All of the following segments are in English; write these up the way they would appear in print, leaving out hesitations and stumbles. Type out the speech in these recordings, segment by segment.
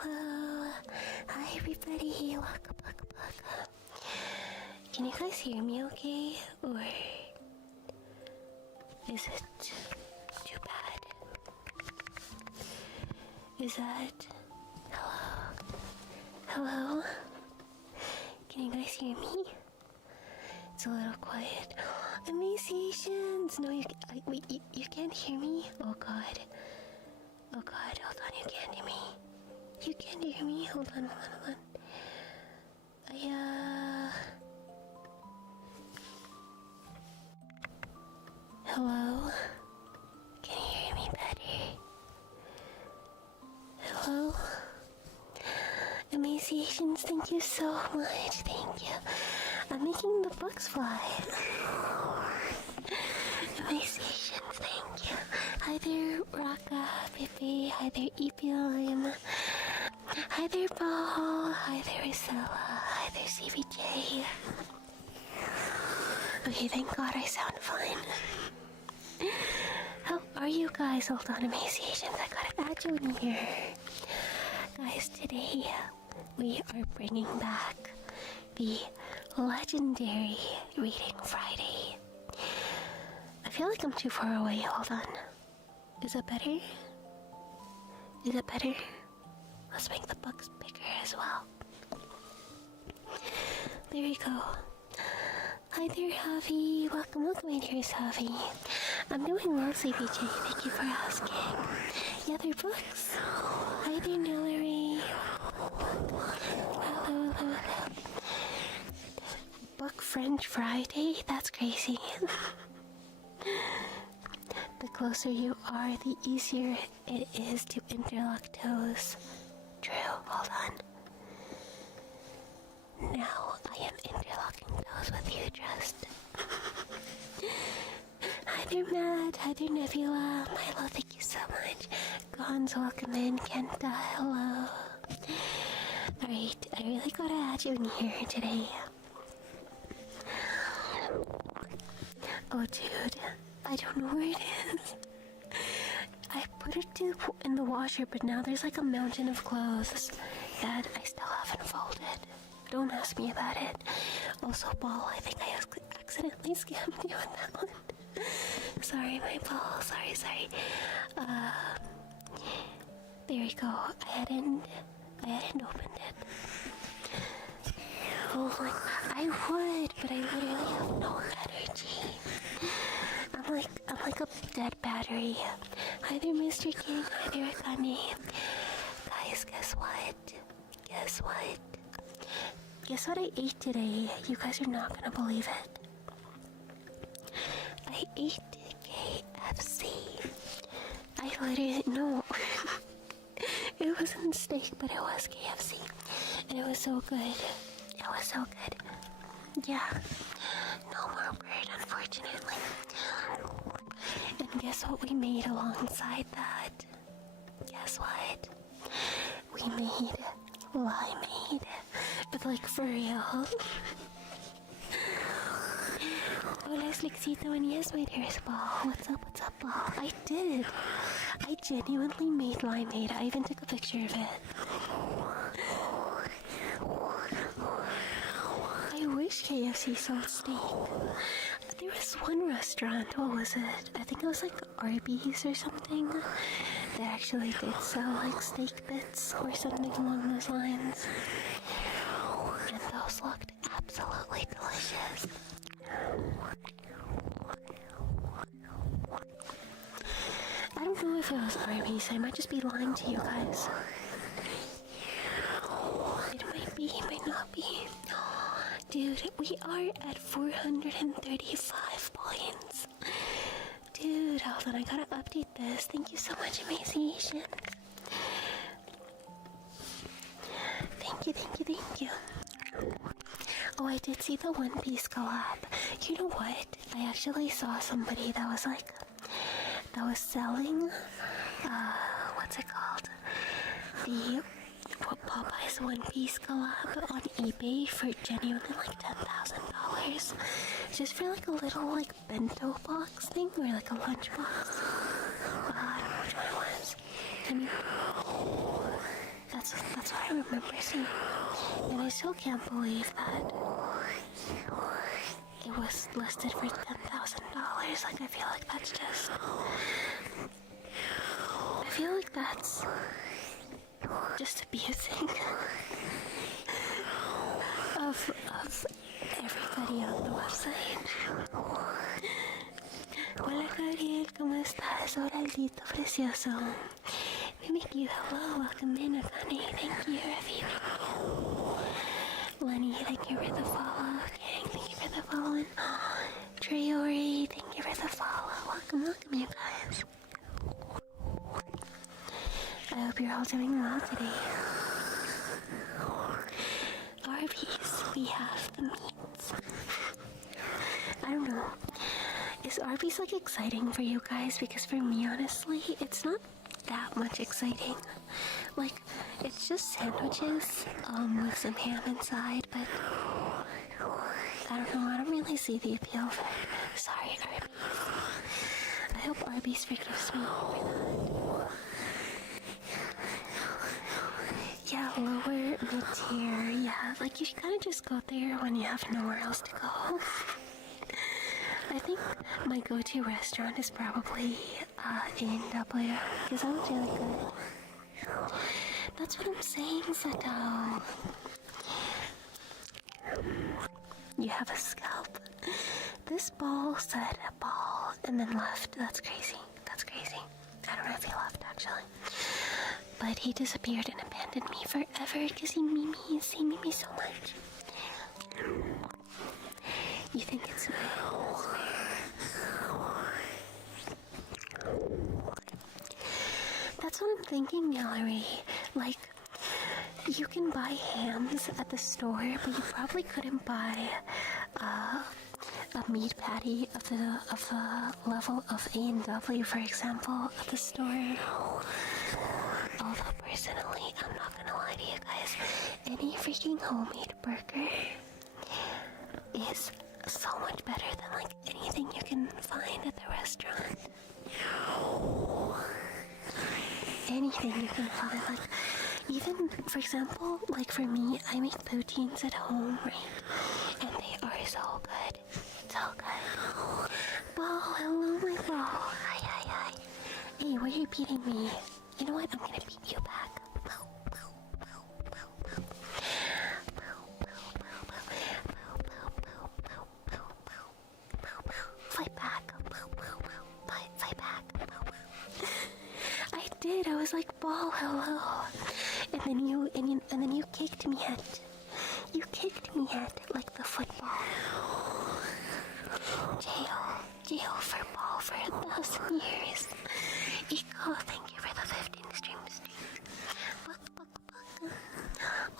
Hello. Hi everybody. Welcome. Can you guys hear me okay? Or is it too bad? Is that... Hello? Can you guys hear me? It's a little quiet. Emaciations! No, wait, you can't hear me? Oh god. Oh god, hold on, you can't hear me. You can't hear me? Hold on. Hello? Can you hear me better? Hello? Emaciations, thank you so much, thank you. I'm making the bugs fly. Emaciations, thank you. Hi there, Raka, Pepe. Hi there, Epilim. Hi there, Paul. Hi there, Isella. Hi there, CBJ. Okay, thank God I sound fine. How are you guys? Hold on, Emaciations. I gotta add you in here. Guys, today we are bringing back the legendary Reading Friday. I feel like I'm too far away. Hold on. Is it better? Is it better? Let's make the bugs bigger as well. There we go. Hi there, Javi. Welcome, my dear Javi. I'm doing well, CBJ. Thank you for asking. Yeah, they're bugs. Hi there, Nyaaa. Hello. Bug French Friday? That's crazy. The closer you are, the easier it is to interlock toes. True, hold on. Now I am interlocking toes with you, Trust. Hi there, Matt. Hi there, Nebula. Milo, thank you so much. Gons, welcome in. Kenta, hello. Alright, I really gotta add you in here today. Oh, dude. I don't know where it is. I put it in the washer, but now there's like a mountain of clothes that I still haven't folded. Don't ask me about it. Also, Ball, I think I accidentally scammed you with that one. Sorry, my Ball. Sorry. There we go. I hadn't opened it. Oh my, I would, but I literally have no energy. I'm like a dead battery. Hi there, Mr. King. Hi there, Akane. Guys, guess what? Guess what I ate today? You guys are not gonna believe it. I ate KFC. I literally, no. It wasn't steak, but it was KFC. And it was so good. Yeah. No more bird, unfortunately. And guess what we made alongside that? Guess what? We made limeade. But like for real. Hola, Slixito, and yes, my dearest Ball. What's up, Ball? I did. I genuinely made limeade. I even took a picture of it. I wish KFC sold steak. There was one restaurant, what was it? I think it was like Arby's or something that actually did sell like steak bits or something along those lines. And those looked absolutely delicious. I don't know if it was Arby's, I might just be lying to you guys. It might be, it might not be. Dude, we are at 435 points. Dude, hold on, I gotta update this. Thank you so much, Emaciation. Thank you. Oh, I did see the One Piece collab. You know what? I actually saw somebody that was selling, what's it called? The Popeye's One Piece collab on eBay for genuinely like $10,000. Just for like a little like bento box thing or like a lunch box. I don't know which one it was. I mean, that's That's what I remember seeing. And I still can't believe that it was listed for $10,000. Like, I feel like that's just... I feel like that's just abusing of everybody on the website. Hola Gabriel, ¿cómo estás? Hola Aldito precioso. Mimikyu, hello, welcome in, Akane, thank you, Rafina. Lenny, thank you for the follow. Gang, thank you for the follow. Treori, thank you for the follow. Welcome, you guys. I hope you're all doing well today. Arby's, we have the meats. I don't know. Is Arby's like exciting for you guys? Because for me, honestly, it's not that much exciting. Like, it's just sandwiches with some ham inside, but I don't know, I don't really see the appeal of it. Sorry, Arby's. I hope Arby's forgives me for that. Yeah, lower mid-tier, yeah, like you kind of just go there when you have nowhere else to go. I think my go-to restaurant is probably ENG, because that was really good. That's what I'm saying, Sato. You have a scalp. This ball said ball and then left. That's crazy. That's crazy. I don't know if he left, actually. But he disappeared and abandoned me forever because he memes me so much. You think it's me? That's what I'm thinking, Mallory. Like, you can buy hams at the store, but you probably couldn't buy a meat patty of the level of A&W, for example, at the store. Although personally, I'm not gonna lie to you guys, any freaking homemade burger is so much better than like anything you can find at the restaurant. Anything you can find, like even for example, like for me, I make poutines at home, right? And they are so good, so good. Ball, hello my ball. Hi. Hey, why are you beating me? You know what? I'm gonna beat you back. Fight back. Fight back. I did. I was like, ball, hello. And then you kicked me at. You kicked me at like the football. Jail for ball for 1,000 years. Eco, thank you for the 15 streams.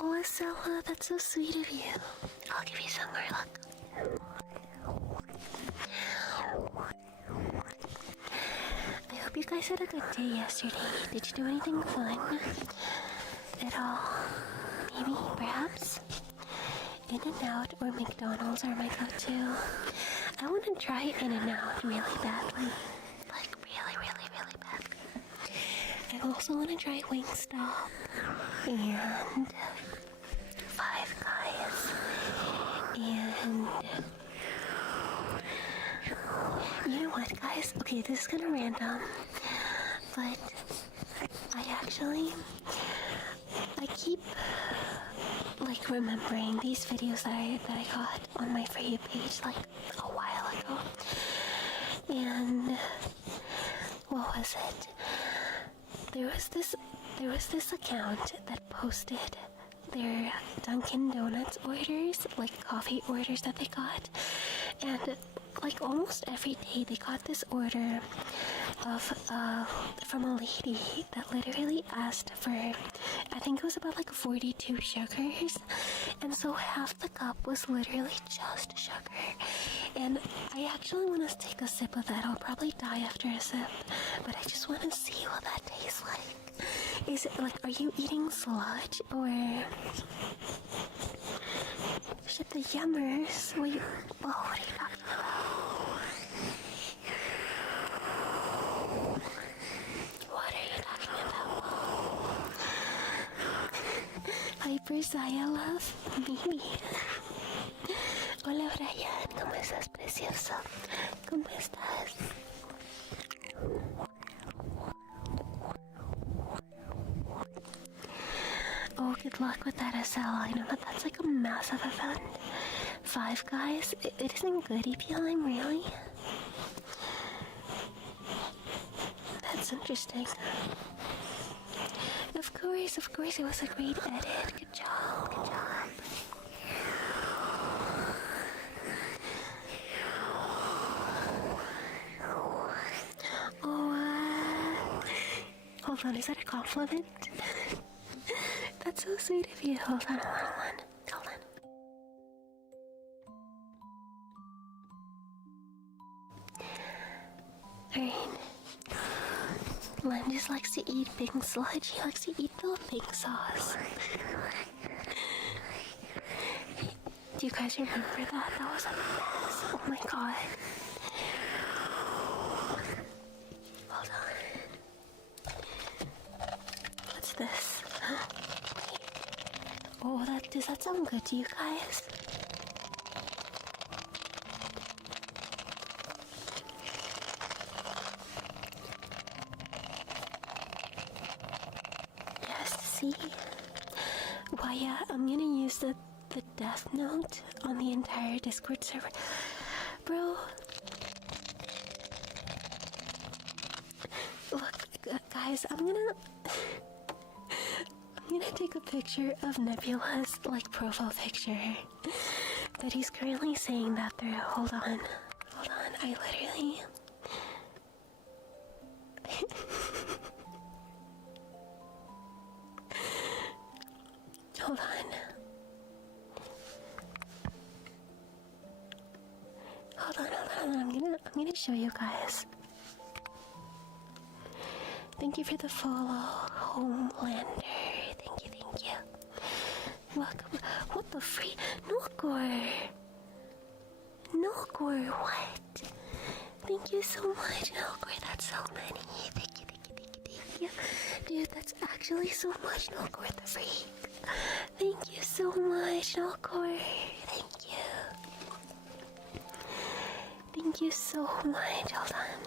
Oh, Estella, that's so sweet of you. I'll give you some more luck. I hope you guys had a good day yesterday. Did you do anything fun? At all? Maybe, perhaps? In-N-Out or McDonald's are my go-to. I want to try In-N-Out really badly. Like, really badly. I also want to try Wingstop and Five Guys and you know what, guys? Okay, this is kind of random, but I keep like remembering these videos that I got on my For You page like a while ago, and what was it? There was this account that posted their Dunkin' Donuts orders, like coffee orders that they got, and like almost every day they got this order of from a lady that literally asked for, I think it was about like 42 sugars, and so half the cup was literally just sugar. And I actually want to take a sip of that. I'll probably die after a sip, but I just want to see what that tastes like. Is it like, are you eating sludge or shit, the yummers? What are you talking about? What are you talking about? Super Saya Love, maybe. Hola Brian, ¿cómo estás, precioso? ¿Cómo estás? Oh, good luck with that SL. I know that's like a massive event. 5 guys? It isn't good EPLing, really? That's interesting. Of course, it was a great edit. Good job, good job. Oh, hold on, is that a compliment? That's so sweet of you. Hold on. Alright. Len just likes to eat pink sludge. He likes to eat the pink sauce. Do you guys remember that? That was a mess. Oh my god. Hold on. What's this? Oh, does that sound good to you guys? See? Why, yeah, I'm gonna use the death note on the entire Discord server. Bro. Look, guys, I'm gonna take a picture of Nebula's, like, profile picture that he's currently saying that through. Hold on, I literally... Hold on, I'm gonna show you guys. Thank you for the follow, Homelander. Thank you. Welcome. What the free? Nogor, what? Thank you so much, Nogor. That's so many. Thank you. Dude, that's actually so much, Nogor the freak. Thank you so much, Nogor. Thank you. Thank you so much. Hold on.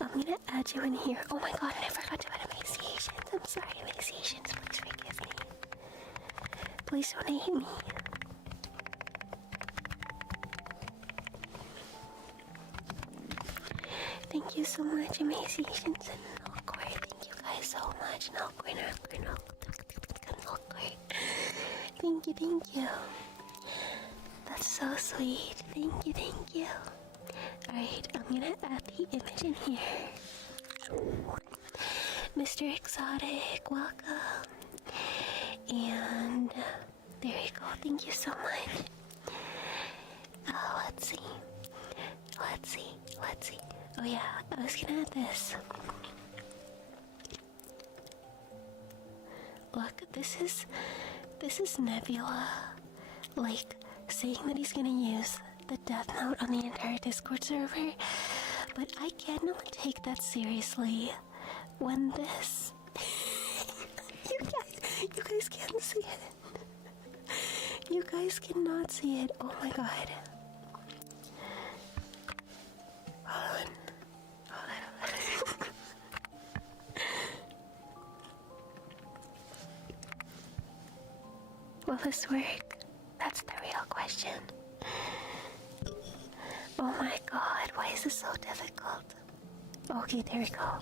I'm gonna add you in here. Oh my god, and I forgot to add emaciations. I'm sorry, emaciations. Please forgive me. Please don't hate me. Thank you so much, emaciations and Nogor. Thank you guys so much. Nogor. Thank you. That's so sweet. Thank you. Alright, I'm gonna add the image in here. Mr. Exotic, welcome. And there you go. Thank you so much. Let's see. Oh yeah, I was gonna add this. Look, this is Nebula, like, saying that he's gonna use the death note on the entire Discord server, but I cannot take that seriously when this... you guys can't see it. You guys cannot see it. Oh my god. Hold on. Will this work? That's the real question. Oh my god, why is this so difficult? Okay, there we go.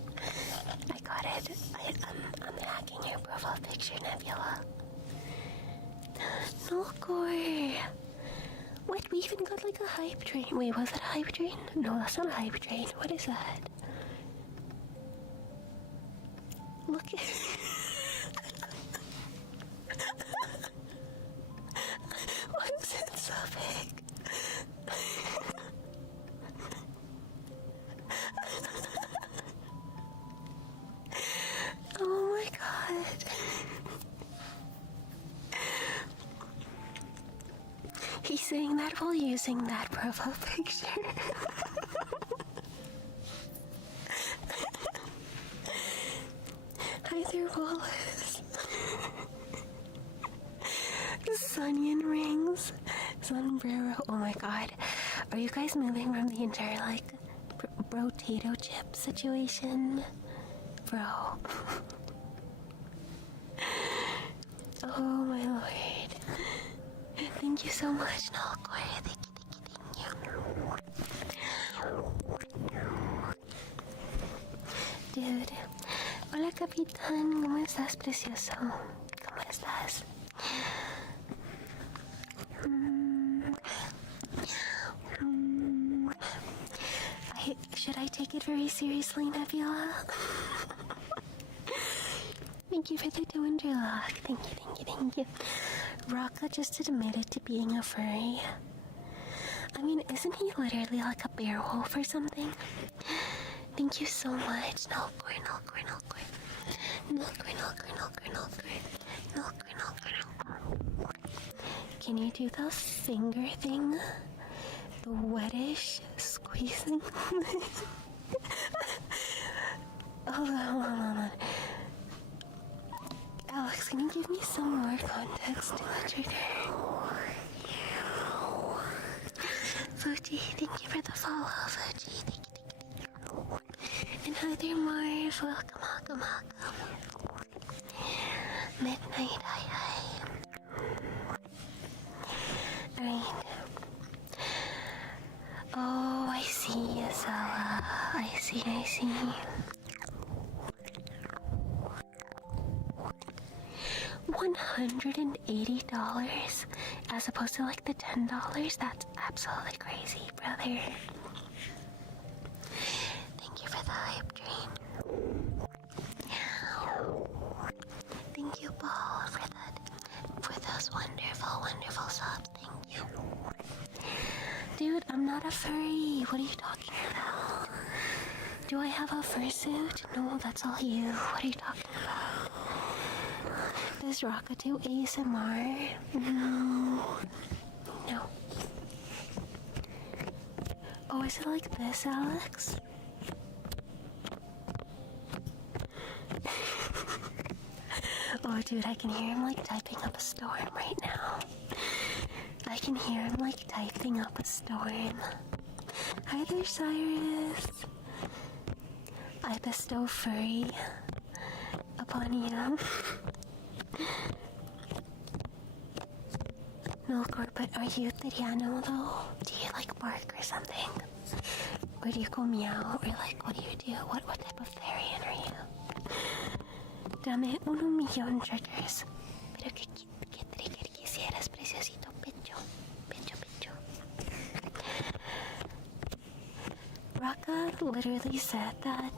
I got it. I'm hacking your profile picture, Nebula. Nogor! Wait, we even got like a hype train. Wait, was it a hype train? No, that's not a hype train. What is that? Look at... Why is it so big? Oh my god. He's saying that while using that profile picture. Hi there, Wallace. onion rings. Sombrero. Oh my god. Are you guys moving from the entire, like, potato chip situation? Bro. Oh my lord. Thank you so much, Nalcor. Thank you. Dude. Hola, Capitán. ¿Cómo estás, precioso? ¿Cómo estás? Should I take it very seriously, Nebula? Thank you for the Doinder lock. Thank you. Rocka just admitted to being a furry. I mean, isn't he literally like a bear wolf or something? Thank you so much. Nalcor. Can you do the finger thing? The wettish squeezing? Hold on. Alex, can you give me some more context to the trigger? Fuji, thank you for the follow, Fuji. Thank you. And hi there, Marv. Welcome. Midnight, hi. Alright. Oh, I see, Azella. I see. $180 as opposed to like the $10? That's absolutely crazy, brother. Thank you for the hype train. Thank you, Paul, for those wonderful subs. Thank you. Dude, I'm not a furry. What are you talking about? Do I have a fursuit? No, that's all you. What are you talking about? Does Rocka do ASMR? No. Oh, is it like this, Alex? Oh, dude, I can hear him like typing up a storm right now. I can hear him like typing up a storm. Hi there, Cyrus. I bestow furry upon you. No, but are you Tiriano though? Do you like bark or something? Or do you go meow? Or like, what do you do? What type of Therian are you? Dame 1,000,000 triggers. Pero que trigger quisieras, preciosito pecho. Rocka literally said that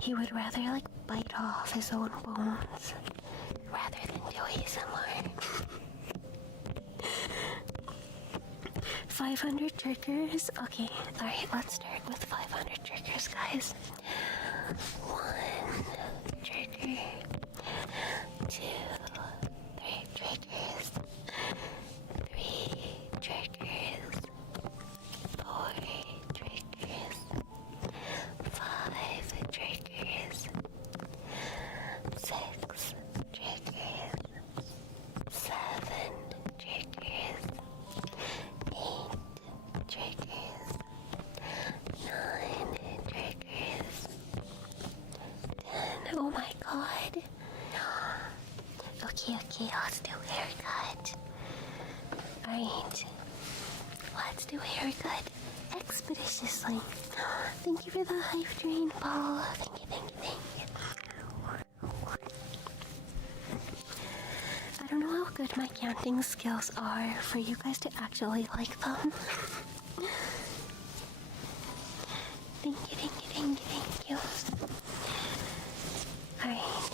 he would rather like bite off his own bones rather than do ASMR. 500 triggers? Okay, alright, let's start with 500 triggers, guys. 1 trigger, 2, 3 triggers, 3 triggers, 4 triggers, 5 triggers, 6 triggers, 7 triggers, 8 triggers, 9 triggers, 10. Oh my god. Okay, let's do haircut. Alright. Let's do haircut expeditiously. Thank you for the hype train, Paul. Thank you. I don't know how good my counting skills are for you guys to actually like them. Thank you. Alright.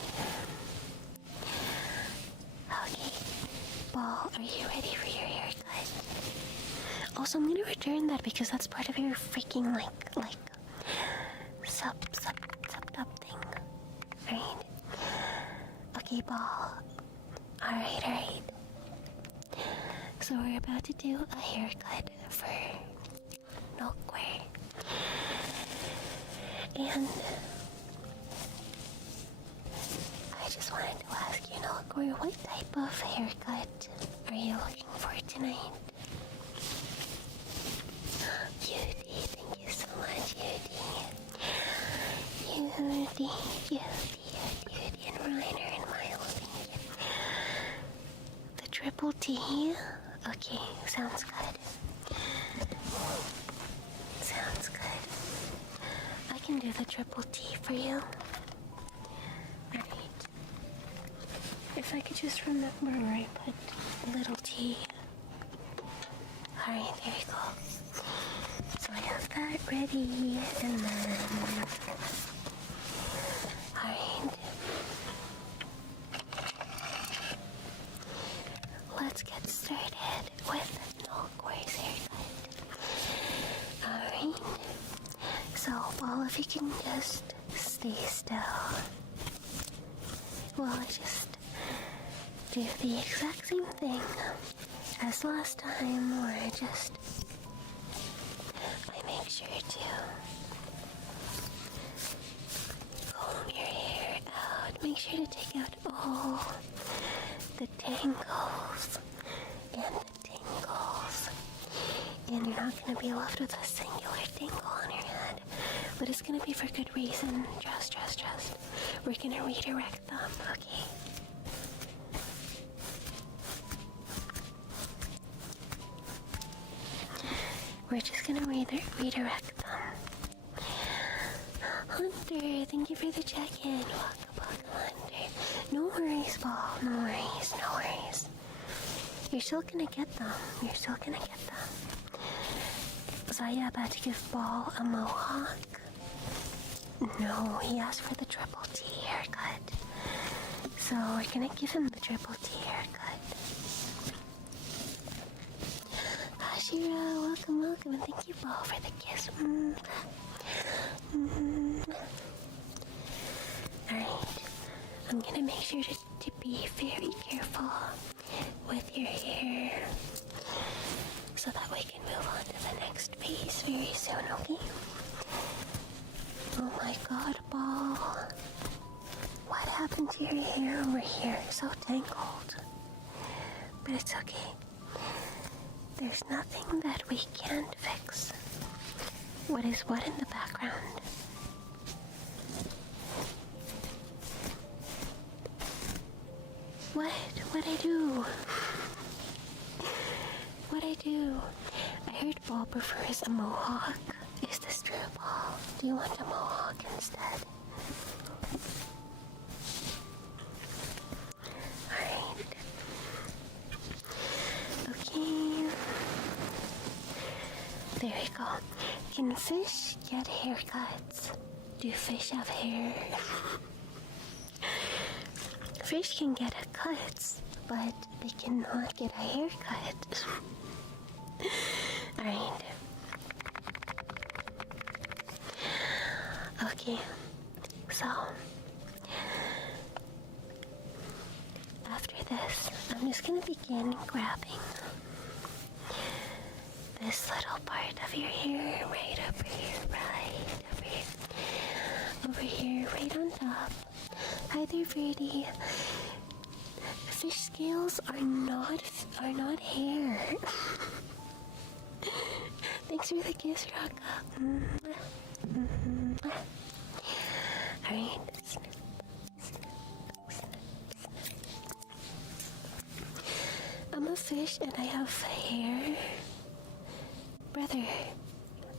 Okay. Ball, are you ready for your haircut? Also, I'm gonna return that because that's part of your freaking like sub thing. Right? Okay, Ball. Alright. So we're about to do a haircut for Milkway. And I just wanted to ask ask you, Nalgor, what type of haircut are you looking for tonight? Cutie, thank you so much, Cutie. Cutie, and Reiner and Milo, thank you. The triple T? Okay, sounds good. Sounds good. I can do the triple T for you. Alright. If I could just remember where I put little T. Alright, there you go. So I have that ready, and then... Alright. Let's get started with Nalgor's haircut. Alright. So, all of you can just stay still. Well, I just do the exact same thing as last time, or I make sure to comb your hair out. Make sure to take out all the tangles and the tingles. And you're not going to be left with a singular tingle on your head. But it's going to be for good reason. Trust. We're going to redirect them, okay? We're just going to redirect them. Hunter, thank you for the check-in. Welcome, Hunter. No worries, Ball. No worries. You're still going to get them. Zaya about to give Ball a mohawk? No, he asked for the triple T haircut. So we're gonna give him the triple T haircut. Ashira, welcome, and thank you, Ball, for the kiss. Alright, I'm gonna make sure to be very careful with your hair, so that we can move on to the next phase very soon, okay? Oh my god, Ball. What happened to your hair over here? So tangled. But it's okay. There's nothing that we can't fix. What is what in the background? What'd I do? I heard Ball prefers a mohawk. Is this true, Ball? Do you want a mohawk instead? Alright. Okay. There we go. Can fish get haircuts? Do fish have hair? Fish can get cuts, but they cannot get a haircut. Alright. Okay, so after this, I'm just gonna begin grabbing this little part of your hair right over here, over here, right on top. Hi there, Birdie. Fish scales are not hair. Thanks for the kiss, Rocka. Alright. I'm a fish and I have hair. Brother,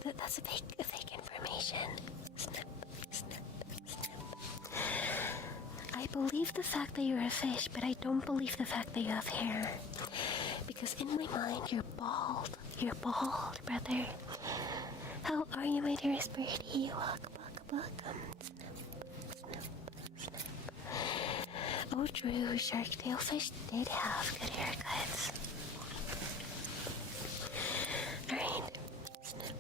that's a fake information. Snip. I believe the fact that you're a fish, but I don't believe the fact that you have hair. Because in my mind, you're bald. You're bald, brother. How are you, my dearest birdie? Welcome. Snip. Oh, true. Sharktail fish did have good haircuts. Alright. Snip.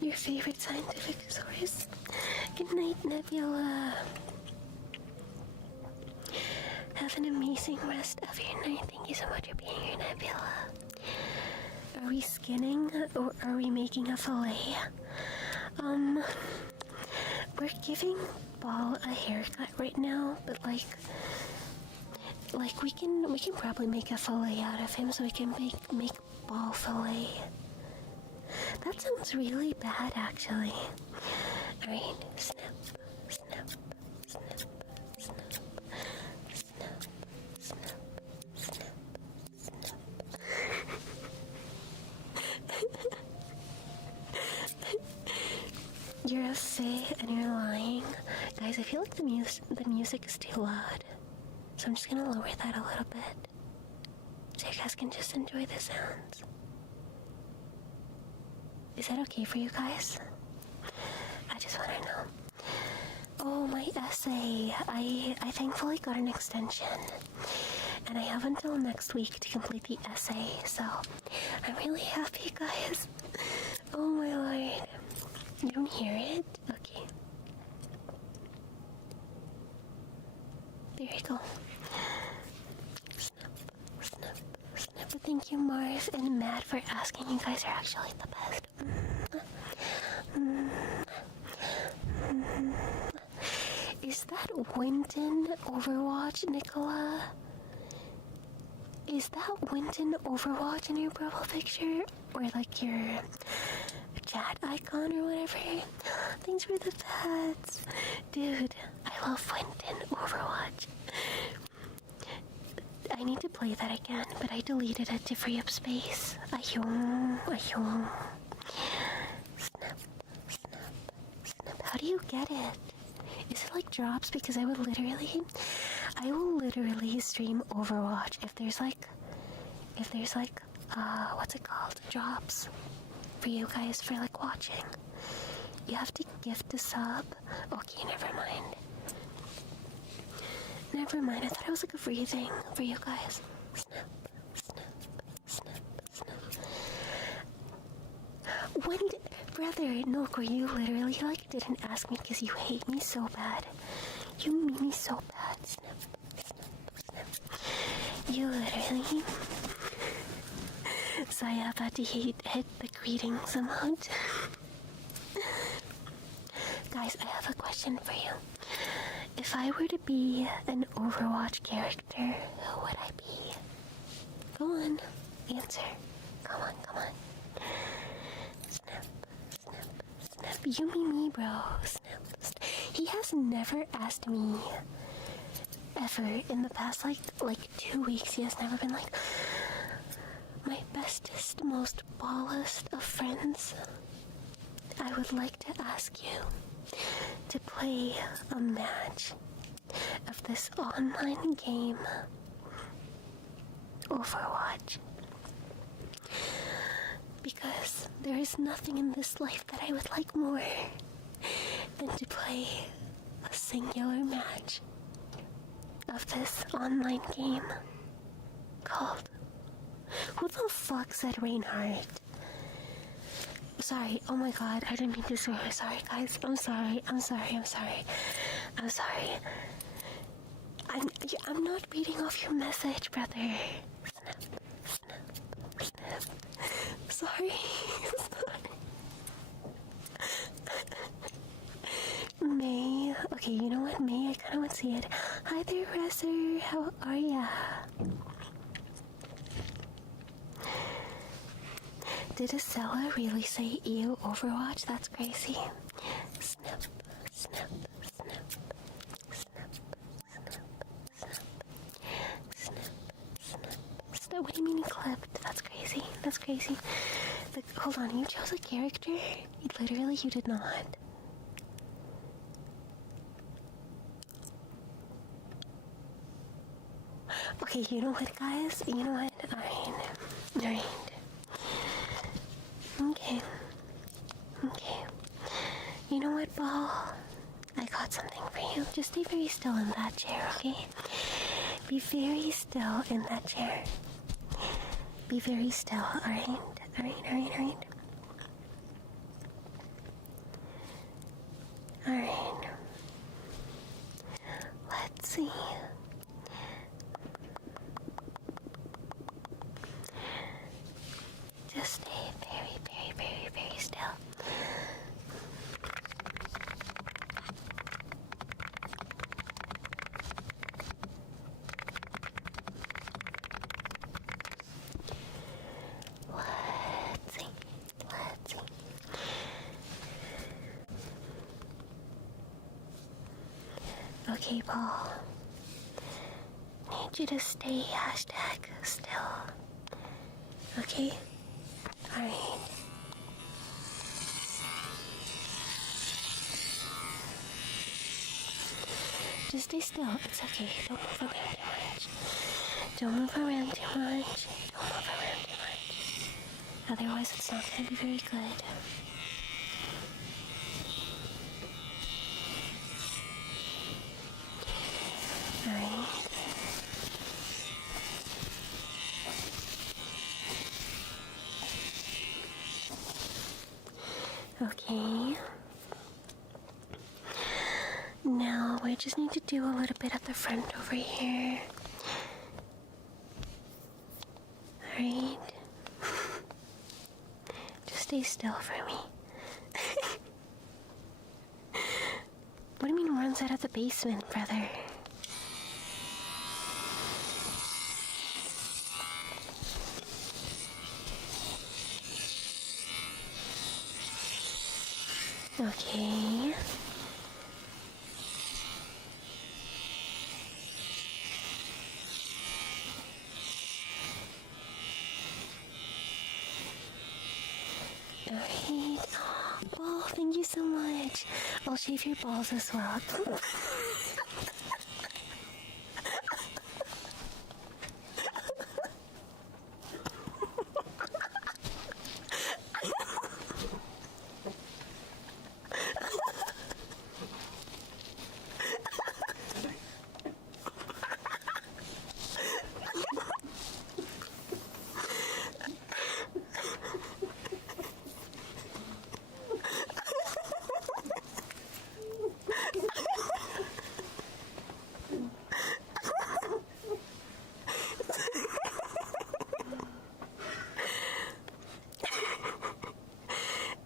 Your favorite scientific source? Good night, Nebula. Have an amazing rest of your night. Thank you so much for being here, Nebula. Are we skinning or are we making a fillet? we're giving Ball a haircut right now, but like we can probably make a fillet out of him, so we can make Ball fillet. That sounds really bad, actually. Alright, snip, snip, snip, snip, snip, snip, snip, snip. You're a say and you're lying. Guys, I feel like the music is too loud. So I'm just gonna lower that a little bit. So you guys can just enjoy the sounds. Is that okay for you guys? I just wanna know. Oh, my essay. I thankfully got an extension. And I have until next week to complete the essay, so I'm really happy, guys. Oh my lord. You don't hear it? Okay. There you go. Snip, snip, snip. Thank you, Mars and Matt, for asking. You guys are actually the best. Is that Winton Overwatch, Nicola? Is that Winton Overwatch in your profile picture? Or like your chat icon or whatever? Thanks for the pets. Dude, I love Winton Overwatch. I need to play that again, but I deleted it to free up space. Ayum, ayum. Snap, snap, snap. How do you get it? Is it like drops? Because I will literally stream Overwatch if there's like, what's it called? Drops for you guys for like watching. You have to gift a sub. Okay, never mind. Never mind, I thought it was like a free thing for you guys. Snap, snap, snap, snap. When did, brother, no, you literally like didn't ask me because you hate me so bad. You mean me so bad. Snap, snap, snap. You literally. So I have had to hit the greetings emote. Guys, I have a question for you. If I were to be an Overwatch character, who would I be? Go on, answer. Come on, come on. Snap, snap, snap. You me, bro. Snap, snap. He has never asked me ever in the past like 2 weeks. He has never been like, my bestest, most ballest of friends, I would like to ask you to play a match of this online game, Overwatch. Because there is nothing in this life that I would like more than to play a singular match of this online game called... Who the fuck said Reinhardt? Sorry, oh my god, I didn't mean to swear. Sorry, guys. I'm sorry. I'm not reading off your message, brother. Snap, snap, snap. Sorry. May. Okay, you know what, May? I kinda want to see it. Hi there, Resser. How are ya? Did a seller really say ew Overwatch? That's crazy. Snap, snap, snap, snap, snap, snap, snap, snap. What do you mean he clipped? That's crazy. That's crazy. Hold on, you chose a character? Literally, you did not. Okay, you know what, guys? You know what? Alright. Okay. You know what, Ball? I got something for you. Just stay very still in that chair, okay? Be very still in that chair. Be very still, alright? Alright. Alright. Let's see. Just stay very, very, very, very still. Okay, Paul. Need you to stay hashtag still. Okay? Alright. Just stay still. It's okay. Don't move around too much. Don't move around too much. Don't move around too much. Otherwise, it's not going to be very good. Alright. Okay. Now, we just need to do a little bit at the front over here. Alright. Just stay still for me. What do you mean runs out of the basement, brother? Okay. Alright. Oh, thank you so much. I'll shave your balls as well.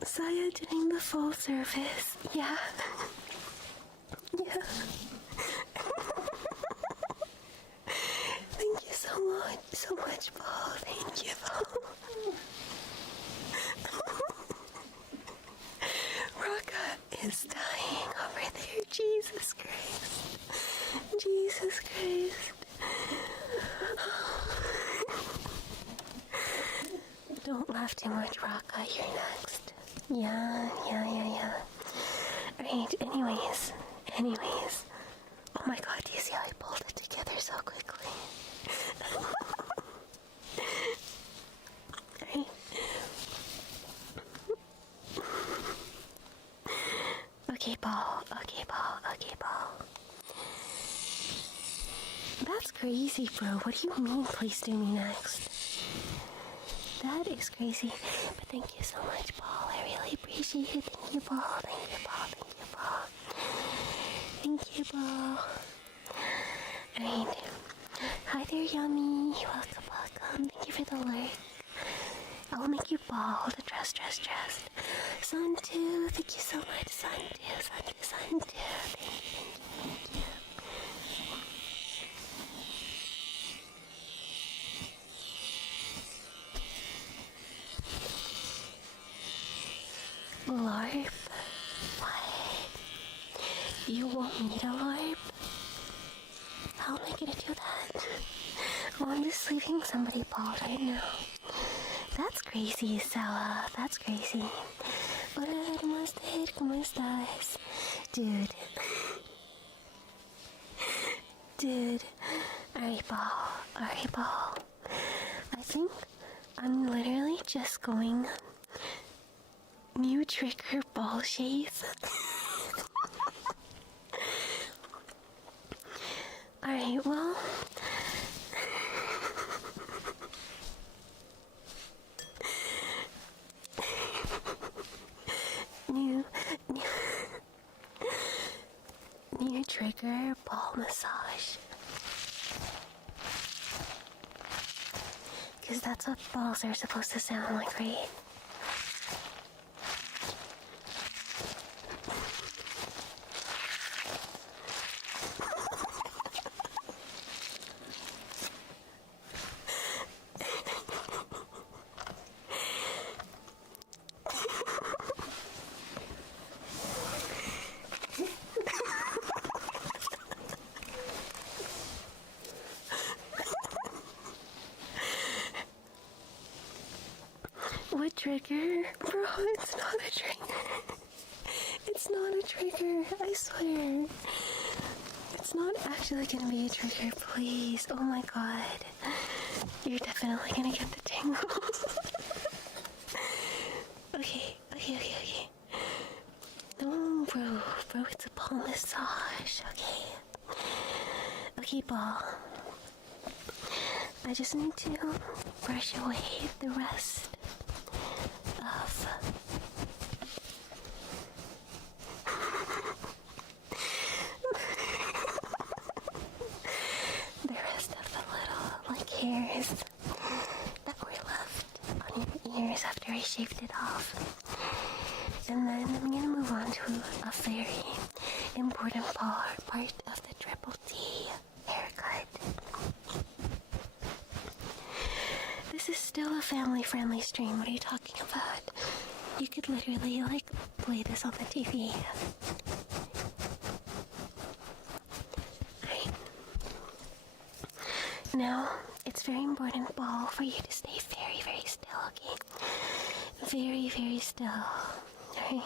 Saya doing the full service. Yeah. Yeah. Thank you so much, Paul. Thank you, Paul. Raka is dying over there. Jesus Christ. Jesus Christ. Don't laugh too much, Raka. You're next. Yeah. Alright, anyways. Oh my god, do you see how I pulled it together so quickly? Alright. Okay, Paul. That's crazy, bro. What do you mean, please do me next? That is crazy. But thank you so much, Paul. I really appreciate it. Thank you, Paul. Thank you, Paul. Alright. Hi there, Yummy. Welcome. Thank you for the like. I'll make you bald. Trust. Santu, thank you so much. Santu. Thank you. LARP? What? You want me to LARP? How am I gonna do that? Oh, I'm just leaving somebody bald right now. That's crazy, Sala. That's crazy. Hola, hermosa, ¿cómo estás? Dude. Alright, ball. I think I'm literally just going new trigger ball shave. Alright, well. New trigger ball massage. Because that's what balls are supposed to sound like, right? trigger? Bro, it's not a trigger. It's not a trigger, I swear. It's not actually gonna be a trigger, please. Oh my god. You're definitely gonna get the tingles. Okay. No, bro, it's a palm massage, okay? Okay, ball. I just need to brush away the rest of the little, hairs that were left on your ears after I shaved it off. And then I'm gonna move on to a very important part of the Triple T haircut. This is still a family-friendly stream. What are you talking about? You could literally, play this on the TV. Right. Now, it's very important, Ball, for you to stay very, very still, okay? Very, very still. Alright.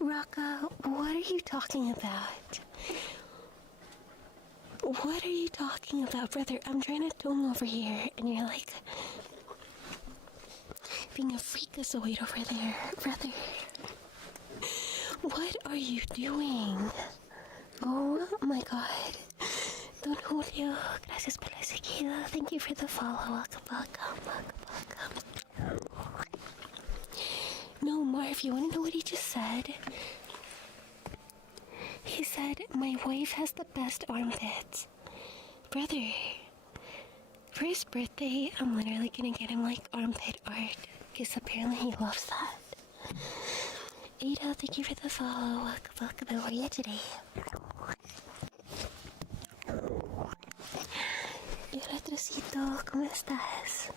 Raka, what are you talking about? What are you talking about, brother? I'm trying to tone over here, and you're being a freakazoid over there, brother. What are you doing? Oh my god. Don Julio, gracias por la seguida. Thank you for the follow. Welcome. No, Marv, you wanna know what he just said? He said, my wife has the best armpits. Brother, for his birthday, I'm literally gonna get him, armpit art. Because apparently he loves that. Ada, thank you for the follow. Welcome. How are you today? Y hola, Trocito, ¿cómo estás?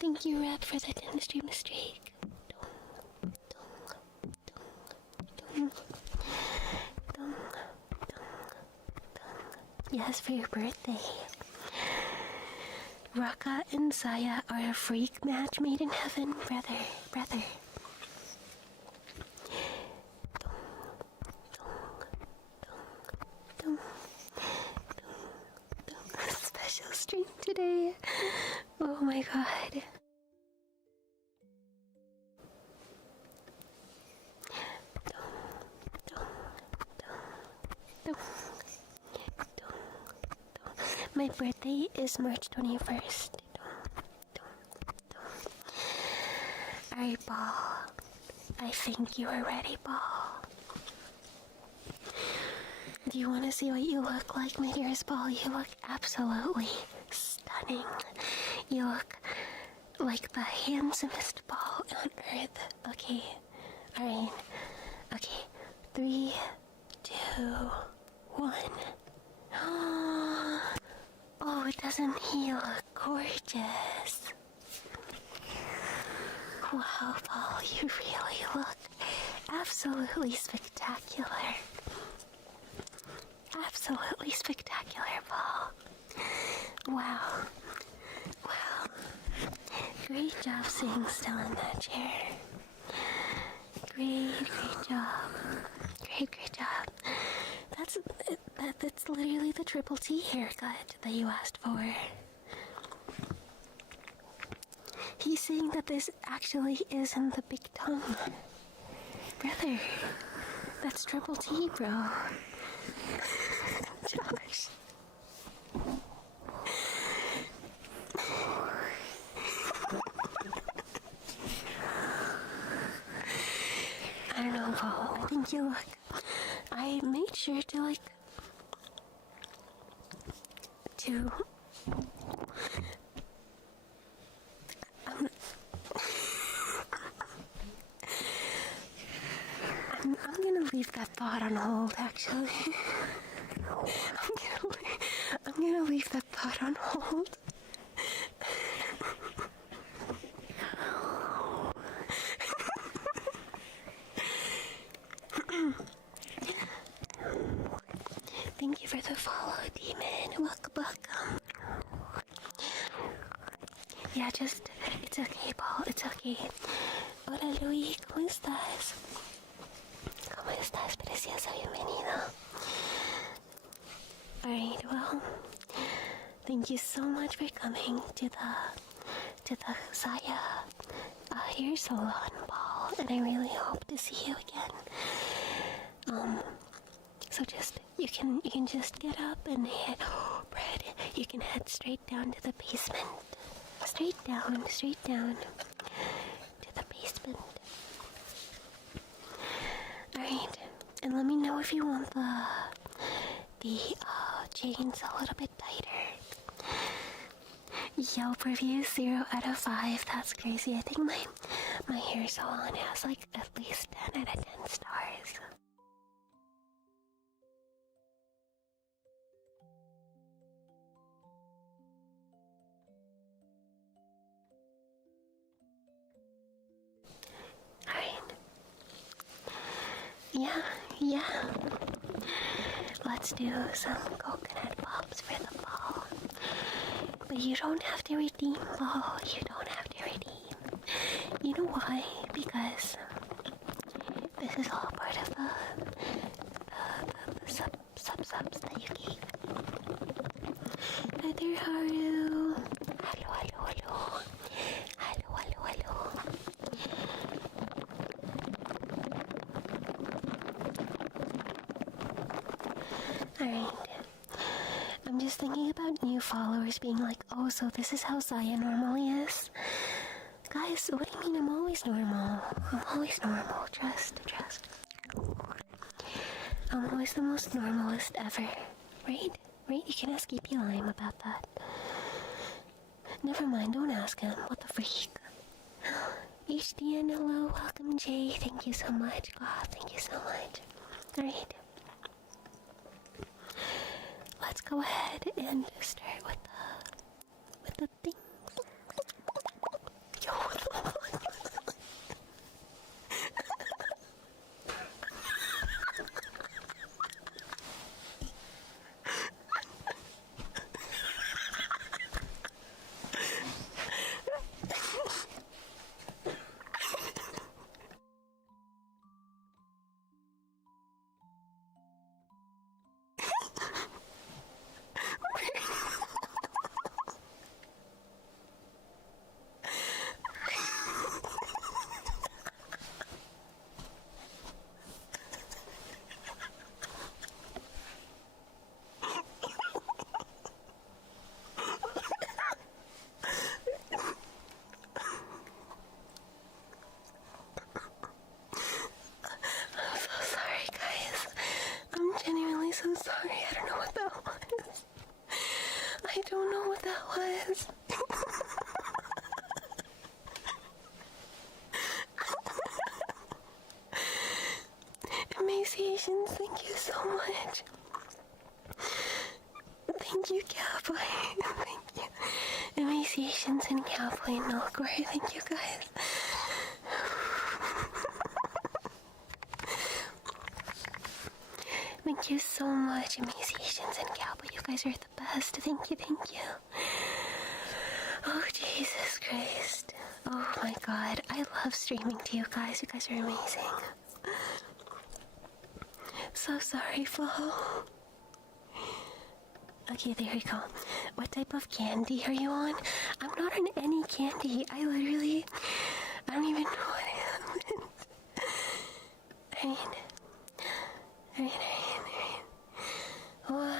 Thank you, Rap, for the 10 stream streak. Yes, for your birthday. Raka and Saya are a freak match made in heaven, brother. Special stream today. Oh my god. My birthday is March 21st. Alright, Ball. I think you are ready, Ball. Do you want to see what you look like, my dearest Ball? You look absolutely stunning. You look like the handsomest ball on earth. Okay. Alright. Okay. 3, 2, 1. Oh, doesn't he look gorgeous? Wow, Paul, you really look absolutely spectacular. Absolutely spectacular, Paul. Wow. Great job sitting still in that chair. Great job. Great job. That's literally the Triple T haircut that you asked for. He's saying that this actually isn't the big tongue. Brother, that's Triple T, bro. Josh. I don't know, Paul. I think you look... I made sure to, thought on hold, actually. I'm gonna leave that thought on hold. Thank you for the follow, Demon. Welcome. Yeah, just, it's okay, Paul, it's okay. Hola, Luis, ¿cómo estás? ¿Cómo estás? Preciosa, bienvenido. Alright, well, thank you so much for coming to the Saya hair salon, Paul, and I really hope to see you again. So just, you can just get up and head, Brad, you can head straight down to the basement. Straight down to the basement. Alright, and let me know if you want the chains a little bit tighter. Yelp review 0 out of 5. That's crazy. I think my hair salon has like at least 10 out of 10 stars. Alright. Yeah. Let's do some coconut pops for the ball. But you don't have to redeem, ball. You don't have to redeem. You know why? Because this is all part of the subs that you gave. Heather Haru. Hello. Alright. I'm just thinking about new followers being like, oh, so this is how Zaya normally is? Guys, what do you mean I'm always normal? I'm always normal. Trust. I'm always the most normalist ever. Right? You can ask EP Lime about that. Never mind, don't ask him. What the freak? HDN, hello, welcome Jay. Thank you so much. God, thank you so much. Alright. Let's go ahead and start with the things. Yo, what the fuck? I'm sorry, I don't know what that was. I don't know what that was. Emaciations, thank you so much. Thank you, Cowboy. Thank you. Emaciations and Cowboy and Nulgore, thank you guys. Thank you so much, Emaciations and Cowboy. You guys are the best. Thank you. Oh, Jesus Christ. Oh my God. I love streaming to you guys. You guys are amazing. So sorry, Flo. Okay, there we go. What type of candy are you on? I'm not on any candy. I don't even know what happened. I mean, what?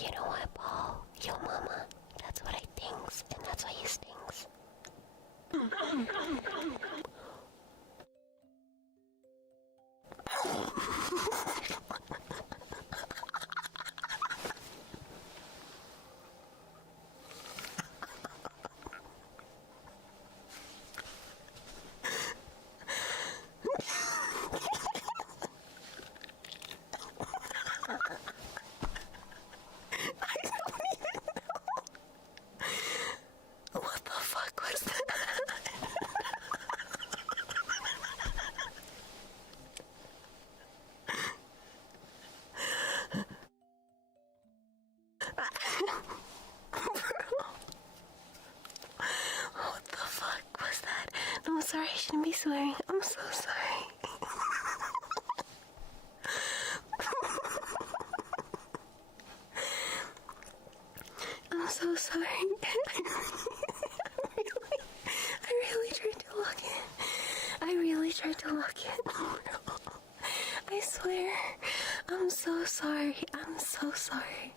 You know what, Paul? Yo mama, that's what I thinks, and that's why you stinks. What the fuck was that? What the fuck was that? No, I'm sorry, I shouldn't be swearing. I'm so sorry. I'm so sorry. I really tried to look it. I really tried to look it. Oh no. I swear. I'm so sorry. I'm so sorry.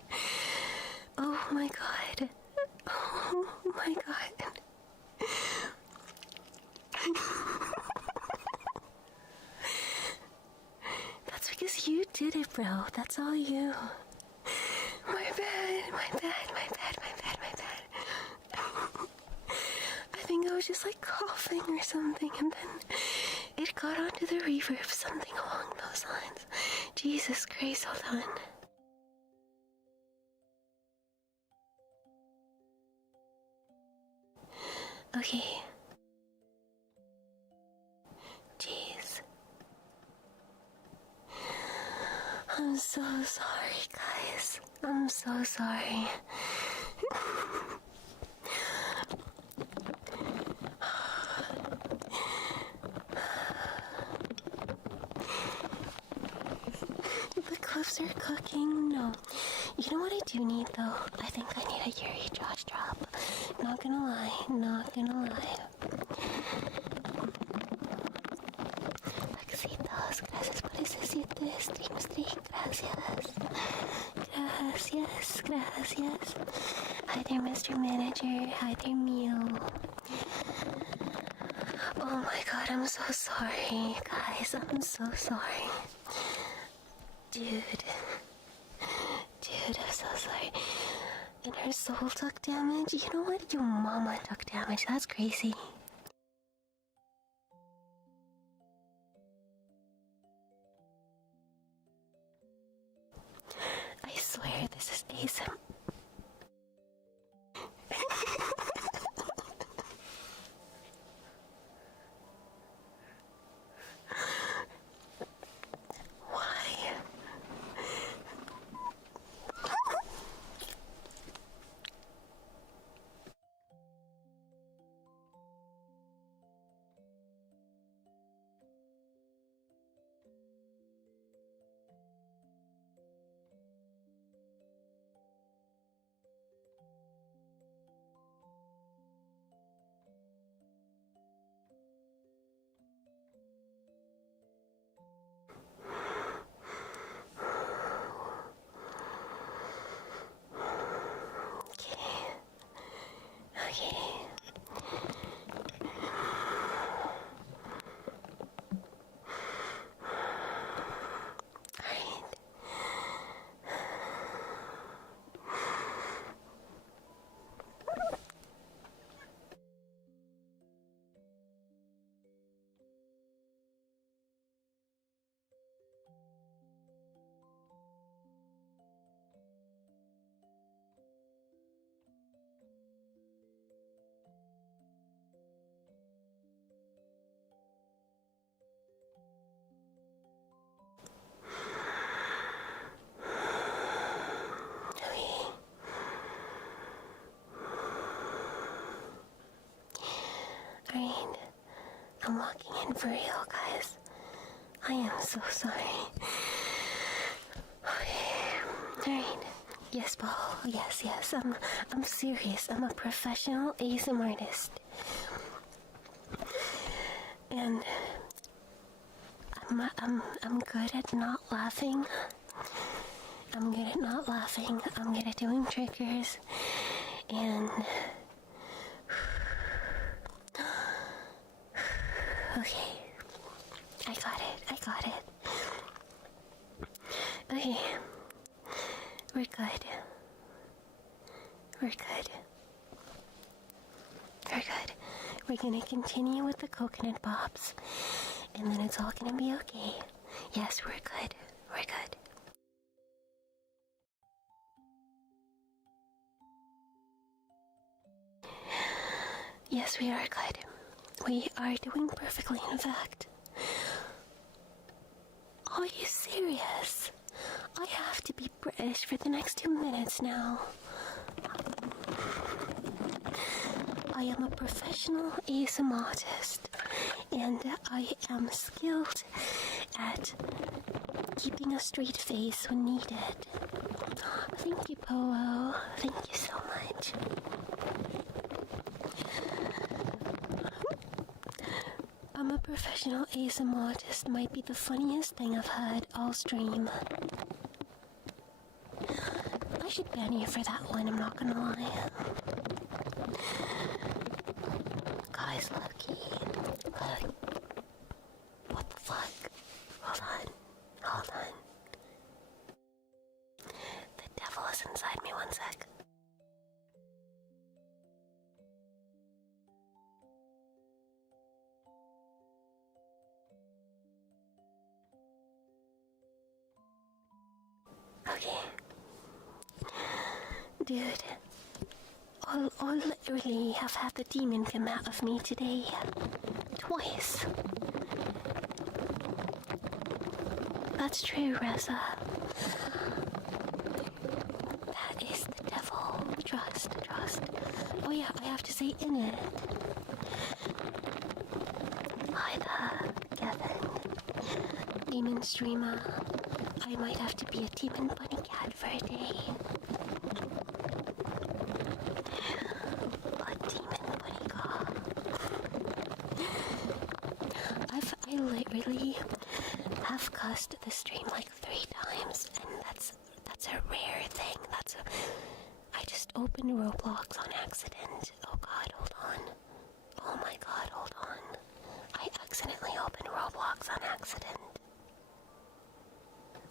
Oh my god. Oh my god. That's because you did it, bro. That's all you. My bad, my bad, my bad, my bad, my bad. I think I was just like coughing or something, and then it got onto the reverb, something along those lines. Jesus Christ, hold on. Okay. Jeez. I'm so sorry, guys. I'm so sorry. The clips are cooking. No. You know what I do need, though? I think I need a Yuri Josh drop. Not gonna lie. Not gonna lie. Besitos, gracias por ese 7 stream, gracias. Gracias, gracias. Hi there, Mr. Manager. Hi there, Mew. Oh my god, I'm so sorry, guys. I'm so sorry. Dude, I'm so sorry. And her soul took damage? You know what? Your mama took damage. That's crazy. I swear this is ASM. Why? Okay. Alright. Okay. Alright. I'm walking in for real, guys. I am so sorry. Okay. Alright. Yes, Paul. Yes. I'm serious. I'm a professional ASM artist. And I'm good at not laughing. I'm good at not laughing. I'm good at doing triggers. And... Okay. I got it. Okay. We're good. We're gonna continue with the coconut pops, and then it's all gonna be okay. Yes, we're good. Yes, we are good. We are doing perfectly, in fact. Are you serious? I have to be British for the next 2 minutes now. I am a professional ASMR artist, and I am skilled at keeping a straight face when needed. Thank you, Polo. Thank you so much. I'm a professional ASMR artist might be the funniest thing I've heard all stream. I should ban you for that one, I'm not gonna lie. Guys, Loki. What the fuck? Hold on. The devil is inside me, 1 sec. Okay. Dude, I'll literally have had the demon come out of me today. Twice. That's true, Reza. That is the devil. Trust. Oh yeah, I have to say in it. Hi there, Kevin. Demon streamer. I might have to be a demon bunny cat for a day. A demon bunny cat. I literally have cussed the stream like 3 times, and that's a rare thing. I just opened Roblox on accident. Oh god, hold on. Oh my god, hold on. I accidentally opened Roblox on accident.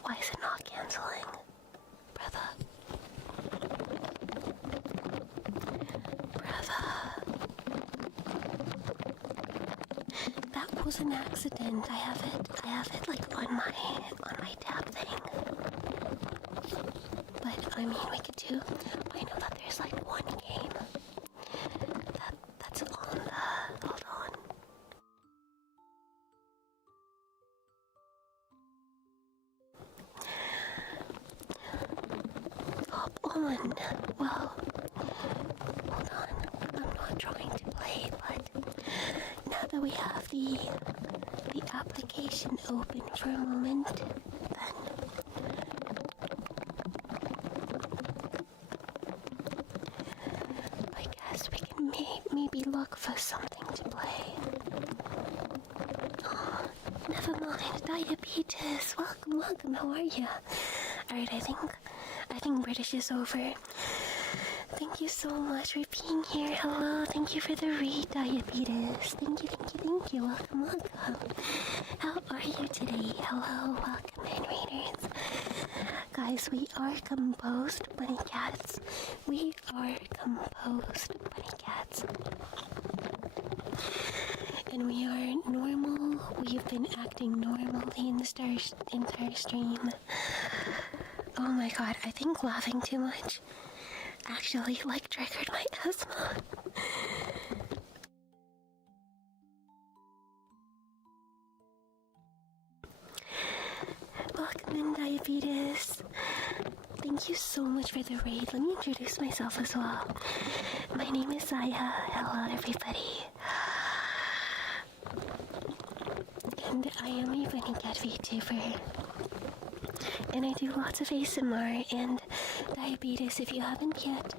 Why is it not canceling? Brother. That was an accident. I have it like on my tab thing. But I mean, we could do. I know that there's like one game that's on the. Hold on. Hop on. Well, hold on. I'm not trying to play, but now that we have the application open for a moment, then I guess we can maybe look for something to play. Oh, never mind, diabetes. Welcome, how are you? Alright, I think British is over. Thank you so much for being here. Hello, thank you for the read, diabetes. Thank you. Welcome. How are you today? Hello, welcome in, readers. Guys, we are composed bunny cats. And we are normal. We've been acting normally in the entire stream. Oh my god, I think laughing too much actually triggered my asthma. Welcome in, diabetes. Thank you so much for the raid. Let me introduce myself as well. My name is Zaya. Hello, everybody. And I am a bunny cat VTuber. And I do lots of ASMR and diabetes. If you haven't yet,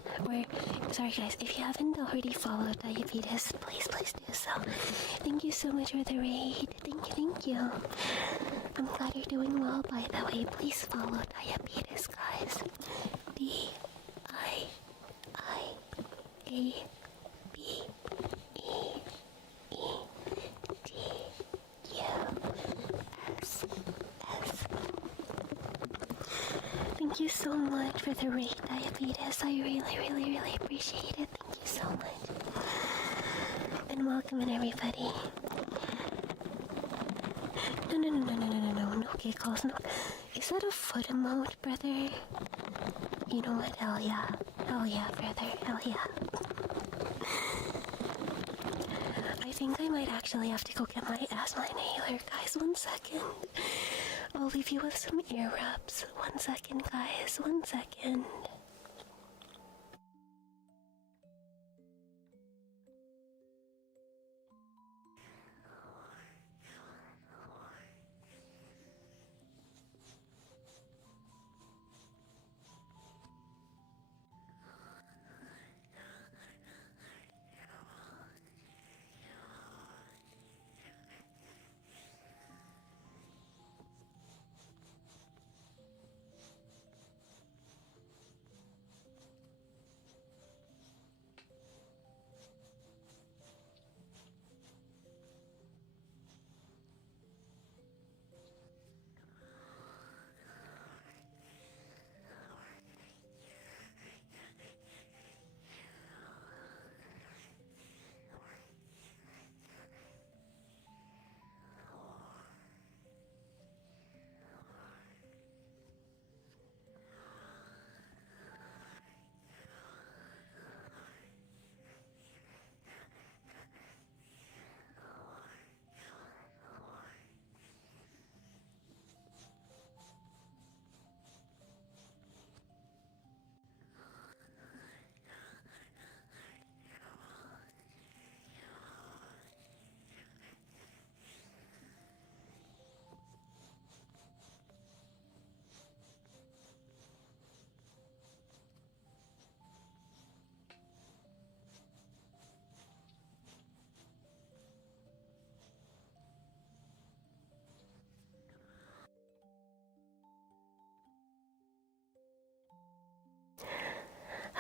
sorry guys, if you haven't already followed diabetes, please do so. Thank you so much for the raid. Thank you. I'm glad you're doing well, by the way. Please follow Diabetes, guys. DIABEEDUSS. Thank you so much for the rate, Diabetes. I really appreciate it. Thank you so much. And welcome in, everybody. No giggles, no. Is that a foot emote, brother? You know what? Hell yeah, brother, hell yeah. I think I might actually have to go get my asthma inhaler, guys. 1 second. I'll leave you with some ear rubs. 1 second, guys. 1 second.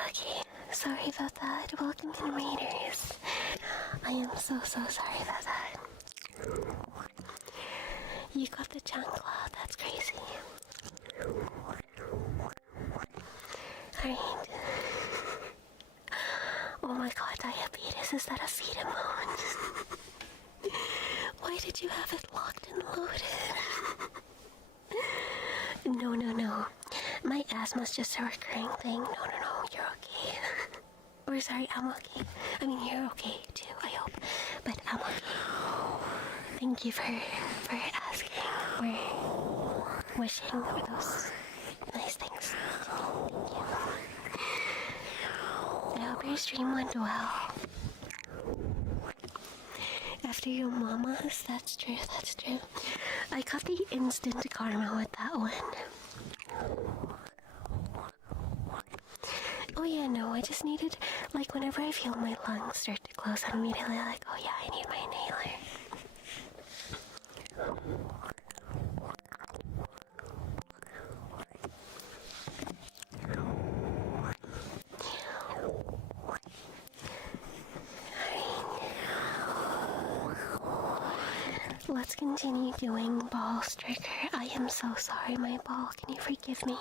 Okay, sorry about that. Welcome to the Raiders. I am so sorry about that. You got the chancla, that's crazy. Alright. Oh my god, Diabetes, is that a feed emote? Why did you have it locked and loaded? No. My asthma's just a recurring thing. No, you're okay. Or sorry, I'm okay. I mean, you're okay too, I hope. But I'm okay. Thank you for asking. We're wishing for those nice things. Thank you. I hope your stream went well. After your mama's, that's true. I got the instant karma with that one. Oh yeah, no, I just needed, like, whenever I feel my lungs start to close, I'm immediately like, oh yeah, I need my inhaler. Let's continue doing ball striker. I am so sorry, my ball. Can you forgive me?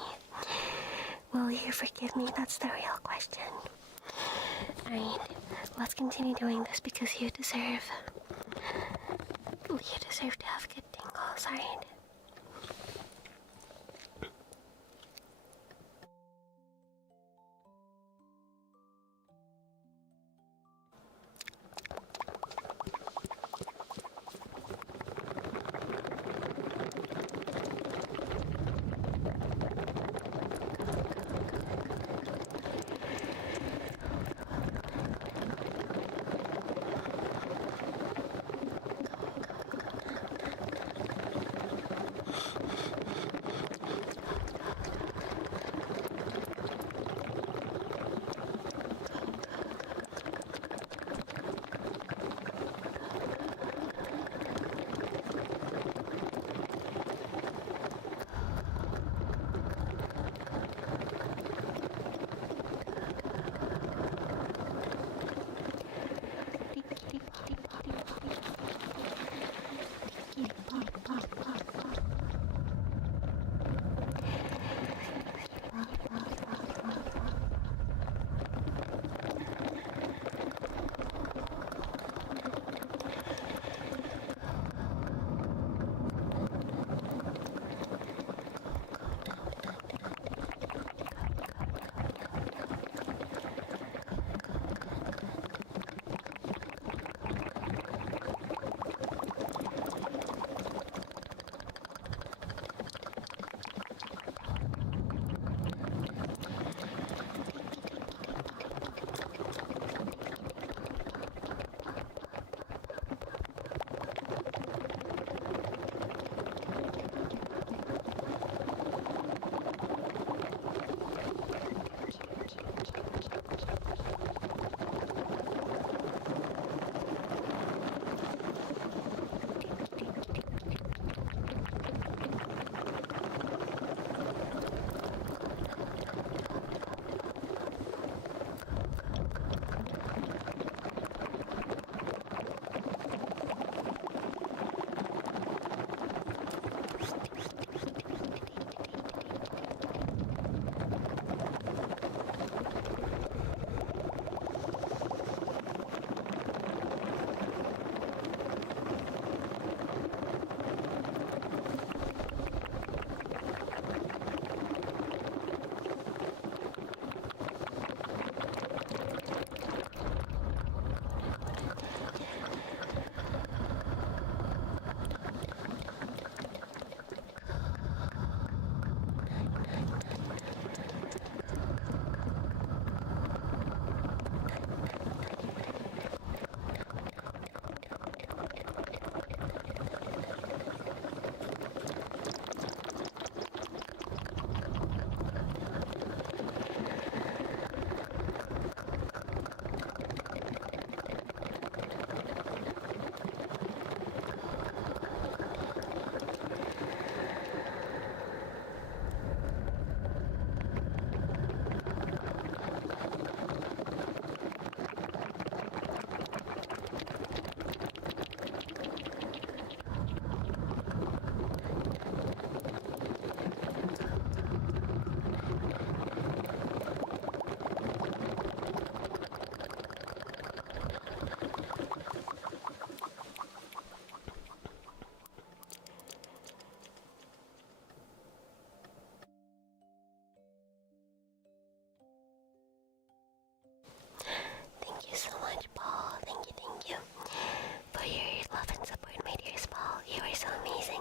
Will you forgive me? That's the real question. Alright, let's continue doing this because you deserve to have good tingles, alright?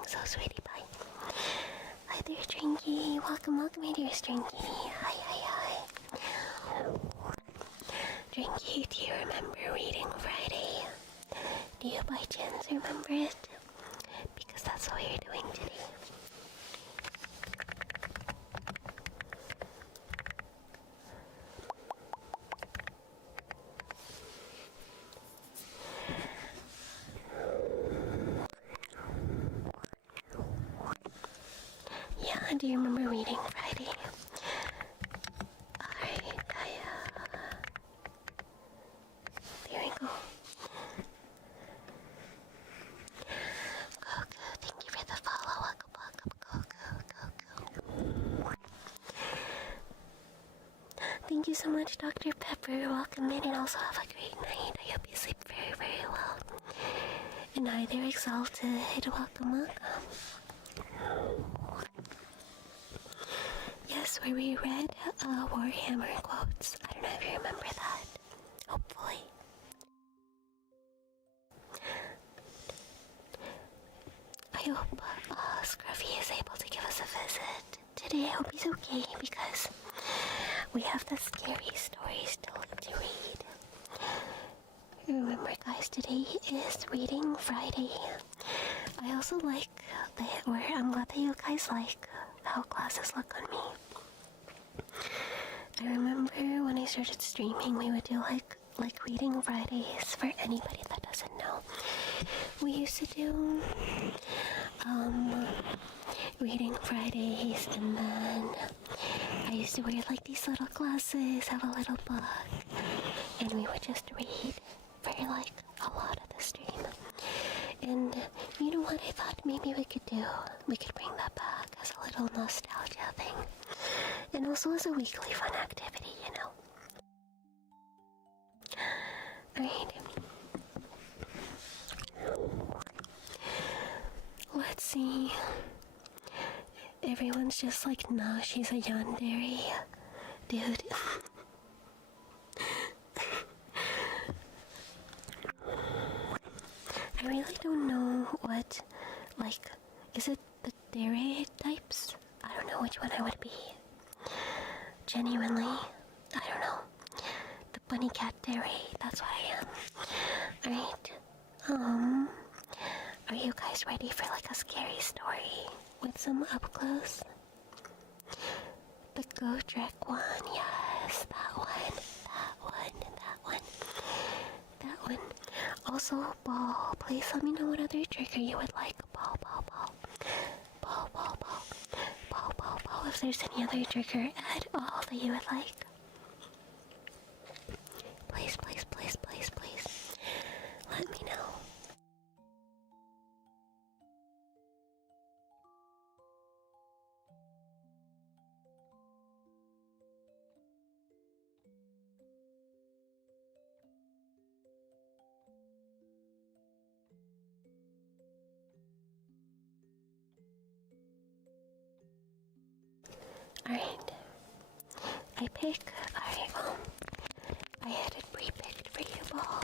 so, sweetie pie. Hi there, Stringy. Welcome, my dear Stringy. Hi. Stringy, do you remember Reading Friday? Do you by chance remember it? Because that's what you're doing today. Yeah, do you remember Reading Friday? Alright, there we go. Goku, thank you for the follow. Welcome, Goku. Thank you so much, Dr. Pepper. Welcome in and also have a great night. I hope you sleep very, very well. And hi there, Exalted. Welcome. Yes, where we read Warhammer quotes. I don't know if you remember that. Hopefully. I hope Scruffy is able to give us a visit today. I hope he's okay because we have the scary stories to read. Remember, guys, today is Reading Friday. I also like I'm glad that you guys like how classes look on me. I remember when I started streaming, we would do like Reading Fridays. For anybody that doesn't know, we used to do Reading Fridays, and then I used to wear like these little glasses, have a little book, and we would just read for like a lot of the stream. And you know what I thought maybe we could do? We could bring that back as a little nostalgia thing. And also as a weekly fun activity, you know. Alright. Let's see. Everyone's just like, nah, she's a yandere. Dude. I really don't know what, like, is it the dere types? I don't know which one I would be. Genuinely, I don't know. The bunny cat dere, that's what I am. Alright, are you guys ready for like a scary story with some up close? The Godrek one, yes, that one. Also, Ball, please let me know what other trigger you would like. Ball. If there's any other trigger at all that you would like. Please. Let me know. Alright. I had it pre-picked for you, Ball.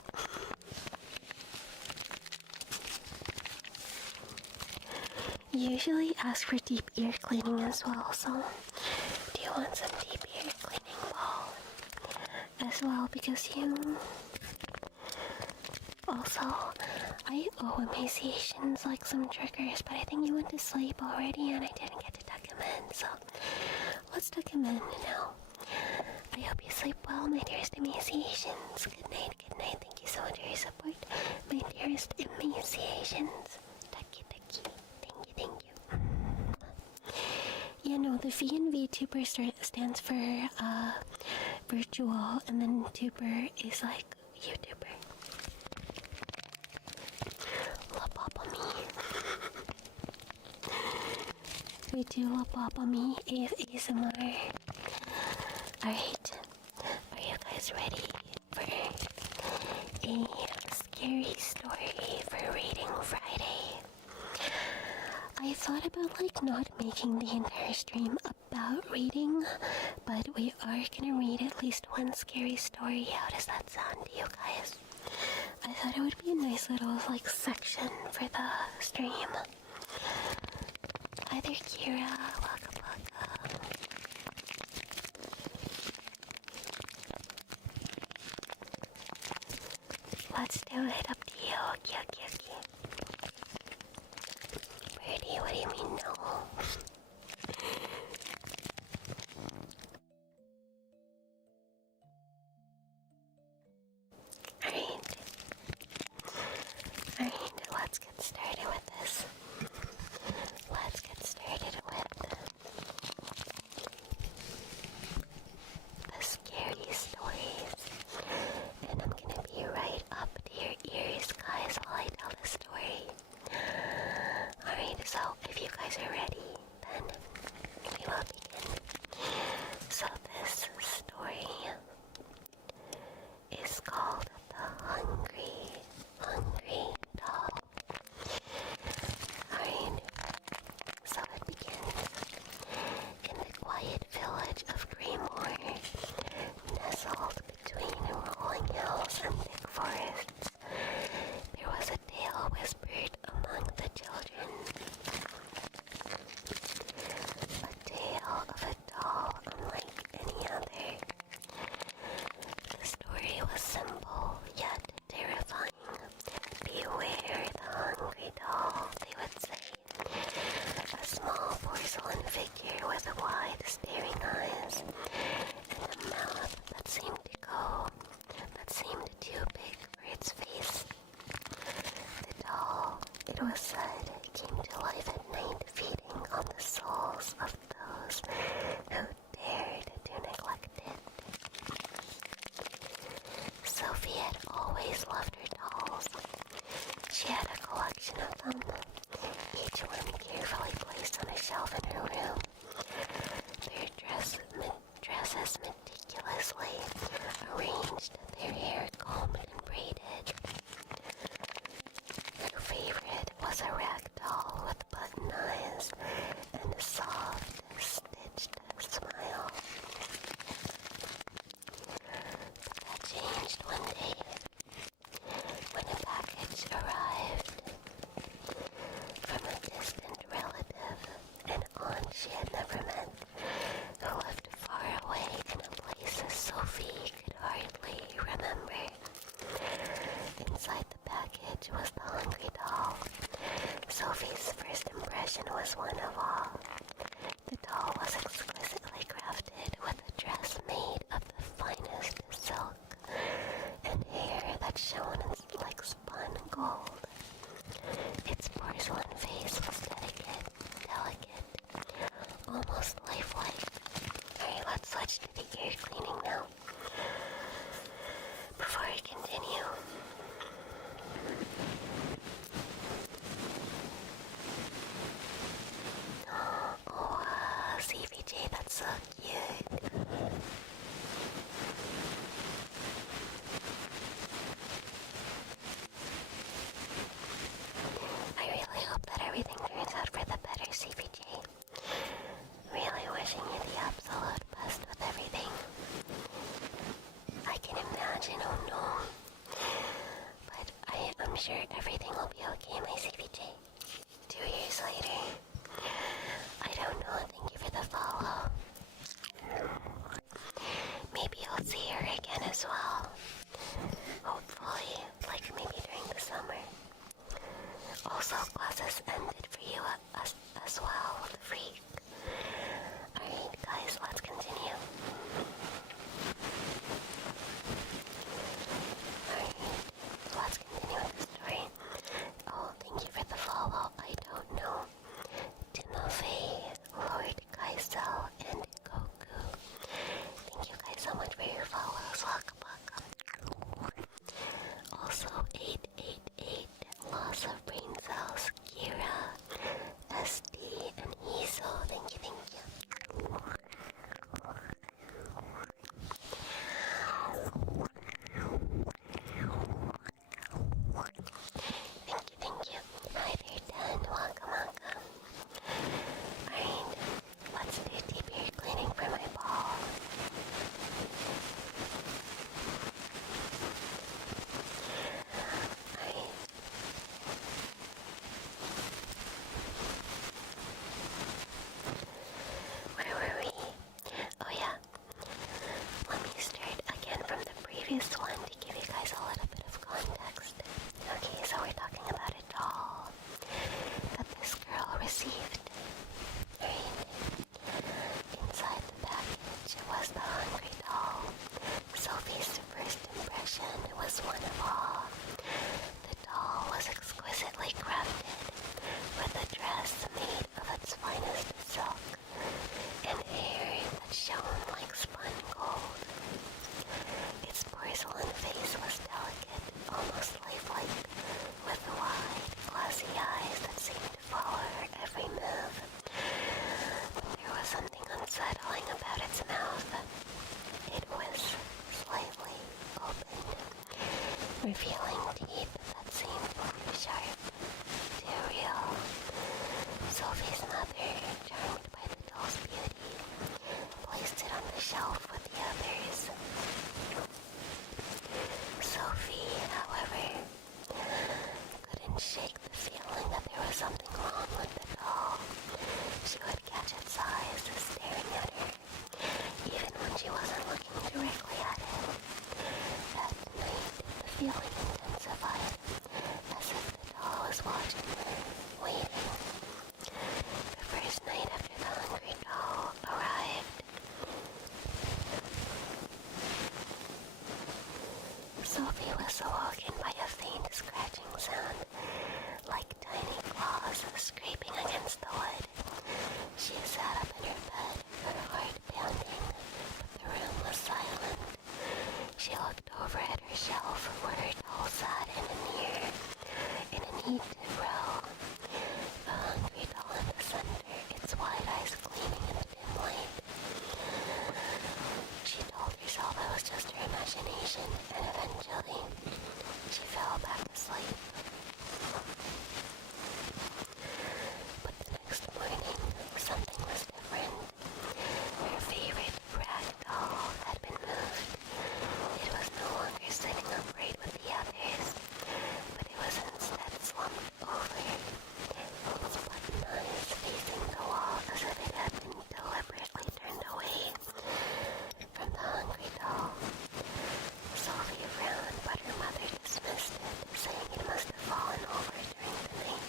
Usually ask for deep ear cleaning as well, so do you want some deep ear cleaning, Ball? As well, because you... Also, I owe emaciations like some triggers, but I think you went to sleep already and I didn't get to tuck him in, so let's tuck him in now. I hope you sleep well, my dearest emaciations. Good night. Thank you so much for your support, my dearest emaciations. Tucky. Thank you. Yeah, no, the V in VTuber stands for virtual, and then tuber is like YouTuber. Lobotomy. We do lobotomy ASMR. Alright, are you guys ready for a scary story for Reading Friday? I thought about like not making the entire stream about reading, but we are gonna read at least one scary story. How does that sound to you guys? I thought it would be a nice little like section for the stream. Hi there, Kira. Welcome, welcome. Let's do it. Up to you. Okay, okay, okay. Birdie, what do you mean no? Alright, let's get started with this. Let's get started with the scary stories. And I'm gonna be right up to your ears, guys, while I tell the story. Alright, so if you guys are ready, then we will begin. So this story is called The Hungry Doll. Alright, so it begins in the quiet village of Greymoor, nestled between rolling hills and thick forests. There was a tale whispered among the children. A tale of a doll unlike any other. The story was simple, yet terrifying. Beware the hungry doll, they would say. A small porcelain figure with wide staring eyes and a mouth that seemed too big for its face. The doll, it was said, came to life at night, feeding on the souls of those who dared to neglect it. Sophie had always loved her dolls. She had a collection of them, each one carefully placed on a shelf in her room. Their dresses meticulously arranged, their hair combed and braided. Her favorite was a rag doll with button eyes and a soft, stitched smile. But that changed one day when a package arrived from a distant relative, an aunt she had never met, who lived far away in a place Sophie could hardly remember. Inside the package was the hungry doll. Sophie's first impression was one of awe. The doll was exquisitely crafted with a dress made of the finest silk and hair that shone like spun gold. Its porcelain face was delicate, almost lifelike. Alright, let's switch to the ear cleaning now. Before I continue, oh, CVJ, that's so cute. I really hope that everything turns out for the better, CVJ. Really wishing you the absolute best with everything. I can imagine, oh no. But I'm sure everything will be okay, my CVJ. 2 years later. I don't know, thank you for the follow. Maybe you'll see her again as well. Hopefully, like maybe during the summer. Also, classes ended for you as well with the freak. Alright guys, let's continue. Alright, let's continue with the story. revealing teeth that seemed too sharp, too real. Sophie's mother, charmed by the doll's beauty, placed it on the shelf with the others. Sophie, however, couldn't shake the feeling that there was something wrong with the doll. She would catch its eyes staring at her, even when she wasn't looking directly at it. That night, the feeling intensified, as if the doll was watching her, waiting. The first night after the hungry doll arrived, Sophie was awoken by a faint scratching sound, like tiny claws scraping against the wood. She sat up in her bed, her heart pounding, but the room was silent. She looked over at her shelf where her doll sat in a neat row. The hungry doll in the center, its wide eyes gleaming in the dim light. She told herself it was just her imagination, and eventually, she fell back asleep. But the next morning, something was different. Her favorite rag doll had been moved. It was no longer sitting upright with the others, but it was instead slumped over, its button eyes facing the wall as if it had been deliberately turned away from the hungry doll. Sophie frowned, but her mother dismissed it, saying it must have fallen over during the night.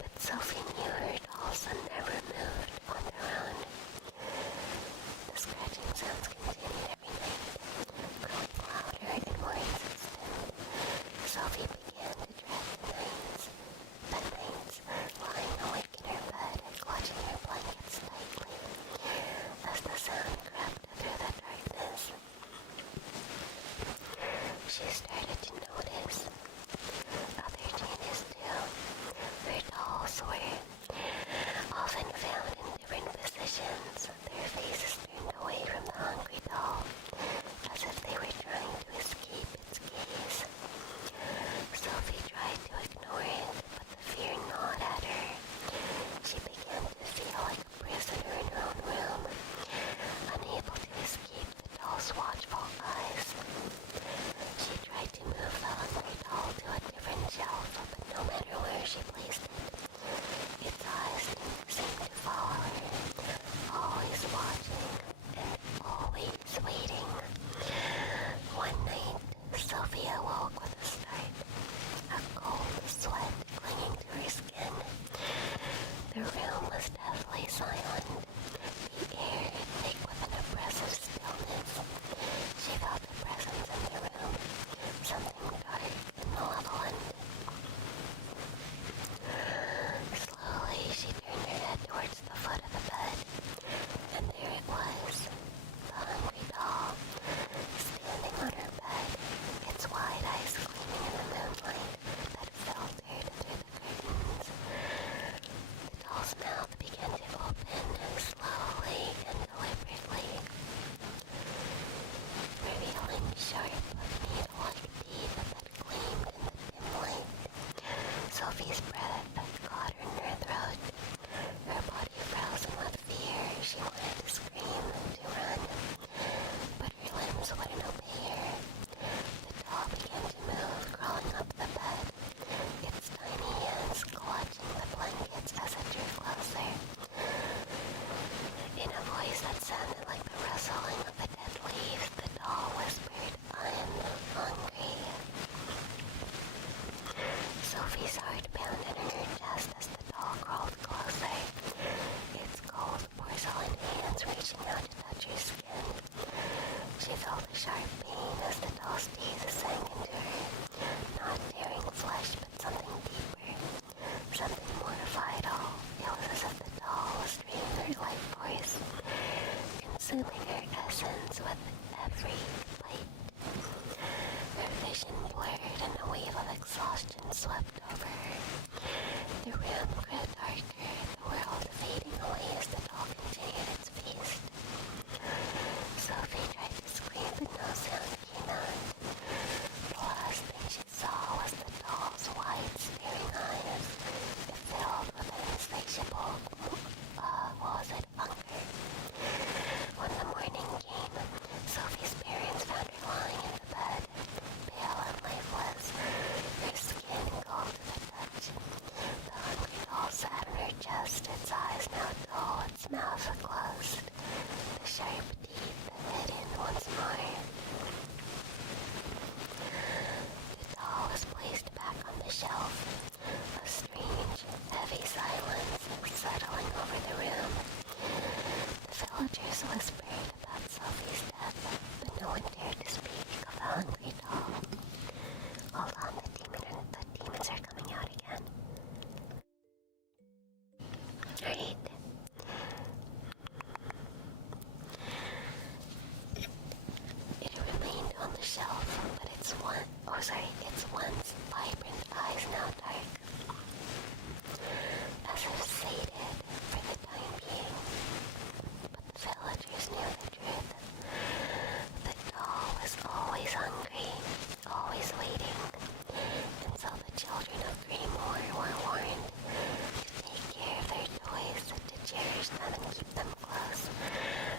But Sophie knew her dolls had never moved on their own. The scratching sounds continued every night, growing louder and more insistent. Sophie began to dread the nights, lying awake in her bed, clutching her blankets tightly, as the sound crept through the darkness. She started to notice other changes too. Her dolls were often found in different positions, their faces turned away from the hungry doll, as if they were trying to escape its gaze. Sophie tried to ignore it, but the fear gnawed at her. She began to feel like a prisoner in her own room, unable to escape the doll's watchful eyes. She tried to move the hungry doll to a different shelf, but no matter where she placed it, its eyes seemed to follow her, always watching and always waiting. One night, Sophie awoke with a start, a cold sweat clinging to her skin. The room was deathly silent, the air thick with an oppressive stillness. She felt a presence in the room, something dark and malevolent. Slowly, she turned her head towards the foot of the bed, and there it was, the hungry doll, standing on her bed, its wide eyes gleaming in the moonlight that filtered through the curtains. The doll's mouth began to open slowly and deliberately, revealing sharp, needle-like teeth that gleamed in the dim light. Sophie's breath caught her in her throat, her body frozen with fear. She wanted to scream, to run, but her limbs wouldn't obey her. The doll began to move, crawling up the bed, its tiny hands clutching the blankets as it drew closer. In a voice that sounded like the rustling of the dead leaves, the doll whispered, "I'm hungry." Sophie's heart pounded in her chest as the doll crawled closer, its cold porcelain hands reaching out to touch her skin. She felt a sharp pain as the doll's teeth sank into her, not tearing flesh but something deeper, something more vital. It was as if the doll was draining her life force, consuming her essence with every bite. Her vision blurred and a wave of exhaustion swept over her. The room grew darker, the world fading away as the doll continued its feast. Sophie tried to scream, but no sound came out. shelf, but it's once vibrant eyes now dark, as if sated for the time being. But the villagers knew the truth. The doll was always hungry, always waiting, and so the children of Greymoor were warned to take care of their toys, to cherish them and keep them close.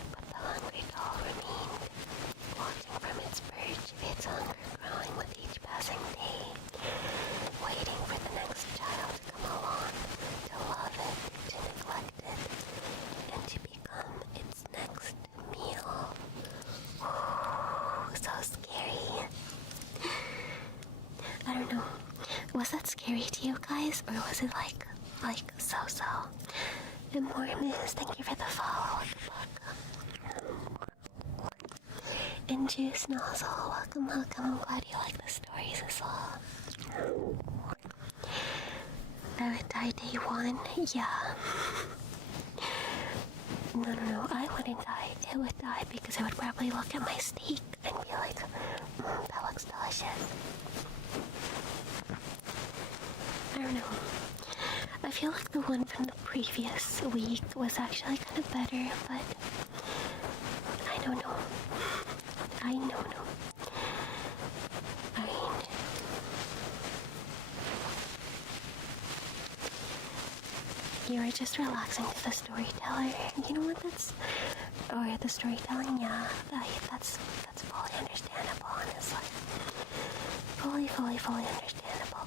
But the hungry doll remained, watching from its perch, its hunger growing with each passing day, waiting for the next child to come along, to love it, to neglect it, and to become its next meal. Ooh, so scary. I don't know. Was that scary to you guys, or was it like so-so? And Mormons, thank you for the follow with the book. And Juice Nozzle, welcome. I'm glad you like the stories as well. I would die day one? Yeah. No, I wouldn't die. It would die because I would probably look at my steak and be like, that looks delicious. I don't know. I feel like the one from the previous week was actually kind of better, but I don't know. I don't know. You were just relaxing to the storyteller. You know what? Or the storytelling. Yeah, that's fully understandable. Honestly, fully understandable.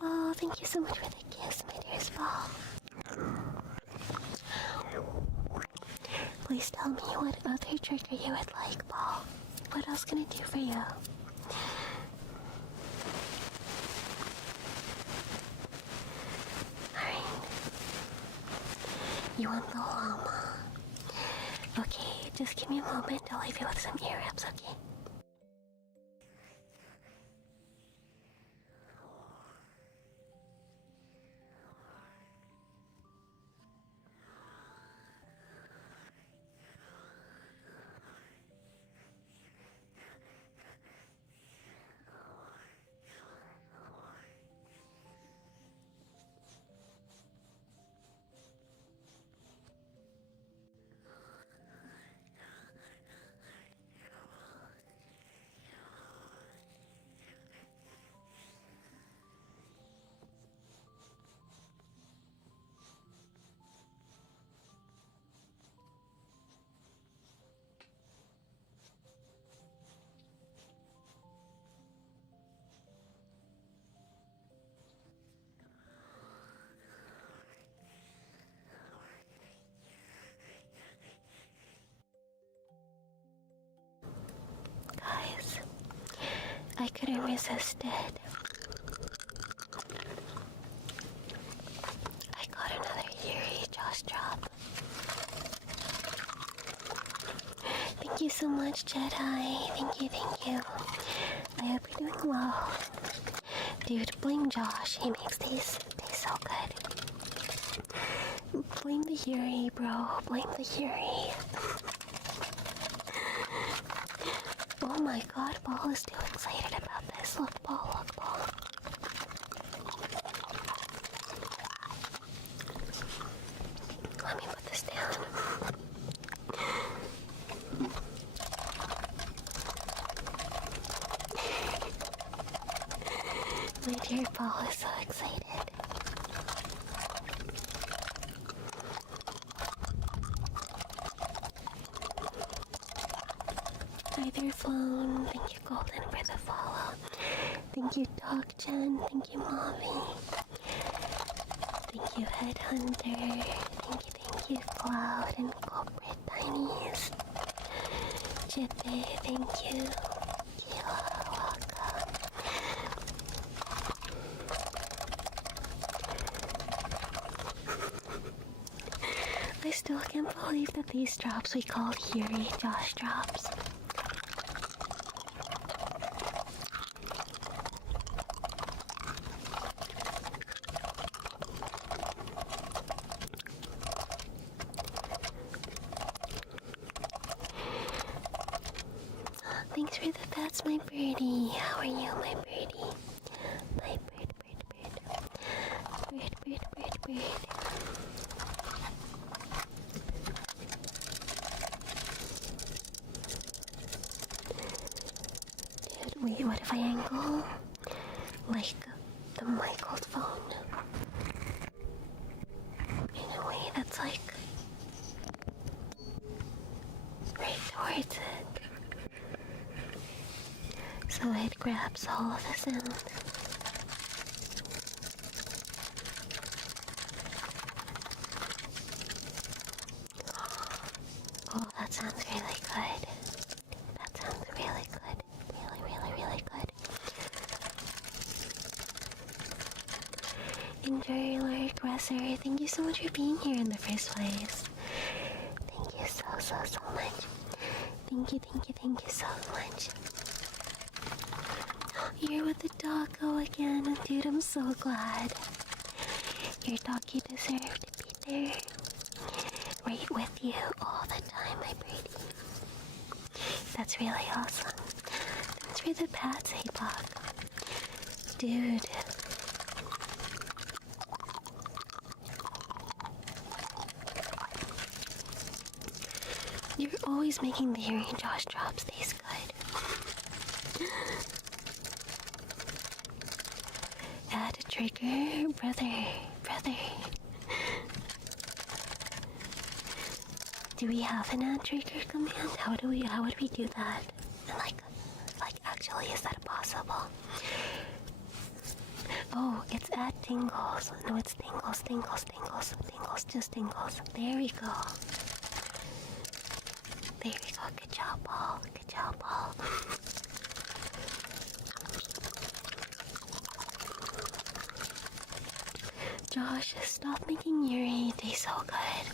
Ball, thank you so much for the kiss, my dearest Ball. Please tell me what other trigger you would like, Ball. What else can I do for you? Alright. You want the llama? Okay, just give me a moment. I'll leave you with some ear wraps, okay? Guys, I couldn't resist it. I got another Yuri Josh drop. Thank you so much, Jedi. Thank you. I hope you're doing well. Dude, blame Josh. He makes these taste so good. Blame the Yuri, bro. Blame the Yuri. Oh my god, Ball is too excited about this. Look, Ball. Let me put this down. My dear Ball is so excited. Hi there, Flown. Thank you, Golden, for the follow. Thank you, Dog Jen. Thank you, Mommy. Thank you, Headhunter. Thank you, Cloud and Culprit Tinies. Jitte, thank you. Kayla, welcome. I still can't believe that these drops we call Yuri Josh drops. Thanks for the pets, my birdie. How are you, my birdie? My bird, bird, bird. Bird, bird, bird, bird. Dude, wait, what if I angle? Like the microphone? In a way that's like right towards it. So it grabs all of the sound. Oh, that sounds really good. That sounds really good. Really, really, really good. Enjoy your Lord Aggressor. Thank you so much for being here in the first place. Thank you so, so, so much. Thank you, thank you, thank you so much. You're with the doggo again, dude. I'm so glad. Your doggy deserved to be there. Right with you all the time, my birdie. That's really awesome. Thanks for the pats, hey Bob. Dude. You're always making the hearing Josh drops taste good. Add a trigger, brother. Do we have an add trigger command? How would we do that? And like actually, is that possible? Oh, it's add tingles. No, it's tingles, just tingles. There we go. There we go. Good job, Paul. Good job, Paul. Josh, stop making Yuri taste so good.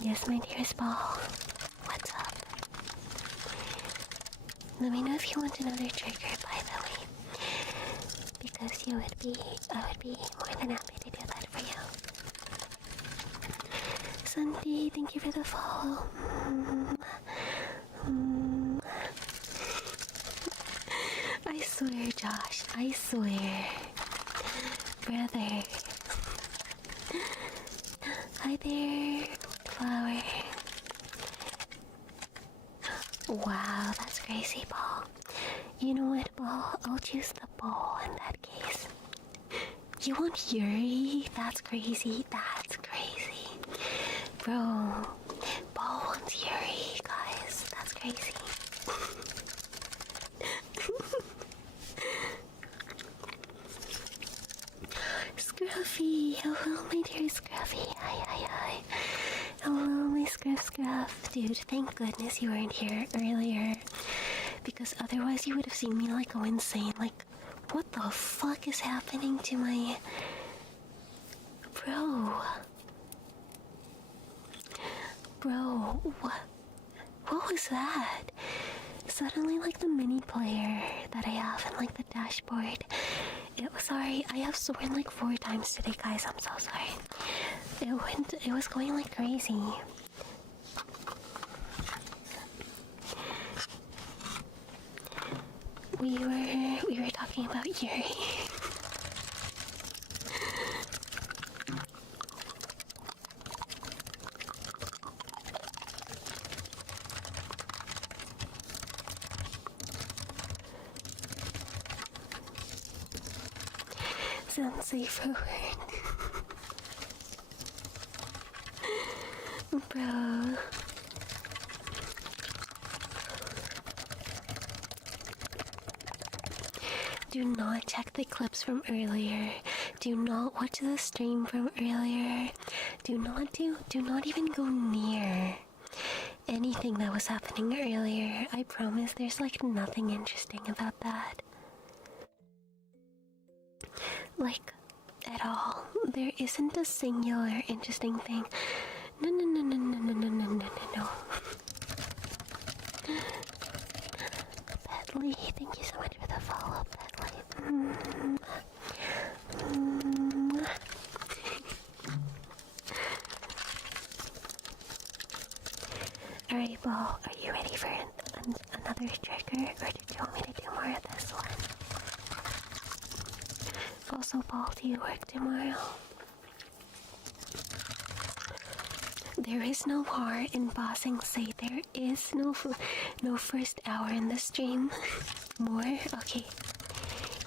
Yes, my dearest Paul. What's up? Let me know if you want another trigger, by the way. Because I would be more than happy to do that for you. Sunday, thank you for the follow. I swear, Josh, I swear. Brother. Hi there, flower. Wow, that's crazy, Paul. You know what, Paul? I'll choose the ball in that case. You want Yuri? That's crazy. That's crazy. Bro, Paul wants Yuri, guys. That's crazy. Scruffy! Hello, my dear Scruffy. Hi. Hello, my Scruff. Dude, thank goodness you weren't here earlier. Because otherwise you would have seen me like go insane. Like, what the fuck is happening to my... Bro, what was that? Suddenly, like, the mini player that I have in, like, the dashboard. Sorry, I have sworn, like, 4 times today, guys. I'm so sorry. It was going, like, crazy. We were talking about Yuri. Sounds safe for work. Bro. Do not check the clips from earlier. Do not watch the stream from earlier. Do not even go near anything that was happening earlier. I promise there's like nothing interesting about that. Like, at all. There isn't a singular interesting thing. No. Pedley, thank you so much for the follow, Pedley. Ball, are you ready for another trigger, or did you want me to do more of this one? Also, Ball, do you work tomorrow? There is no war in Bossing Say. There is no first hour in the stream. More? Okay.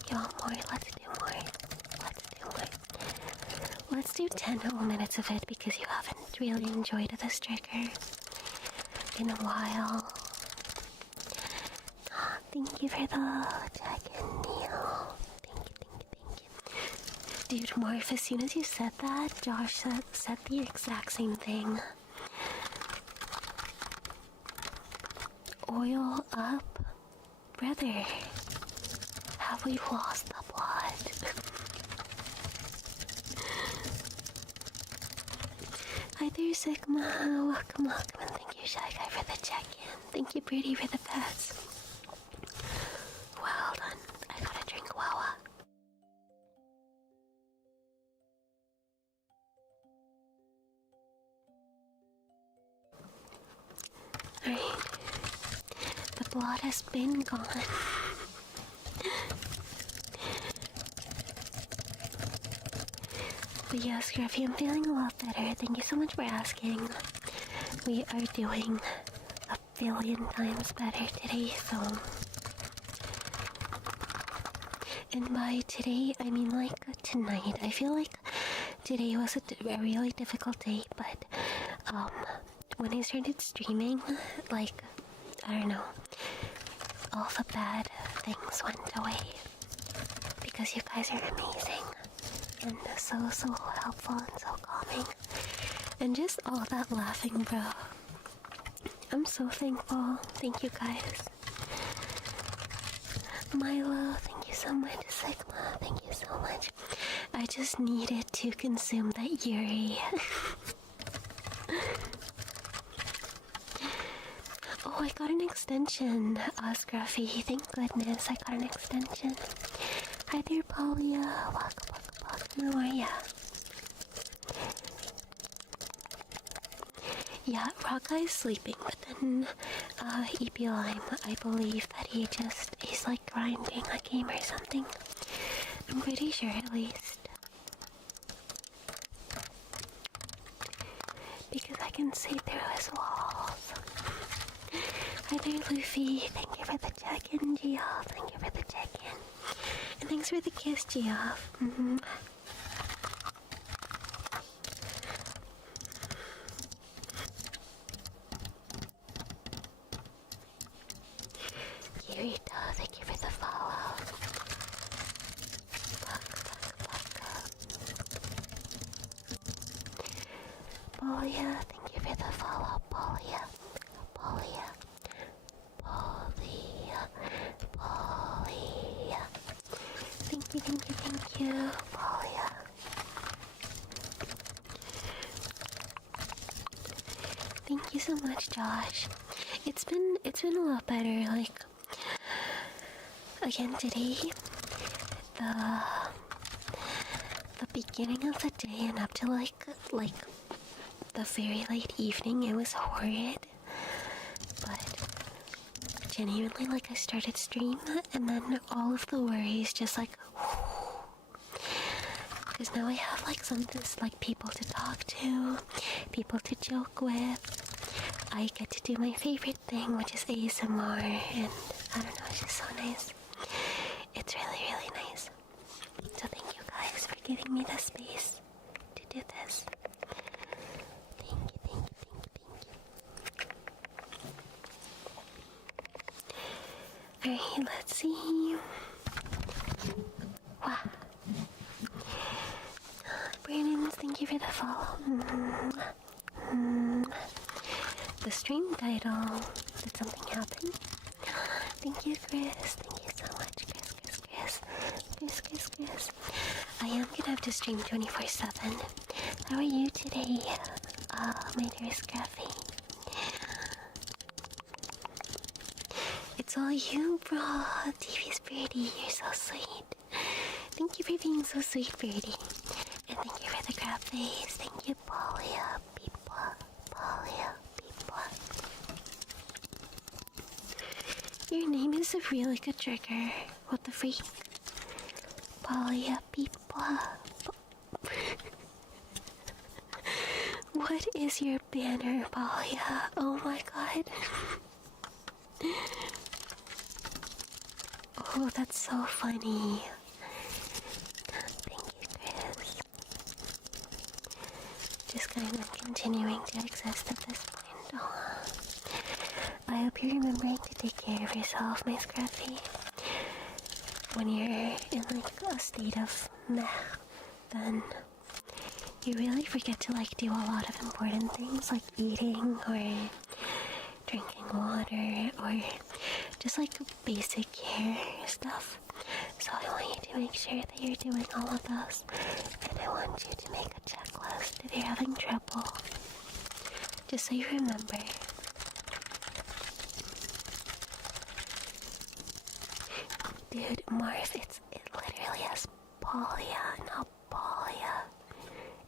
You want more? Let's do more. Let's do 10 whole minutes of it because you haven't really enjoyed this trigger in a while. Thank you for the check-in, Neil. Thank you. Dude, Morph, as soon as you said that, Josh said the exact same thing. Oil up? Brother, have we lost the plot? Hi there, Sigma. Welcome, and thank you, Shy Guy, for the check-in. Thank you, Pretty, for the pets. Well done. I gotta drink Wawa. Alright. The blood has been gone. But yeah, Scruffy, I'm feeling a lot better. Thank you so much for asking. We are doing a billion times better today, so... And by today, I mean like tonight. I feel like today was a really difficult day, but when I started streaming, like, I don't know, all the bad things went away. Because you guys are amazing. And so helpful and so calming. And just all that laughing, bro. I'm so thankful. Thank you guys. Milo, thank you so much. Sigma, thank you so much. I just needed to consume that Yuri. Oh, I got an extension, Scruffy. Thank goodness I got an extension. Hi there, Paulia. Welcome. How are ya? Yeah, Rocka is sleeping, but then EP Lime, I believe that he's like grinding a game or something. I'm pretty sure, at least. Because I can see through his walls. Hi there, Luffy. Thank you for the check-in, Geoff. Thank you for the check-in. And thanks for the kiss, Geoff. Kirito, thank you for the follow. Polia, thank you for the follow. Polia. Thank you, Polia. Thank you so much, Josh. It's been a lot better. Like, again today, the beginning of the day and up to like the very late evening, it was horrid. But genuinely, like, I started stream and then all of the worries just like, because now I have like like people to talk to, people to joke with. I get to do my favorite thing, which is ASMR, and I don't know, it's just so nice. It's really, really nice. So thank you guys for giving me the space to do this. Thank you. Alright, let's see. Wow. Brandon, thank you for the follow. The stream title. Did something happen? Thank you, Chris. Thank you so much, Chris. I am gonna have to stream 24/7. How are you today, my dear Scruffy? It's all you, bro. TV's Birdie, you're so sweet. Thank you for being so sweet, Birdie. And thank you for the crab face. Thank you, Polia. People. your name is a really good trigger. What the freak? Palia Pipla. What is your banner, Palia? Oh my god. Oh, that's so funny. Thank you, Chris. Just kind of continuing to exist at this point. Oh. I hope you're remembering to take care of yourself, my Scruffy. When you're in like a state of meh, then you really forget to like do a lot of important things like eating or drinking water or just like basic care stuff. So I want you to make sure that you're doing all of those, and I want you to make a checklist if you're having trouble, just so you remember. Dude, Marv, it literally has Polia, not Polia.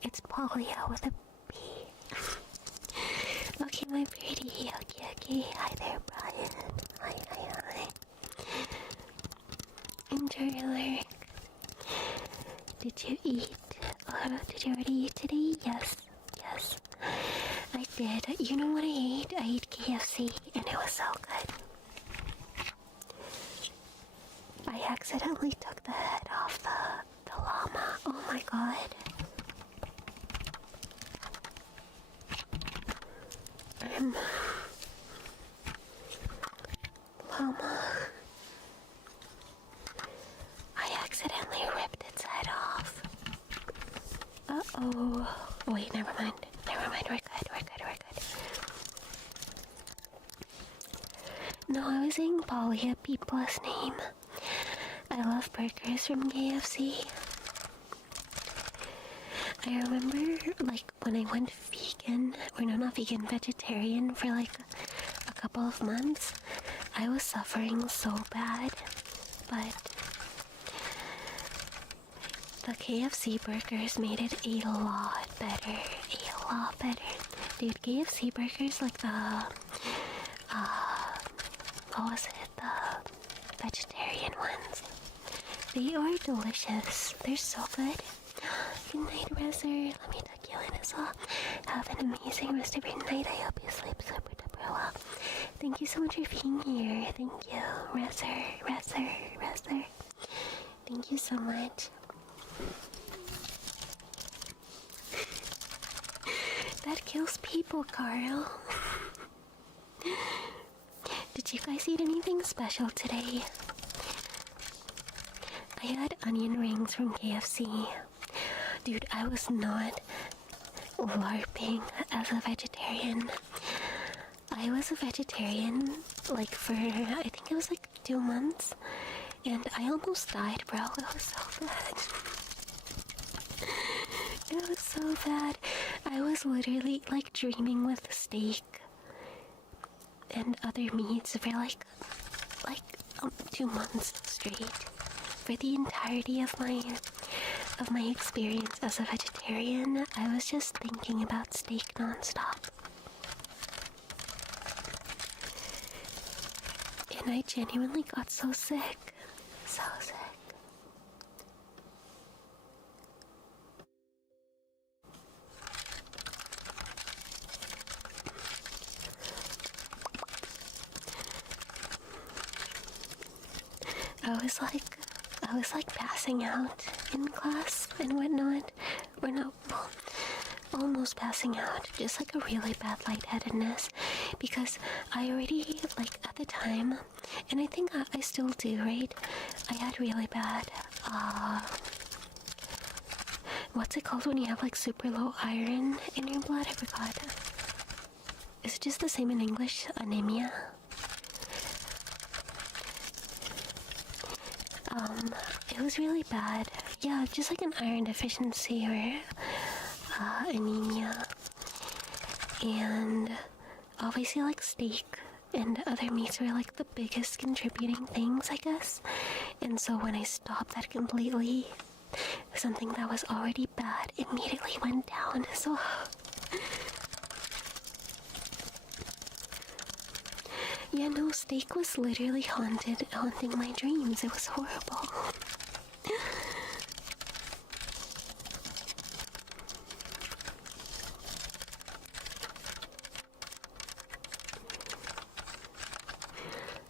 It's Polia with a P. Okay, my pretty. Okay. Hi there, Brian. Hi. Enjoy your lyric. Did you eat? Did you already eat today? Yes. I did. You know what I ate? I ate KFC, and it was so good. I accidentally took the head off the llama. Oh my god. Llama. I accidentally ripped its head off. Uh-oh. Wait, never mind. We're good. No, I was saying Polly, a P-plus name. I love burgers from KFC. I remember, like, when I went vegan, or no, not vegan, vegetarian for, like, a couple of months, I was suffering so bad, but the KFC burgers made it a lot better. Dude, KFC burgers, like what was it? The vegetarian ones. They are delicious. They're so good. Good night, Rezer. Let me tuck you in as well. Have an amazing rest of your night. I hope you sleep super duper well. Thank you so much for being here. Thank you, Rezer. Thank you so much. That kills people, Carl. Did you guys eat anything special today? I had onion rings from KFC. Dude, I was not LARPing as a vegetarian. I was a vegetarian, like, for, I think it was like 2 months. And I almost died, bro. It was so bad. It was so bad. I was literally, like, dreaming with steak and other meats for, like 2 months straight. For the entirety of my experience as a vegetarian, I was just thinking about steak nonstop. And I genuinely got so sick. So sick. I was like passing out in class and whatnot. Or no, well, almost passing out. Just like a really bad lightheadedness. Because I already, like, at the time, and I think I still do, right? I had really bad, what's it called when you have, like, super low iron in your blood? I forgot. Is it just the same in English? Anemia? It was really bad. Yeah, just like an iron deficiency or anemia. And obviously, like, steak and other meats were like the biggest contributing things, I guess. And so when I stopped that completely, something that was already bad immediately went down. So Yeah, no, steak was literally haunting my dreams. It was horrible.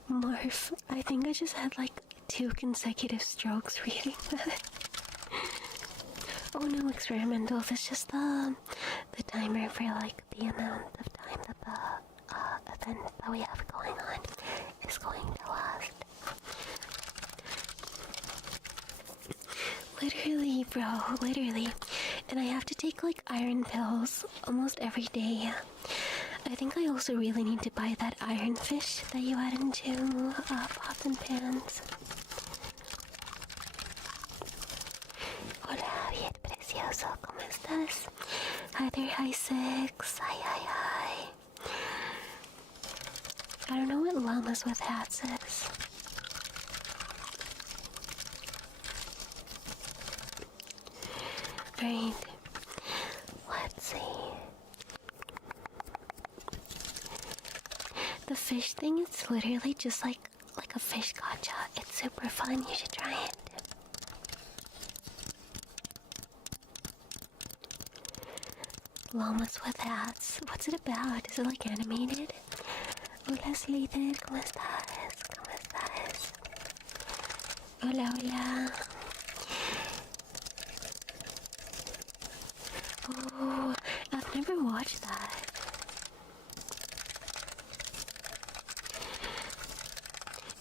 Marf, I think I just had like 2 consecutive strokes reading that. Oh no, experimentals, it's just the timer for like the amount of time that the event that we have going on is going to last. Literally, bro, literally. And I have to take like iron pills almost every day. I think I also really need to buy that iron fish that you add into pots and pans. Hola, bien precioso, ¿cómo estás? Hi there, hi Six. Hi. I don't know what llamas with hats is. Alright, let's see. The fish thing is literally just like a fish gacha. It's super fun, you should try it. Llamas with hats. What's it about? Is it like animated? Hola Slither, ¿cómo estás? ¿Cómo estás? Hola, hola. Oh, I've never watched that.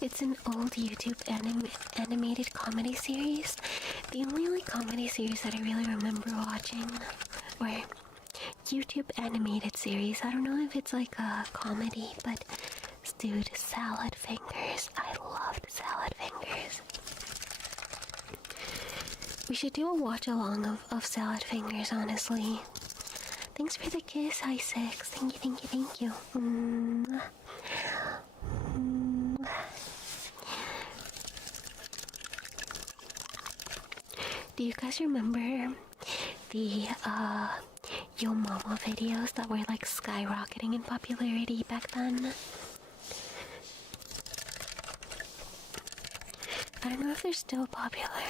It's an old YouTube animated comedy series. The only like comedy series that I really remember watching were YouTube animated series. I don't know if it's like a comedy, but dude, Salad Fingers. I loved Salad Fingers. We should do a watch along of Salad Fingers, honestly. Thanks for the kiss, hi Six. Thank you. Do you guys remember the Yo Mama videos that were like skyrocketing in popularity back then? I don't know if they're still popular.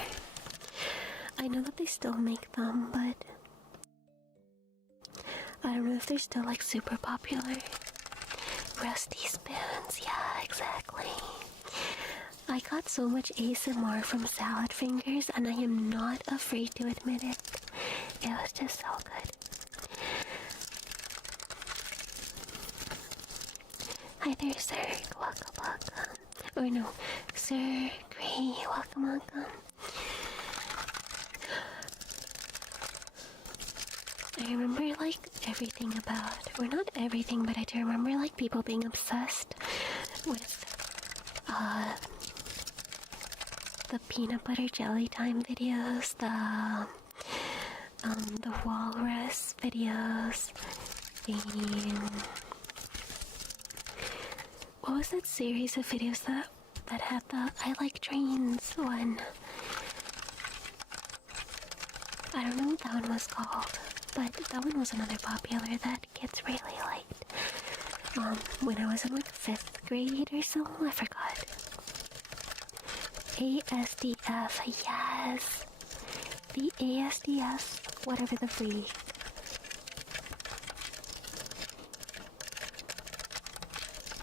I know that they still make them, but I don't know if they're still like super popular. Rusty spoons, yeah, exactly. I got so much ASMR from Salad Fingers, and I am not afraid to admit it. It was just so good. Hi there, sir. Welcome. Or no, Sir Gray. Welcome. I remember like everything about, or not everything, but I do remember like people being obsessed with the peanut butter jelly time videos, the walrus videos, what was that series of videos that had the I like trains one? I don't know what that one was called, but that one was another popular that kids really liked. When I was in like 5th grade or so, I forgot. ASDF, yes! The ASDF, whatever the freak.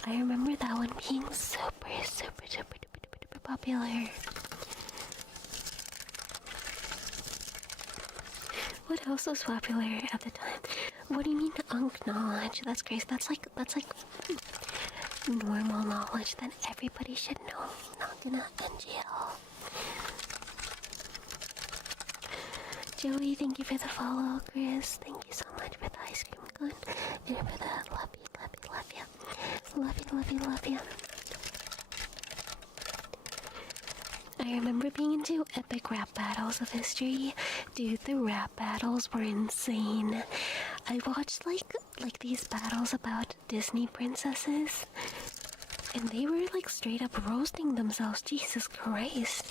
I remember that one being super popular. What else was popular at the time? What do you mean unk knowledge? That's crazy. That's like normal knowledge that everybody should know. Not gonna NGL. Joey, thank you for the follow. Chris, thank you so much for the ice cream gun. And for the love you. I remember being into epic rap battles of history. Dude, the rap battles were insane. I watched like these battles about Disney princesses, and they were like straight up roasting themselves. Jesus Christ.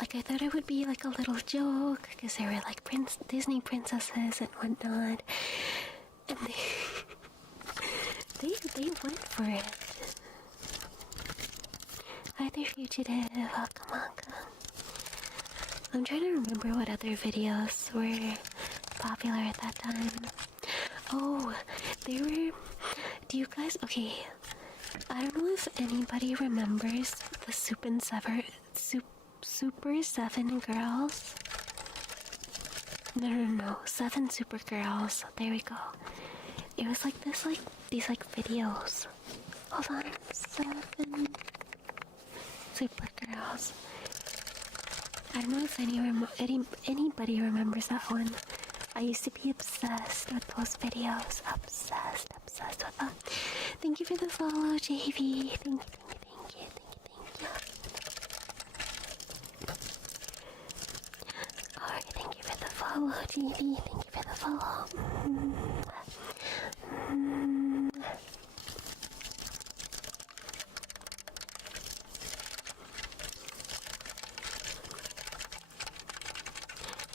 Like I thought it would be like a little joke because they were like Disney princesses and whatnot. And They went for it. Either fugitive, Wakamaka. I'm trying to remember what other videos were popular at that time. Oh, they were. Do you guys? Okay, I don't know if anybody remembers the Super 7 girls. No, 7 super girls. There we go. It was like this, like these like videos. Hold on, 7 super girls. I don't know if anybody remembers that one. I used to be obsessed with those videos. Obsessed with them. Thank you for the follow, JV. Thank you. Alright, thank you for the follow, JV. Thank you for the follow.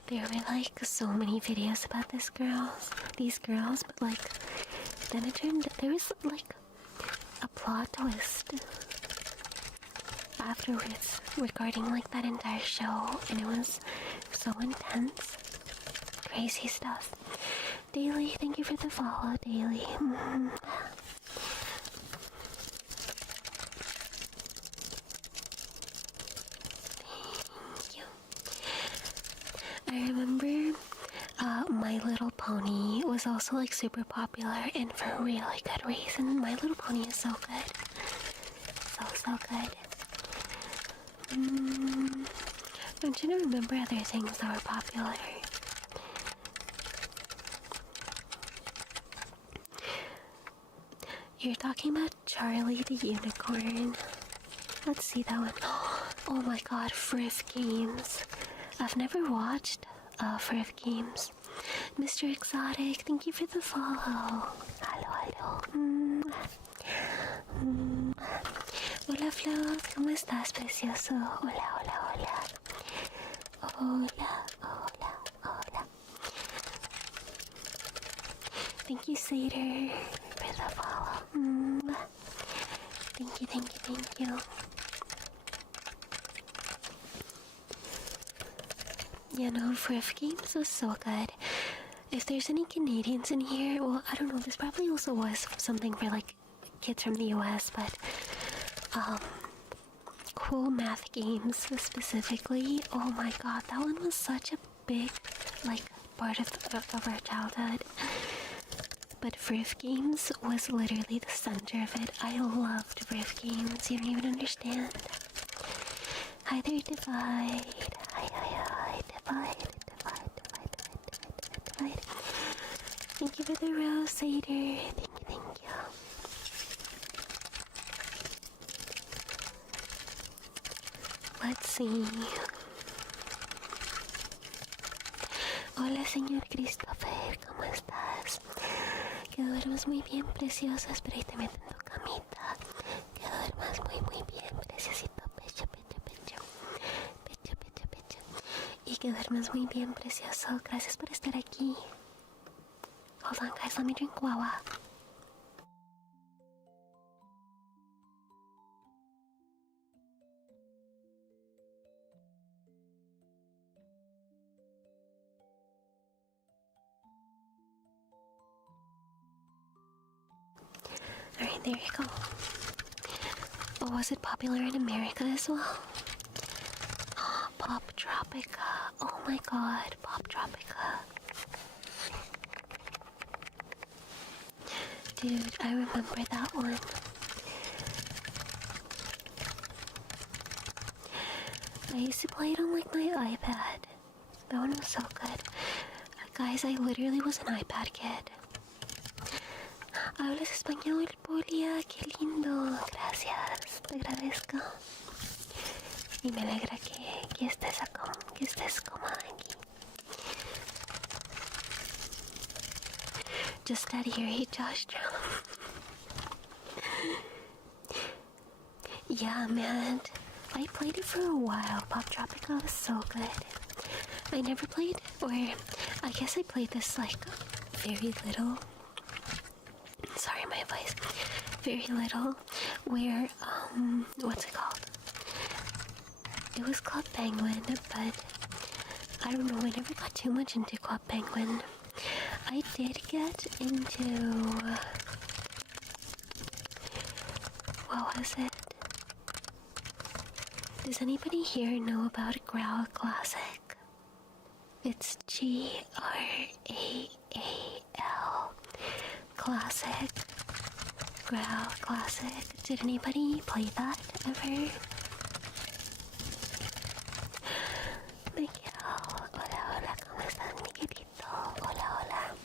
There were like so many videos about these girls, but like then it turned, there was like a plot twist afterwards regarding like that entire show, and it was so intense, crazy stuff. Daily, thank you for the follow, Daily. I remember My Little Pony was also like super popular, and for a really good reason. My Little Pony is so good. So good. I'm trying to remember other things that were popular. You're talking about Charlie the Unicorn. Let's see that one. Oh my god, Friv Games. I've never watched Friv Games. Mr. Exotic, thank you for the follow. Hello. Hola, Flos, ¿cómo estás, precioso? Hola. Thank you, Sater, for the follow. Thank you. You know, Friv Games was so good. If there's any Canadians in here, well, I don't know, this probably also was something for like kids from the US, but Cool Math Games specifically, oh my god, that one was such a big like part of our childhood. But Friv Games was literally the center of it. I loved Friv Games, you don't even understand. Hi there, Divide. Hi, Divide. Thank you for the rose, Sater. Thank you. Let's see. Hola, señor Christopher, ¿cómo estás? Que duermas muy bien, preciosa. Espera y te meto en tu camita. Que duermas muy bien, preciosito. Pecho. Y que duermas muy bien, precioso. Gracias por estar aquí. Hold on, guys, let me drink guava. Alright, there you go. Oh, was it popular in America as well? Pop Tropica. Oh my god, Pop Tropica. Dude, I remember that one. I used to play it on like my iPad. That one was so good. Guys, I literally was an iPad kid. Hablas español, Polia, qué lindo. Gracias, te agradezco. Y me alegra que estés cómoda aquí. Just out of your age, Josh. Yeah, man. I played it for a while. Pop Tropica was so good. I never played, or I guess I played this like very little. sorry, my voice, very little, where, what's it called? It was Club Penguin, but I don't know, I never got too much into Club Penguin. I did get into, what was it? Does anybody here know about a Growl Classic? It's Graal Classic. Growl Classic. Did anybody play that ever? Miguel, hola, hola, ¿cómo estás, Miguelito? Hola, hola.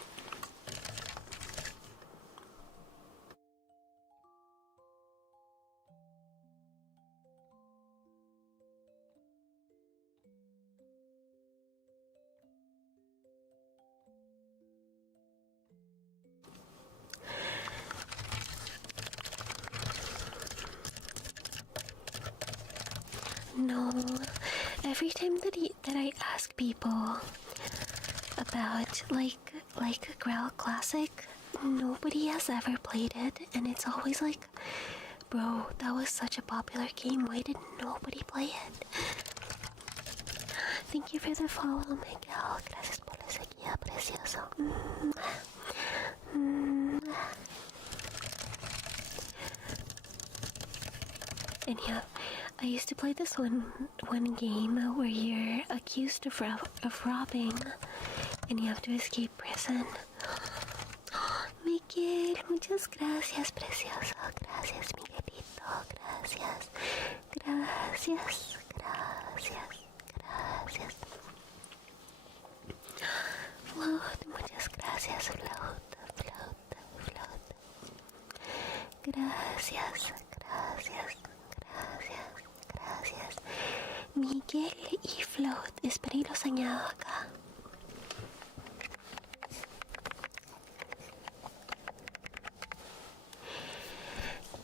No, every time that I ask people about like a Growl Classic, nobody has ever played it, and it's always like, bro, that was such a popular game. Why did nobody play it? Thank you for the follow, Miguel. Gracias por la seguida, precioso. And yeah, I used to play this one game where you're accused of robbing, and you have to escape prison. Miguel, muchas gracias, precioso. Gracias, Miguelito. Gracias. Gracias. Gracias. Gracias. Float, muchas gracias, Float. Float. Float. Gracias. Gracias. Gracias, gracias. Miguel y Float, espera y los añado acá.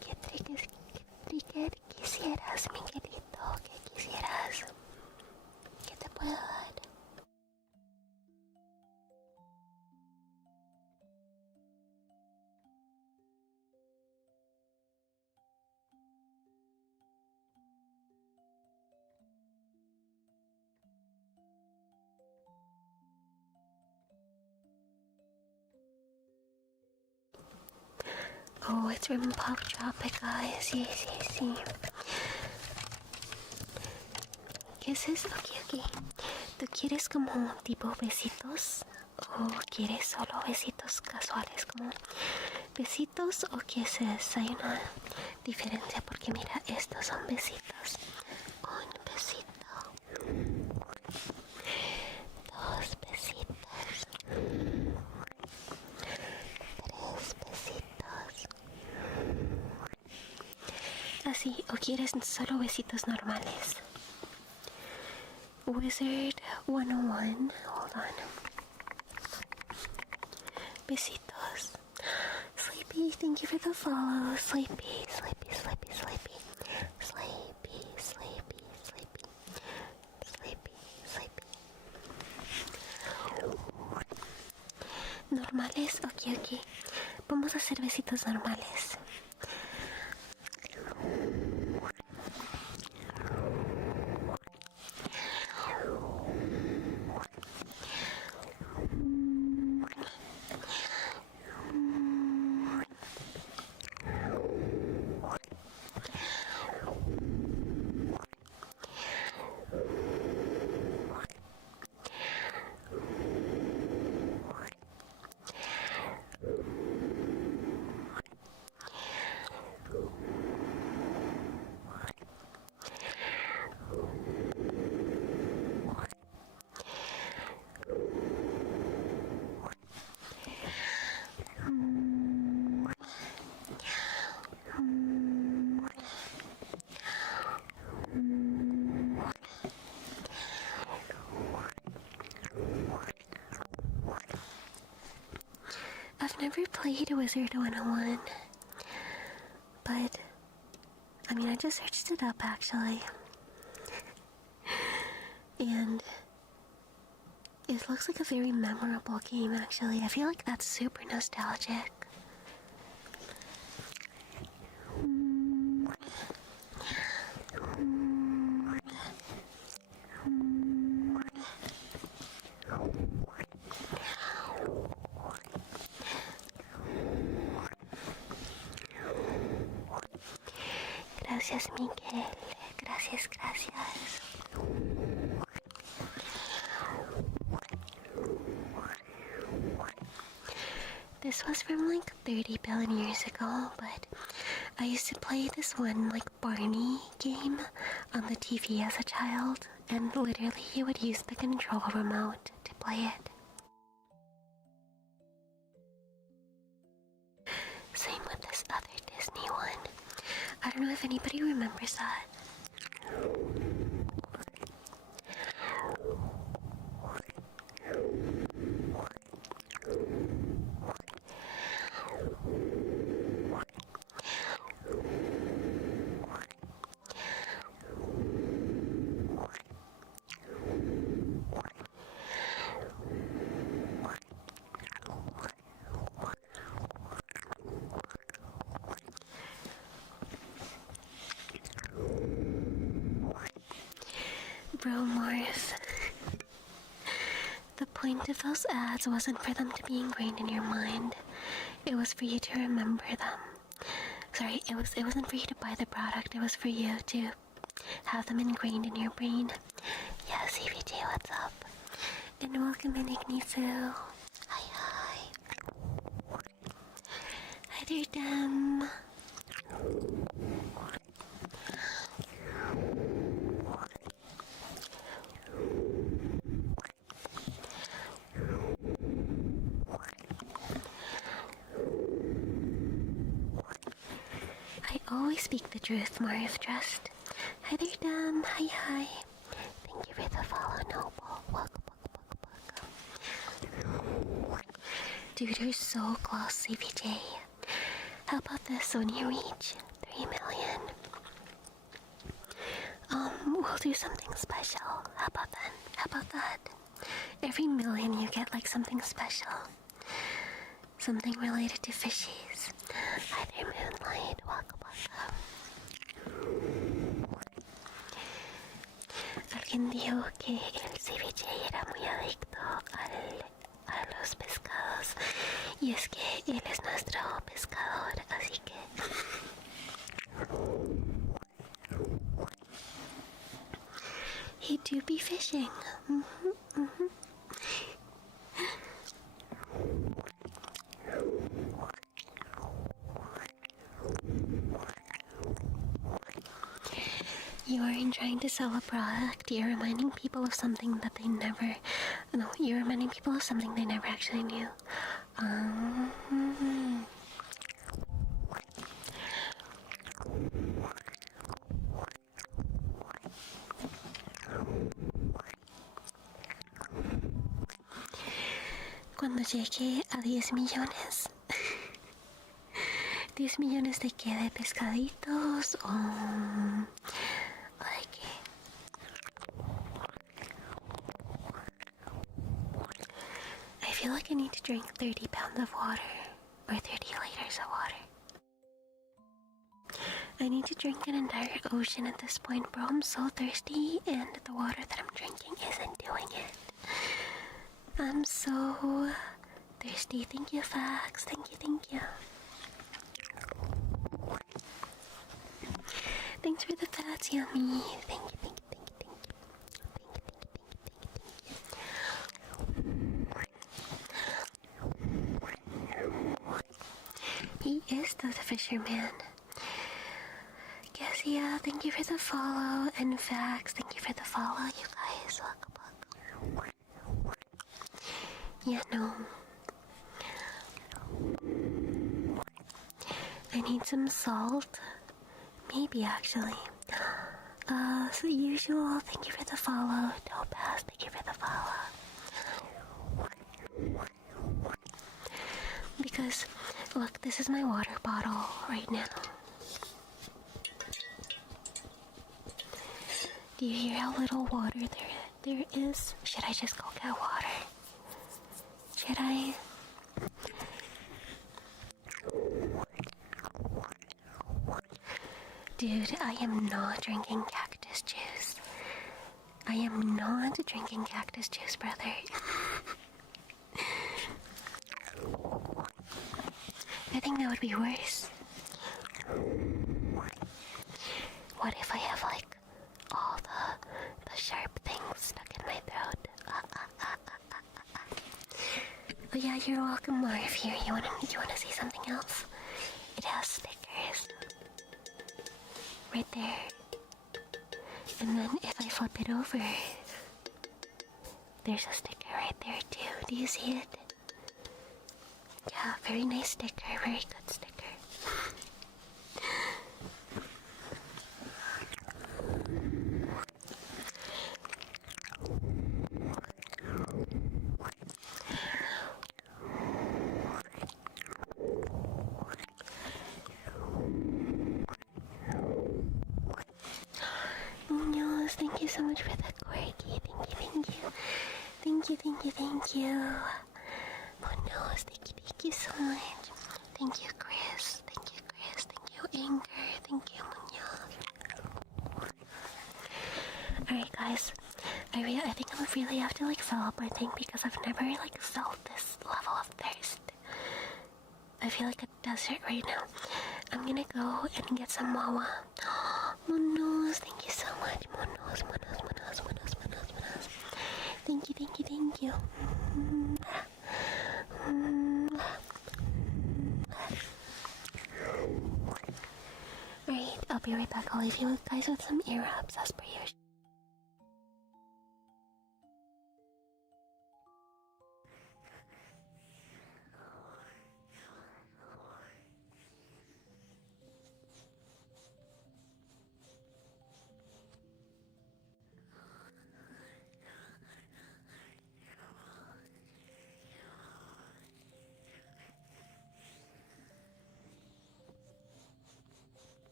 ¿Qué trigger quisieras, Miguelito? ¿Qué quisieras? ¿Qué te puedo dar? Oh, it's from Pop Tropic, guys. Sí, sí, sí. ¿Qué es eso? Ok. ¿Tú quieres como tipo besitos? ¿O quieres solo besitos casuales? Como besitos o qué es eso? Hay una diferencia porque mira, estos son besitos. Un besito. Dos besitos. Tres besitos. Así, o quieres solo besitos normales. Wizard 101, hold on. Besitos. Sleepy, thank you for the follow. Sleepy, sleepy, sleepy, sleepy. Sleepy, sleepy, sleepy. Sleepy, sleepy. Normales, ok. Vamos a hacer besitos normales. I've never played Wizard 101, but I mean, I just searched it up actually, and it looks like a very memorable game actually. I feel like that's super nostalgic. Gracias, Miguel. Gracias, gracias. This was from like 30 billion years ago, but I used to play this one like Barney game on the TV as a child, and literally you would use the control remote to play it. Same with this other Disney one. I don't know if anybody remembers that. Bro, Morris. The point of those ads wasn't for them to be ingrained in your mind. It was for you to remember them. Sorry, it wasn't for you to buy the product. It was for you to have them ingrained in your brain. Yeah, CVJ, what's up? And welcome in, Ignisu. Hi, hi. Hi there, Dem. I always speak the truth, Marv Trust. Hi there, Dam. Hi, hi. Thank you for the follow, Noble. Welcome. Dude, you're so close, CVJ. How about this when you reach 3 million? We'll do something special. How about that? How about that? Every million you get like something special. Something related to fishies. Hi there, Moonlight. Welcome. Alguien dijo que el ceviche era muy adicto a los pescados. Y es que él es nuestro pescador, así que... He do be fishing. You aren't trying to sell a product, you're reminding people of something that they never... No, you're reminding people of something they never actually knew. Cuando llegue a 10 millones... 10 millones de qué, de pescaditos o... ¿De qué? I feel like I need to drink 30 pounds of water, or 30 liters of water. I need to drink an entire ocean at this point, bro. I'm so thirsty, and the water that I'm drinking isn't doing it. I'm so thirsty. Thank you, Fax. Thank you. Thanks for the fats, Yummy. Thank you. He is the fisherman. Cassia, thank you for the follow. And Fax, thank you for the follow, you guys. Welcome. Yeah, no. I need some salt. Maybe, actually. So usual, thank you for the follow. Topaz, thank you for the follow. Because, look, this is my water bottle right now. Do you hear how little water there is? Should I just go get water? Should I? Dude, I am not drinking cactus juice. I am not drinking cactus juice, brother. I think that would be worse. my throat. Oh yeah, you're welcome, Marv. Here, you wanna see something else? It has stickers. Right there. And then if I flip it over, there's a sticker right there too. Do you see it? Yeah, very nice sticker, very good sticker. Nyaaa, thank you so much for the quirky. Thank you. Thank you. Oh no, thank you so much. Thank you, Chris. Thank you, Anger. Thank you, Nyaaa. Alright, guys. I think I'm really have to like fill up my thing because I've never like felt this level of thirst. I feel like a desert right now. I'm gonna go and get some Wawa. Monos, thank you so much. Monos. Thank you. Alright, I'll be right back. I'll leave you guys with some ear rubs as per usual.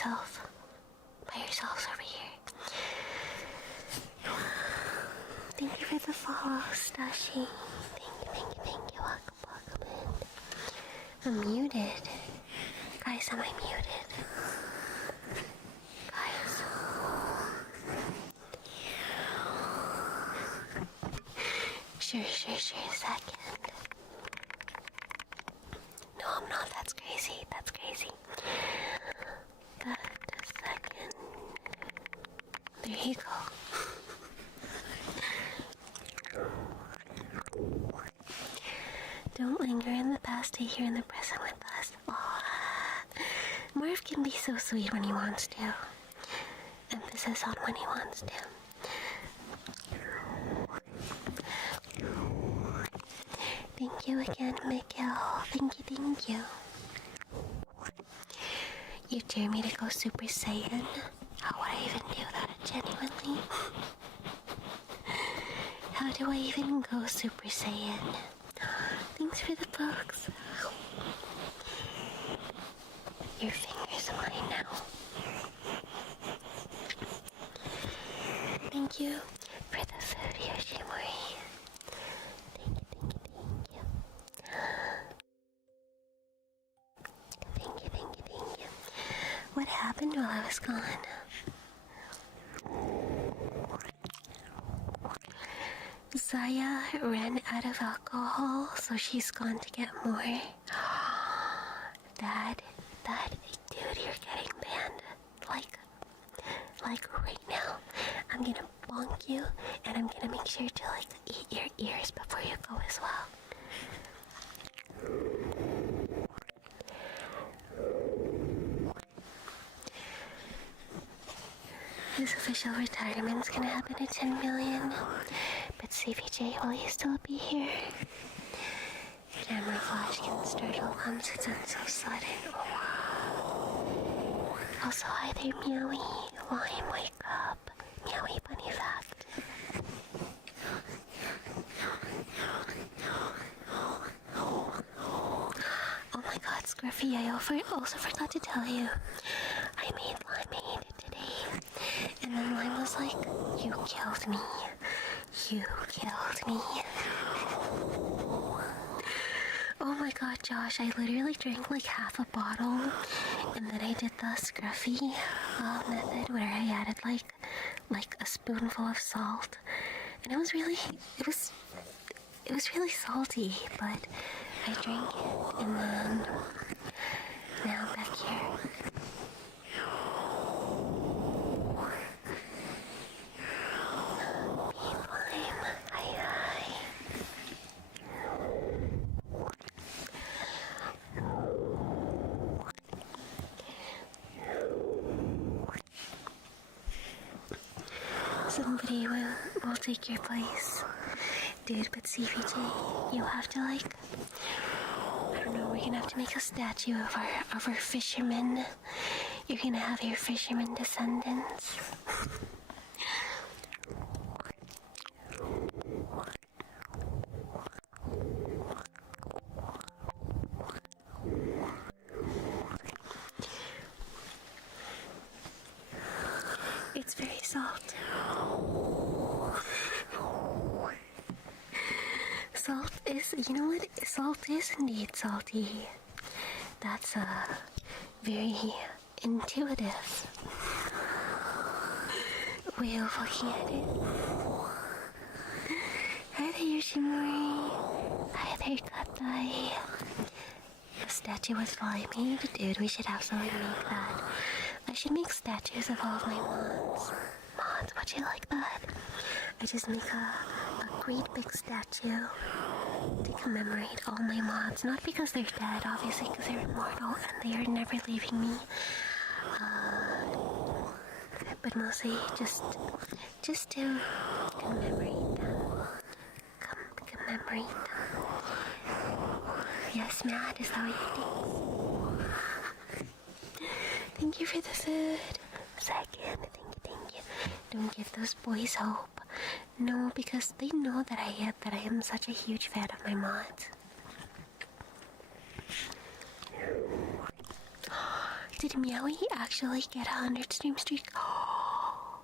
yourself. By yourselves over here. Thank you for the follow, Stashi. Thank you. Welcome in. I'm muted. Guys, am I muted? Guys. Sure, second. No, I'm not. That's crazy. But a second. There you go. Don't linger in the past, stay here in the present with us. Oh, Marv can be so sweet when he wants to. Emphasis on when he wants to. Thank you again, Miguel. Thank you. You dare me to go Super Saiyan? How would I even do that, genuinely? How do I even go Super Saiyan? Thanks for the books. Your fingers are mine now. Thank you for the food, Yoshimori. Thank you. What happened while I was gone? Zaya ran out of alcohol, so she's gone to get more. Dad, dude, you're getting banned. Like right now. I'm gonna bonk you, and I'm gonna make sure to eat your ears before you go as well. His official retirement's gonna happen at 10 million. But CVJ, will you still be here? Camera flash can start all comes, it's so sudden. Oh, wow. Also, hi there, Meowie. Lime, wake up. Meowie, bunny fact. Oh my god, Scruffy, I also forgot to tell you. I made limeade today. And then Lime was like, you killed me. You killed me. Oh my god, Josh, I literally drank half a bottle, and then I did the Scruffy method where I added like a spoonful of salt, and it was really salty, but I drank it, and then now I'm back here. Somebody will take your place. Dude, but CVJ, you have to I don't know, we're gonna have to make a statue of our fishermen. You're gonna have your fisherman descendants. It's very salt. Salt is, you know what? Salt is indeed salty. That's very intuitive way of looking at it. Hi there, Yoshimori. Hi there, Katai. A statue was limeade? Dude, we should absolutely make that. I should make statues of all of my mods. Mods, would you like that? I just make a great big statue to commemorate all my mods. Not because they're dead, obviously, because they're immortal and they are never leaving me. But mostly just to commemorate them. Commemorate them. Yes, Matt, is that what you think? Thank you for the food. Second, thank you. Don't give those boys hope. No, because they know that I am such a huge fan of my mods. Did Meowie actually get 100 stream streak? Oh,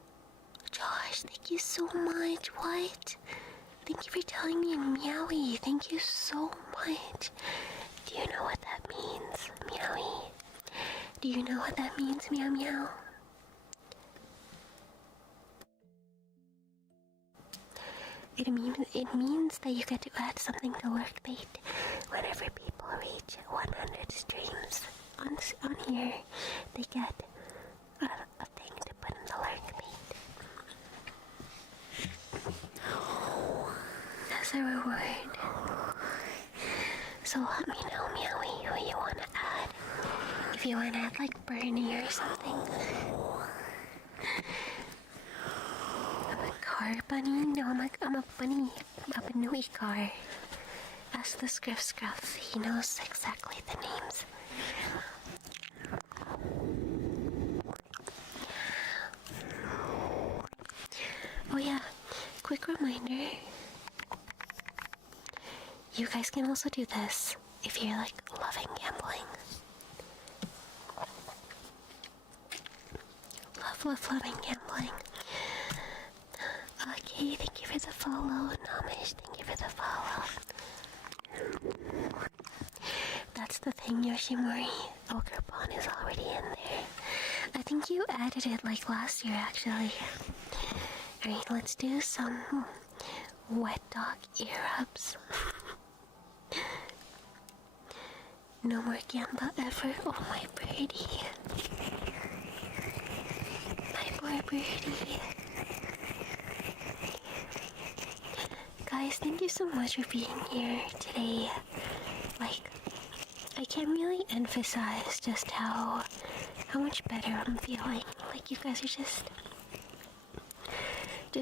Josh, thank you so much. What? Thank you for telling me, Meowie. Thank you so much. Do you know what that means, Meowie? Do you know what that means, Meow Meow? It means that you get to add something to lurk bait whenever people reach 100 streams on here. They get a thing to put in the lurk bait as a reward. So let me know, Meowie, who you want to add. If you want to add like Bernie or something. I'm a car bunny? No, I'm a bunny. I'm a Banui car. Ask the Scruff. He knows exactly the names. Oh yeah, quick reminder. You guys can also do this if you're like loving gambling. Loving gambling. Okay, thank you for the follow. Namish, thank you for the follow. That's the thing, Yoshimori. Ogrebon is already in there. I think you added it like last year, actually. Alright, let's do some wet dog ear rubs. No more gamba ever. Oh, my birdie. My poor birdie. Guys, thank you so much for being here today. Like, I can't really emphasize just how much better I'm feeling. Like, you guys are just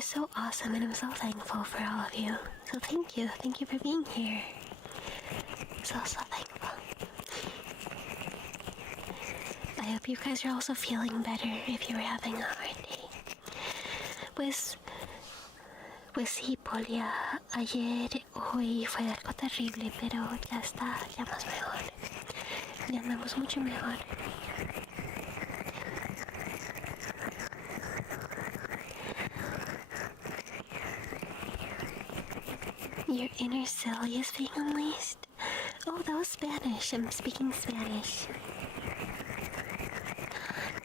so awesome, and I'm so thankful for all of you. So thank you for being here. So thankful. I hope you guys are also feeling better if you were having a hard day. Pues sí, Polia, ayer, hoy fue algo terrible, pero ya está, ya más mejor. Ya andamos mucho mejor. Your inner Sally is being unleashed. Oh, that was Spanish. I'm speaking Spanish.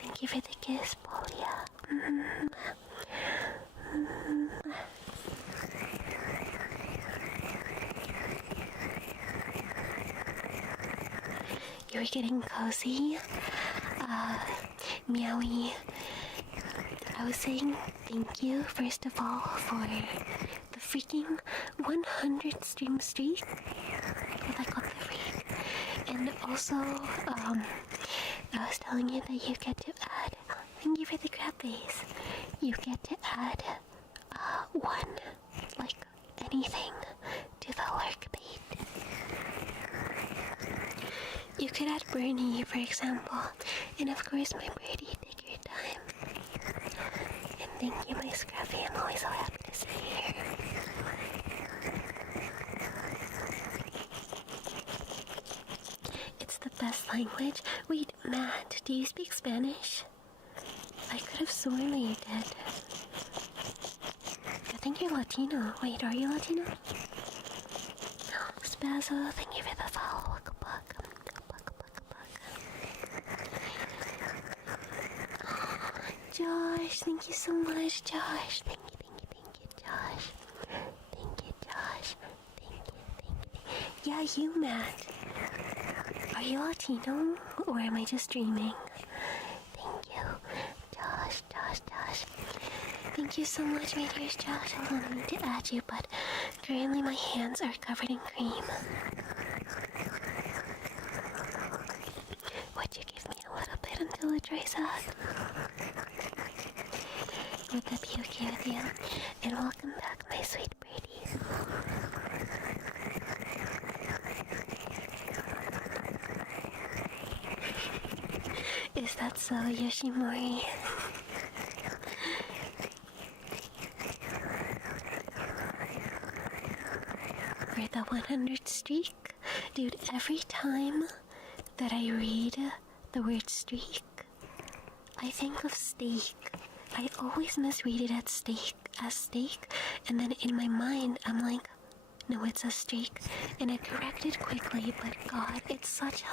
Thank you for the kiss, Polia. You were getting cozy? Meowie. I was saying thank you, first of all, for the freaking 100 stream streak. I got the freak. And also, I was telling you that you get to add, thank you for the crab base. You get to add, one, like, anything to the lurk bait. You could add Bernie, for example, and of course my birdie, take your time. And thank you, my Scruffy, I'm always so happy to see you here. It's the best language. Wait, Matt, do you speak Spanish? I could have sworn that you did. I think you're Latino. Wait, are you Latino? Spazzo, thank you for the follow. Josh, thank you so much, Josh. Thank you, Josh. Thank you, Josh. Thank you. Yeah, you, Matt. Are you Latino, or am I just dreaming? Thank you, Josh. Thank you so much, my dear Josh. I wanted to add you, but currently my hands are covered in cream. Would you give me a little bit until it dries out? Would that be okay with you? And welcome back, my sweet birdie. Is that so, Yoshimori? For the 100 streak? Dude, every time that I read the word streak, I think of steak. I always misread it as steak, and then in my mind I'm like, no, it's a streak, and I corrected quickly. But God, it's such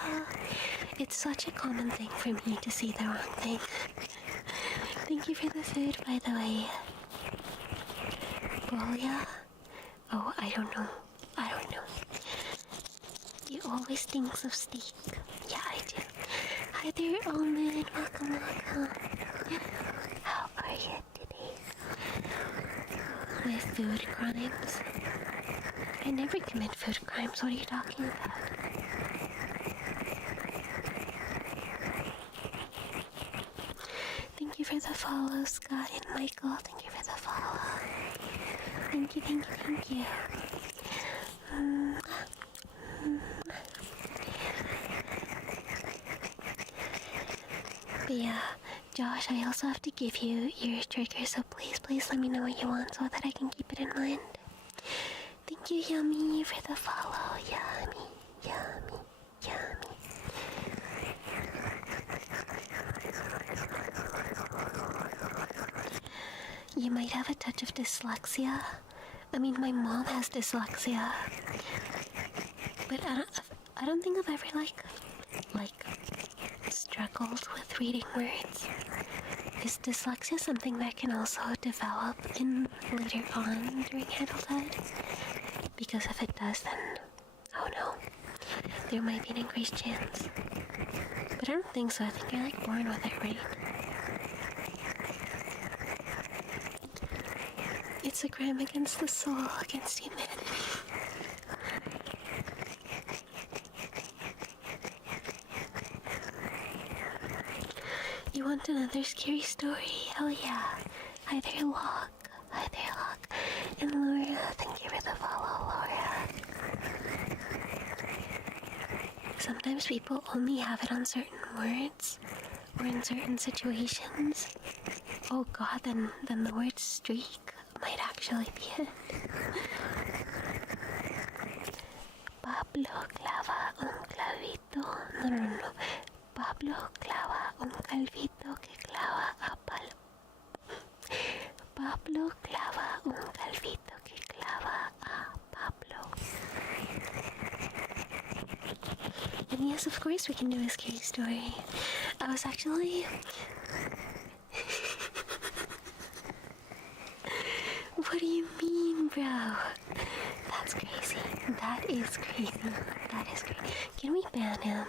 a common thing for me to see the wrong thing. Thank you for the food, by the way. Golia? Oh, I don't know. You always think of steak. Yeah, I do. Hi there, Almond. Welcome. How are you today? With food crimes? I never commit food crimes. What are you talking about? Thank you for the follow, Scott and Michael. Thank you for the follow. Thank you. But yeah, Josh, I also have to give you your trigger, so please let me know what you want so that I can keep it in mind. Thank you, Yummy, for the follow. Yummy. You might have a touch of dyslexia. I mean, my mom has dyslexia, but I don't think I've ever like struggled with reading words. Is dyslexia something that can also develop in later on during adulthood? Because if it does, then oh no, there might be an increased chance. But I don't think so. I think you're like born with it, right? It's a crime against the soul, against humanity. You want another scary story? Hell yeah. Hi there, Locke. And Laura, thank you for the follow, Laura. Sometimes people only have it on certain words or in certain situations. Oh god, then the word streak might actually be it. Pablo clava un clavito. No. Pablo clava un calvito que clava a palo. Pablo clava un calvito que clava a Pablo. And yes, of course we can do a scary story. I was actually... What do you mean, bro? That's crazy. That is crazy. Can we ban him?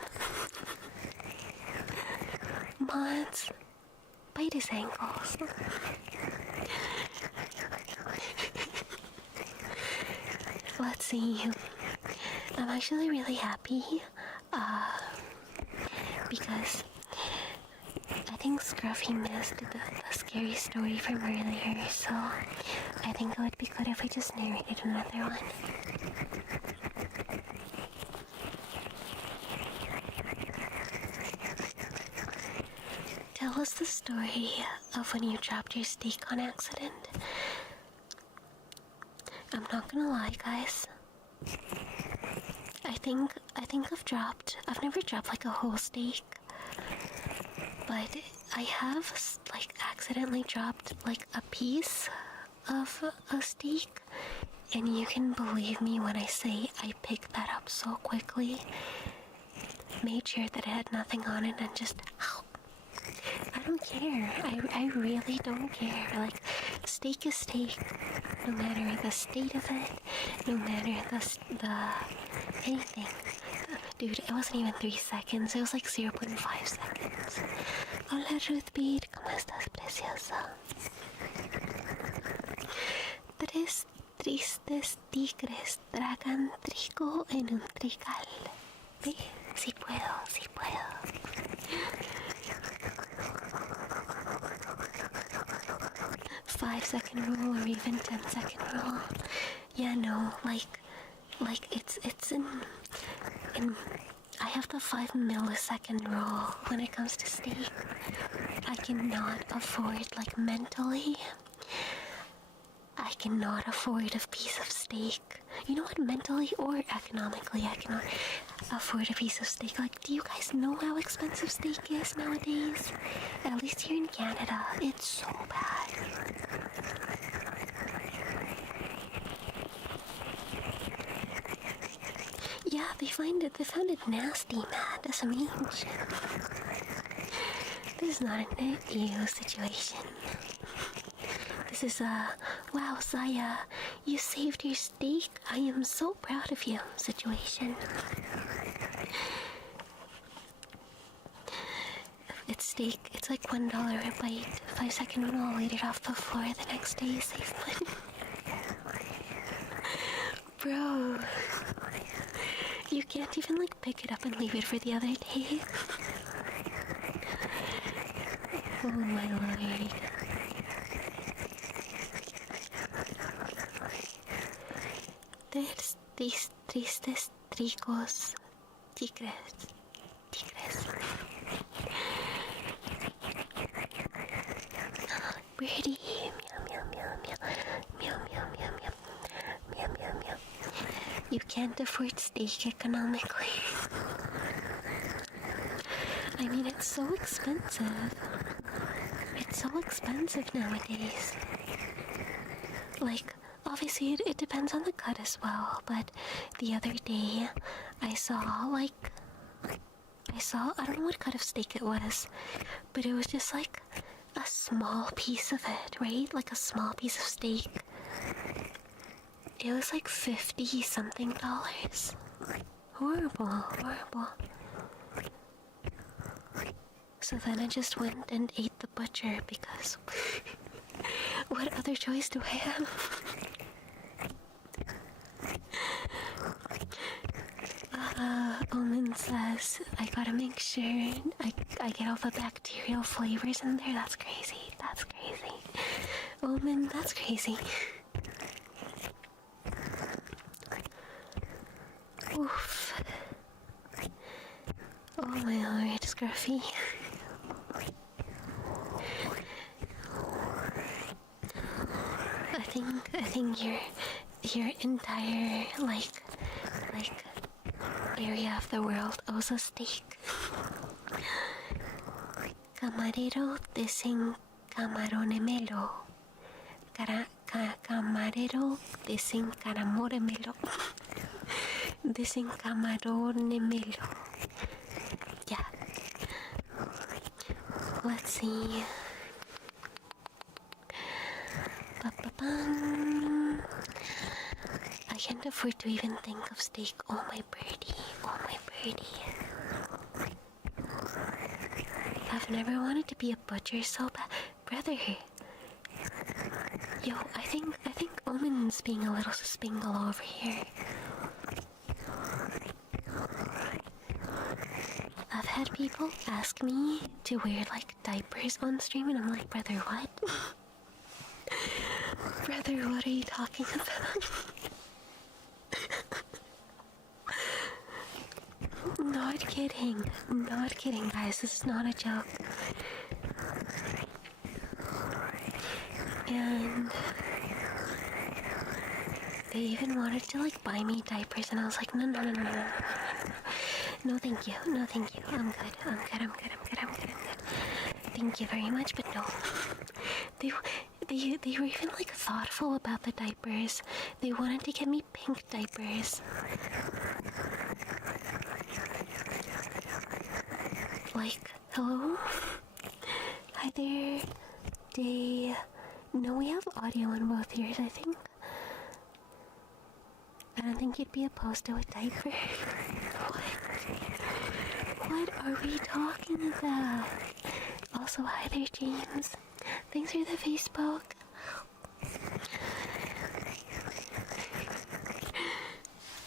Mods, bite his ankles. Let's see. I'm actually really happy, because I think Scruffy missed the scary story from earlier, so I think it would be good if I just narrated another one. Tell us the story of when you dropped your steak on accident. I'm not gonna lie, guys. I've never dropped like a whole steak, but I have like accidentally dropped like a piece of a steak, and you can believe me when I say I picked that up so quickly, made sure that it had nothing on it, and just I don't care. I really don't care. Like, steak is steak, no matter the state of it, no matter the anything. Dude, it wasn't even 3 seconds. It was like 0.5 seconds. Hola, Ruth Beat. ¿Cómo estás, preciosa? 3 tristes tigres tragan trigo en un trigal. ¿Ve? Sí puedo. 5-second rule or even 10-second rule. Yeah, no, like it's in I have the 5 millisecond rule when it comes to steak. I cannot afford, like, mentally, I cannot afford a piece of steak. You know what, mentally or economically, I cannot. afford a piece of steak. Like, do you guys know how expensive steak is nowadays? At least here in Canada, it's so bad. Yeah, they found it nasty, man. Doesn't mean this is not an EU situation. This is a, wow, Zaya, you saved your steak. I am so proud of you situation. It's steak, it's like $1 a bite. 5-second one, I'll eat it off the floor. The next day you save money. Bro, you can't even like pick it up and leave it for the other day. Oh my lord. There's these tristes tricos tigres. Birdie, meow meow meow meow meow meow meow meow meow meow meow. You can't afford steak economically. I mean, it's so expensive. It's so expensive nowadays. Like, obviously it depends on the cut as well, but the other day I saw, I don't know what cut of steak it was, but it was just like a small piece of it, right? Like a small piece of steak. It was like $50 something. Horrible. So then I just went and ate the butcher because what other choice do I have? Omen says, I gotta make sure I get all the bacterial flavors in there. That's crazy. Omen, that's crazy. Oof. Oh my lord, Scruffy. I think your entire like area of the world owes a steak. Camarero desencamaromelo. Camarero desencamaromelo. Desencamaromelo. Yeah. Let's see. Ba-ba-bum. I can't afford to even think of steak. Oh my birdie. I've never wanted to be a butcher so bad. Brother. Yo, I think Omen's being a little suspingle over here. I've had people ask me to wear like diapers on stream and I'm like, brother, what? Brother, what are you talking about? Not kidding guys, this is not a joke. And they even wanted to like buy me diapers and I was like, no, thank you, I'm good. Thank you very much, but no. They were even like thoughtful about the diapers. They wanted to get me pink diapers. Like, hello? Hi there. No, we have audio in both ears, I think. I don't think you'd be opposed to a diaper. What are we talking about? Also, hi there, James. Thanks for the Facebook.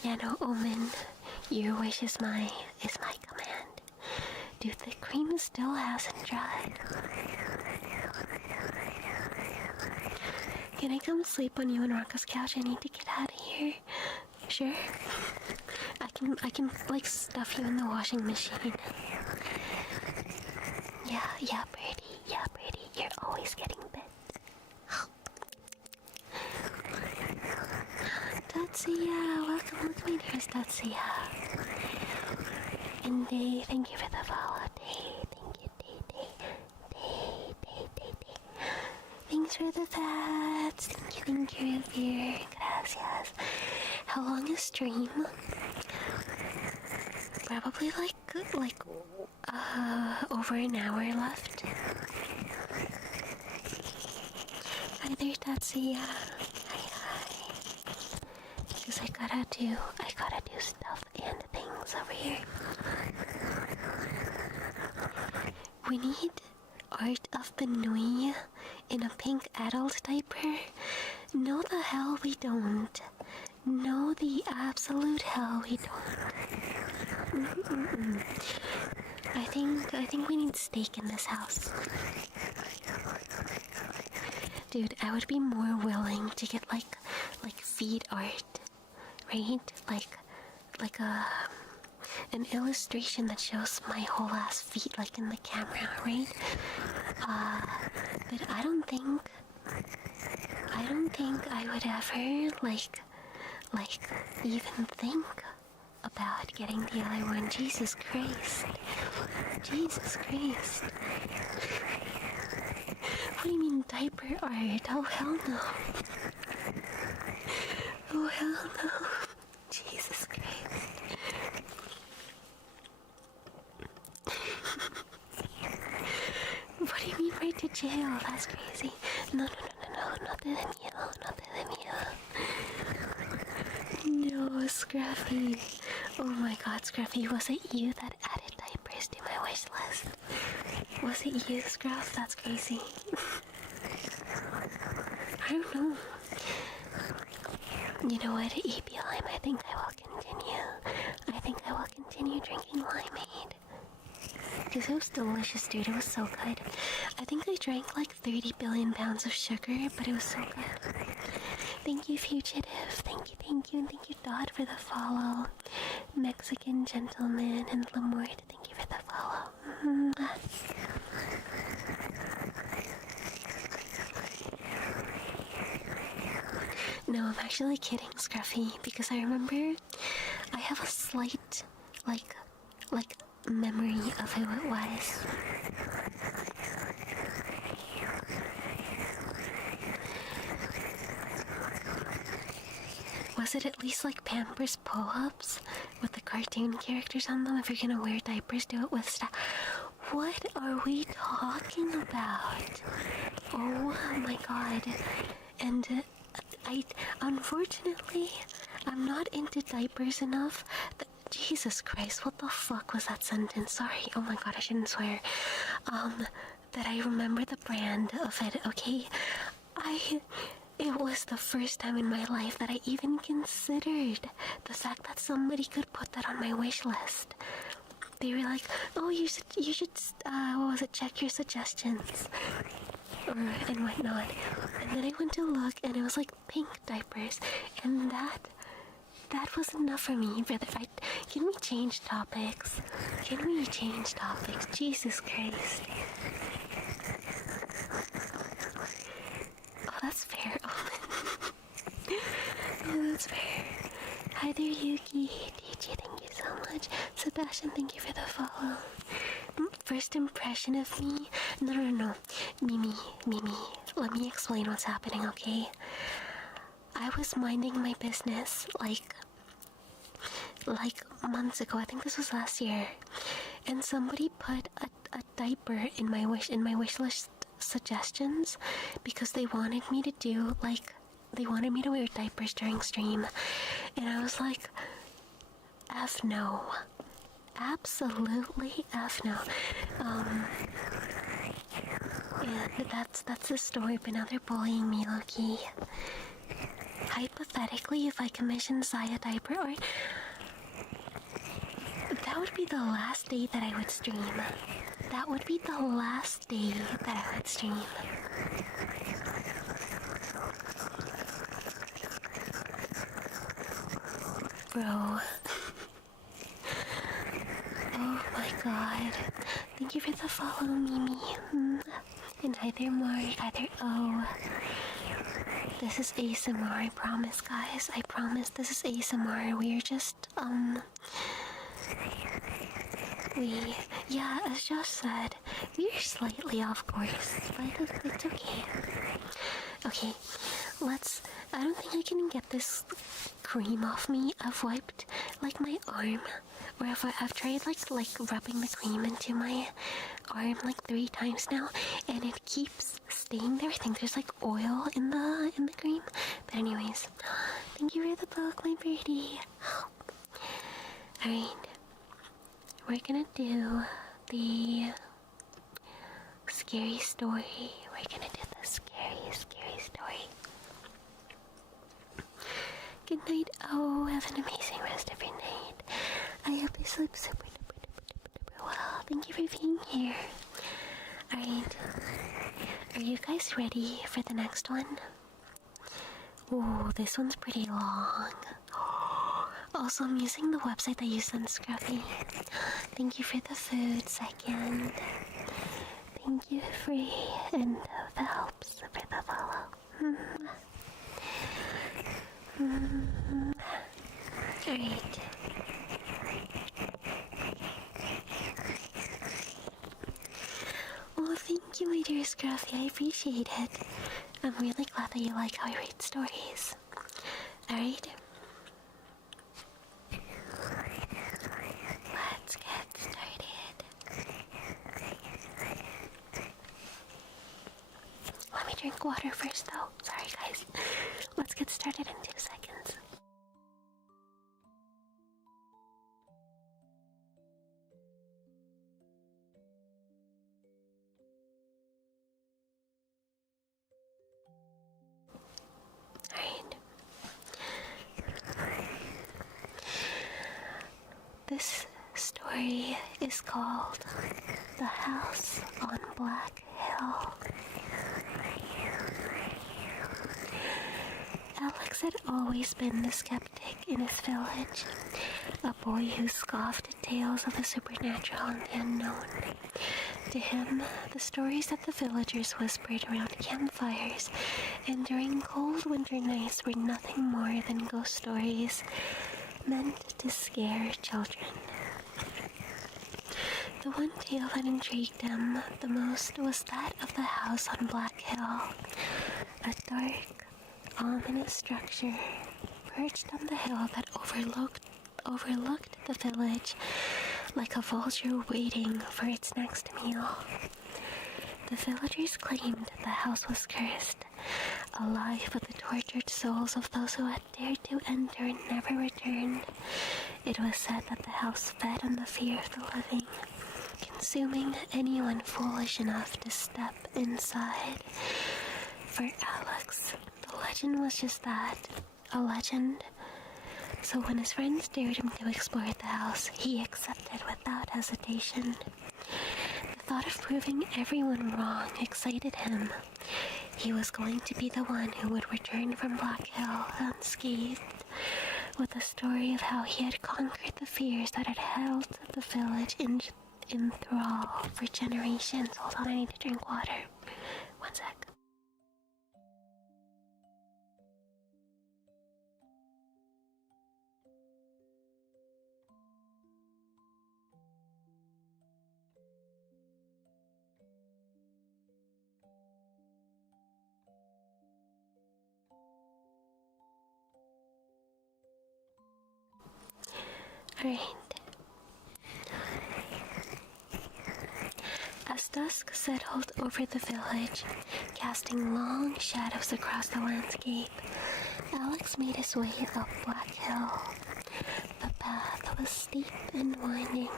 Yeah, no, Omen, your wish is my command. Dude, the cream still hasn't dried. Can I come sleep on you and Rocco's couch? I need to get out of here. Sure. I can like stuff you in the washing machine. Yeah, Birdie, you're always getting bit. Tatsuya, welcome, my dearest Tatsuya. And Day, thank you for the follow. Day, thank you, Day. Thanks for the fats. Thank you, Revere. Gracias. How long is stream? Probably over an hour left. Hi there, Tatsuya. Hi. Because I gotta do stuff and things over here. We need Art of Benui in a pink adult diaper. No, the hell we don't. No, the absolute hell we don't. I think we need steak in this house. Dude, I would be more willing to get like feed art, right? Like an illustration that shows my whole ass feet like in the camera, right? But I don't think I would ever like even think about getting the other one. Jesus Christ. What do you mean diaper art? Oh hell no. Oh hell no. Jesus Christ. What do you mean right to jail? That's crazy. No, not the No, Scruffy. Oh my god, Scruffy, was it you that added diapers to my wish list? Was it you, Scruff? That's crazy. I don't know. You know what, EP Lime, I think I will continue drinking limeade. Because it was delicious, dude. It was so good. I think I drank like 30 billion pounds of sugar, but it was so good. Thank you, Fugitive. Thank you. And thank you, Dodd, for the follow. Mexican Gentleman and Lamort, thank you for the follow. No, I'm actually kidding, Scruffy, because I remember I have a slight, like memory of who it was. Was it at least like Pampers pull-ups with the cartoon characters on them? If you're gonna wear diapers, do it with stuff. What are we talking about? Oh my god. And unfortunately, I'm not into diapers enough. Jesus Christ, what the fuck was that sentence? Sorry, oh my god, I shouldn't swear. That I remember the brand of it, okay? It was the first time in my life that I even considered the fact that somebody could put that on my wish list. They were like, oh, you should, what was it, check your suggestions. And whatnot. And then I went to look and it was like pink diapers. And that was enough for me, brother. Can we change topics? Jesus Christ. Oh, that's fair. Oh, that's fair. Hi there, Yuki. DJ, thank you so much. Sebastian, thank you for the follow. First impression of me? No. Mimi. Let me explain what's happening, okay? I was minding my business like months ago. I think this was last year. And somebody put a diaper in my wish list suggestions because they wanted me to wear diapers during stream. And I was like, F no. Absolutely F no. And that's the story, but now they're bullying me, low-key. Hypothetically, if I commissioned Zaya diaper art, that would be the last day that I would stream. Bro. Oh my god. Thank you for the follow, Mimi. And hi there, Mari. Hi there, O. This is ASMR, I promise, guys. I promise this is ASMR. We are just, yeah, as Josh said, we're slightly off course, but it's okay. Okay, I don't think I can get this cream off me. I've wiped, like, my arm, or I've tried, like rubbing the cream into my arm, like, 3 times now, and it keeps staying there. I think there's, like, oil in the cream. But anyways, thank you for the book, my birdie. Alright, we're gonna do the scary story. We're gonna do the scary story. Good night. Oh, have an amazing rest of your night. I hope you sleep super well. Thank you for being here. Alright, are you guys ready for the next one? Oh, this one's pretty long. Also, I'm using the website that you sent, Scruffy. Thank you for the food, second. Thank you, Free, and the helps for the follow. Alright. Oh, thank you, my dear Scruffy. I appreciate it. I'm really glad that you like how I read stories. Alright. Let's get started. Let me drink water first, though. Sorry, guys. Let's get started in 2 seconds. Alright. This story is called The House on Black Hill. Alex had always been the skeptic in his village, a boy who scoffed at tales of the supernatural and the unknown. To him, the stories that the villagers whispered around campfires and during cold winter nights were nothing more than ghost stories meant to scare children. The one tale that intrigued him the most was that of the house on Black Hill, a dark, ominous structure perched on the hill that overlooked the village like a vulture waiting for its next meal. The villagers claimed the house was cursed, alive with the tortured souls of those who had dared to enter and never returned. It was said that the house fed on the fear of the living, consuming anyone foolish enough to step inside. For Alex, the legend was just that, a legend. So when his friends dared him to explore the house, he accepted without hesitation. The thought of proving everyone wrong excited him. He was going to be the one who would return from Black Hill unscathed, with a story of how he had conquered the fears that had held the village in thrall for generations. Hold on, I need to drink water. 1 sec. Alright. As dusk settled over the village, casting long shadows across the landscape, Alex made his way up Black Hill. The path was steep and winding,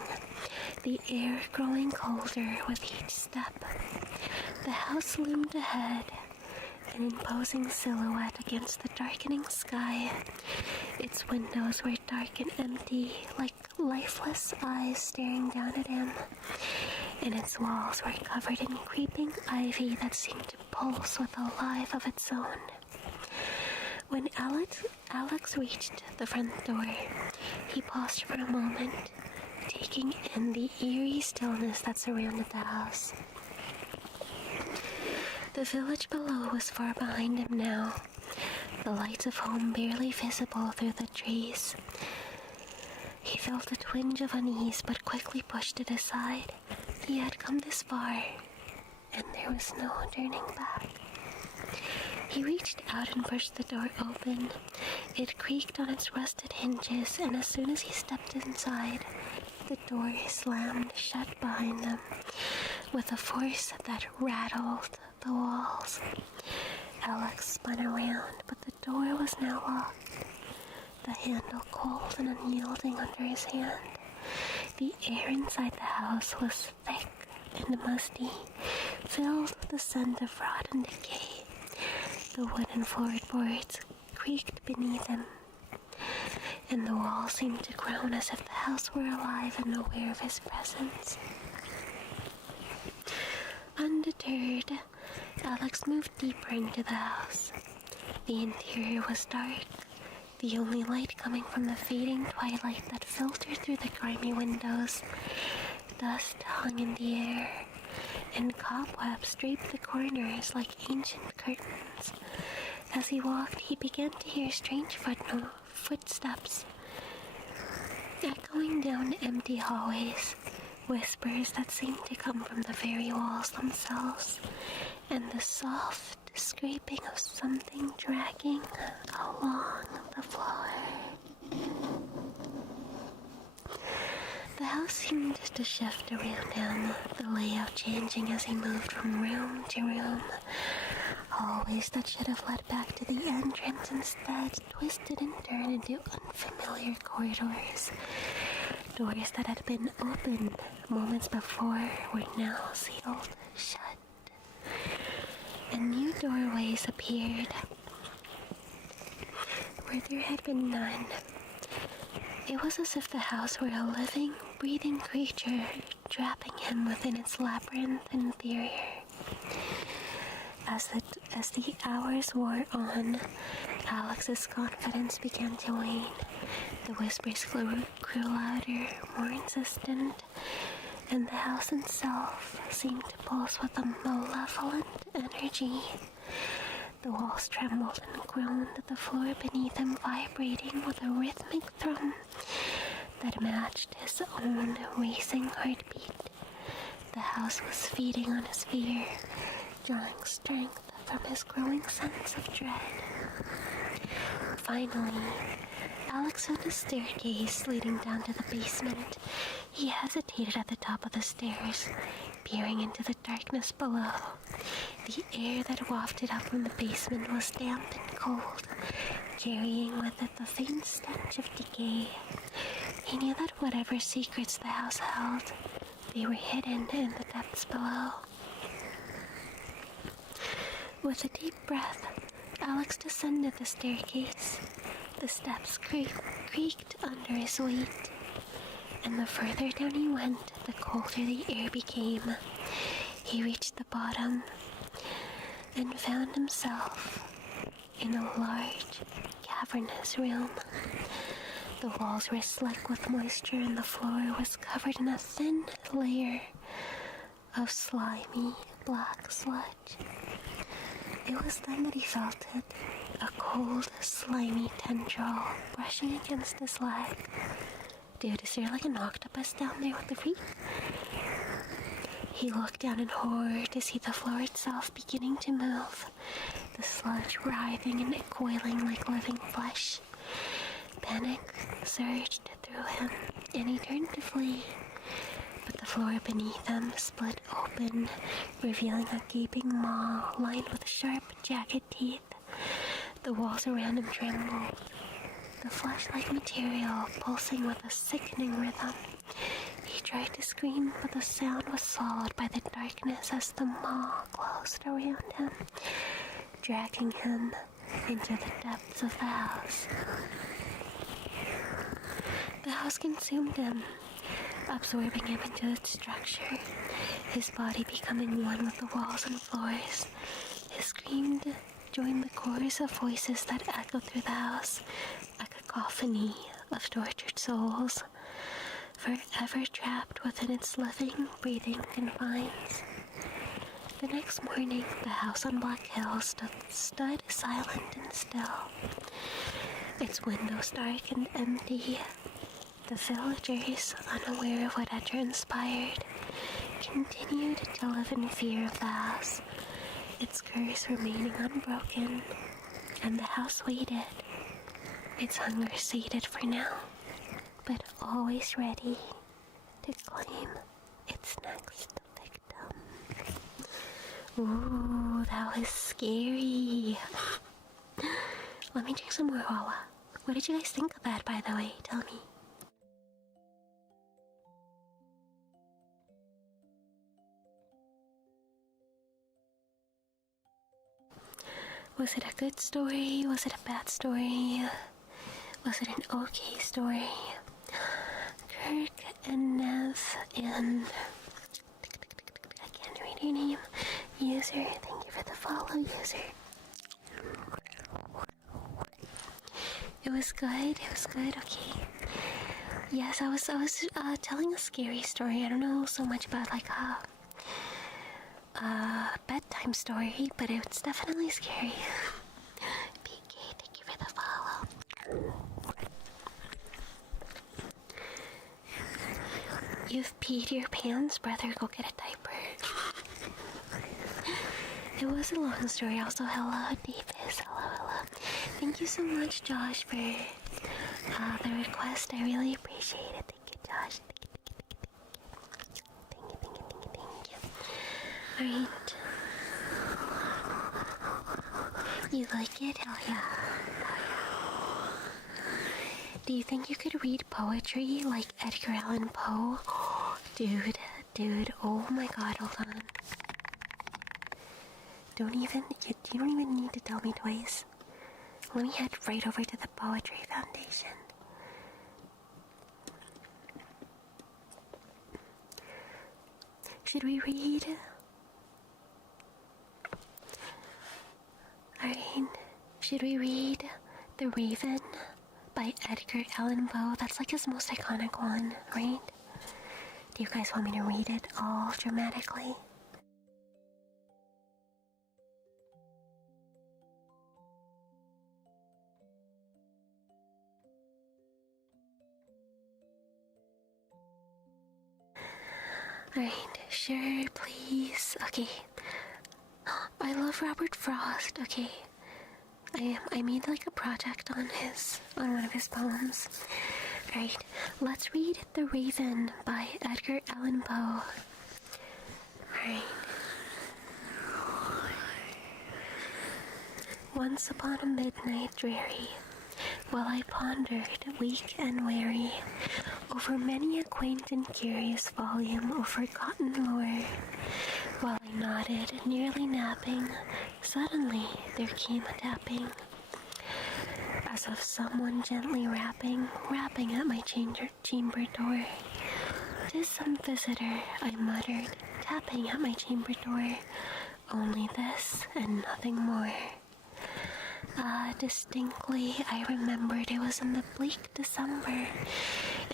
the air growing colder with each step. The house loomed ahead, an imposing silhouette against the darkening sky. Its windows were dark and empty, like lifeless eyes staring down at him, and its walls were covered in creeping ivy that seemed to pulse with a life of its own. When Alex reached the front door, he paused for a moment, taking in the eerie stillness that surrounded the house. The village below was far behind him now, the lights of home barely visible through the trees. He felt a twinge of unease but quickly pushed it aside. He had come this far, and there was no turning back. He reached out and pushed the door open. It creaked on its rusted hinges, and as soon as he stepped inside, the door slammed shut behind them with a force that rattled the walls. Alex spun around, but the door was now locked, the handle cold and unyielding under his hand. The air inside the house was thick and musty, filled with the scent of rot and decay. The wooden floorboards creaked beneath him, and the walls seemed to groan as if the house were alive and aware of his presence. Undeterred, Alex moved deeper into the house. The interior was dark, the only light coming from the fading twilight that filtered through the grimy windows. Dust hung in the air, and cobwebs draped the corners like ancient curtains. As he walked, he began to hear strange footsteps echoing down empty hallways, whispers that seemed to come from the very walls themselves, and the soft scraping of something dragging along the floor. The house seemed to shift around him, the layout changing as he moved from room to room. Hallways that should have led back to the entrance instead twisted and turned into unfamiliar corridors. Doors that had been open moments before were now sealed shut, and new doorways appeared where there had been none. It was as if the house were a living, breathing creature, trapping him within its labyrinth interior. As the hours wore on, Alex's confidence began to wane. The whispers grew louder, more insistent, and the house itself seemed to pulse with a malevolent energy. The walls trembled and groaned, the floor beneath him vibrating with a rhythmic thrum that matched his own racing heartbeat. The house was feeding on his fear, drawing strength from his growing sense of dread. Finally, Alex found a staircase leading down to the basement. He hesitated at the top of the stairs, peering into the darkness below. The air that wafted up from the basement was damp and cold, carrying with it the faint stench of decay. He knew that whatever secrets the house held, they were hidden in the depths below. With a deep breath, Alex descended the staircase. The steps creaked under his weight, and the further down he went, the colder the air became. He reached the bottom and found himself in a large, cavernous room. The walls were slick with moisture, and the floor was covered in a thin layer of slimy, black sludge. It was then that he felt it, a cold, slimy tendril brushing against his leg. Dude, is there like an octopus down there with the feet? He looked down in horror to see the floor itself beginning to move, the sludge writhing and coiling like living flesh. Panic surged through him, and he turned to flee. But the floor beneath him split open, revealing a gaping maw lined with sharp, jagged teeth. The walls around him trembled, the flesh-like material pulsing with a sickening rhythm. He tried to scream, but the sound was swallowed by the darkness as the maw closed around him, dragging him into the depths of the house. The house consumed him, absorbing him into its structure, his body becoming one with the walls and floors. His scream joined the chorus of voices that echoed through the house, a cacophony of tortured souls, forever trapped within its living, breathing confines. The next morning, the house on Black Hill stood silent and still, its windows dark and empty, The villagers, unaware of what had transpired, continued to live in fear of the house, its curse remaining unbroken, and the house waited, its hunger sated for now, but always ready to claim its next victim. Ooh, that was scary. Let me drink some more Wawa. What did you guys think of that, by the way? Tell me. Was it a good story? Was it a bad story? Was it an okay story? Kirk and Nev and... I can't read your name. User, thank you for the follow, user. It was good, okay. Yes, I was telling a scary story. I don't know so much about like a bedtime story, but it's definitely scary. PK, thank you for the follow. You've peed your pants, brother, go get a diaper. It was a long story. Also, hello, Davis. Hello. Thank you so much, Josh, for the request. I really appreciate it. Thank you, Josh. Thank you. Alright. You like it? Hell yeah. Do you think you could read poetry like Edgar Allan Poe? Dude, oh my god, hold on. You don't even need to tell me twice. Let me head right over to the Poetry Foundation. Should we read? Alright, should we read The Raven by Edgar Allan Poe? That's like his most iconic one, right? Do you guys want me to read it all dramatically? Alright, sure, please. Okay. I love Robert Frost. Okay. I made like a project on one of his poems. Alright, let's read The Raven by Edgar Allan Poe. Alright. Once upon a midnight dreary, while I pondered, weak and weary, over many a quaint and curious volume of forgotten lore, while I nodded, nearly napping, suddenly there came a tapping, as of someone gently rapping at my chamber door. "'Tis some visitor," I muttered, tapping at my chamber door. "Only this and nothing more." Distinctly I remembered it was in the bleak December,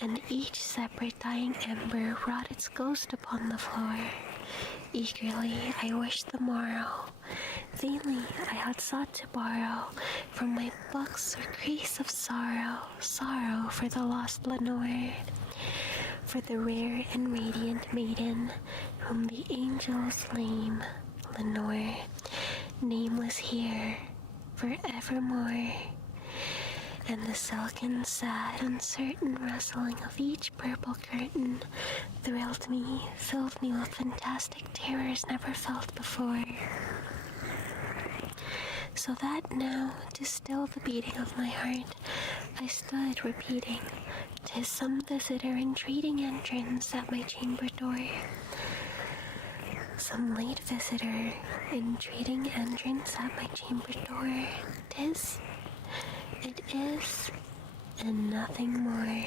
and each separate dying ember wrought its ghost upon the floor. Eagerly I wished the morrow. Vainly I had sought to borrow from my books a grace of sorrow for the lost Lenore, for the rare and radiant maiden whom the angels name Lenore, nameless here forevermore. And the silken, sad, uncertain rustling of each purple curtain thrilled me, filled me with fantastic terrors never felt before. So that now, to still the beating of my heart, I stood repeating, "'Tis some visitor entreating entrance at my chamber door." Some late visitor entreating entrance at my chamber door. It is, and nothing more.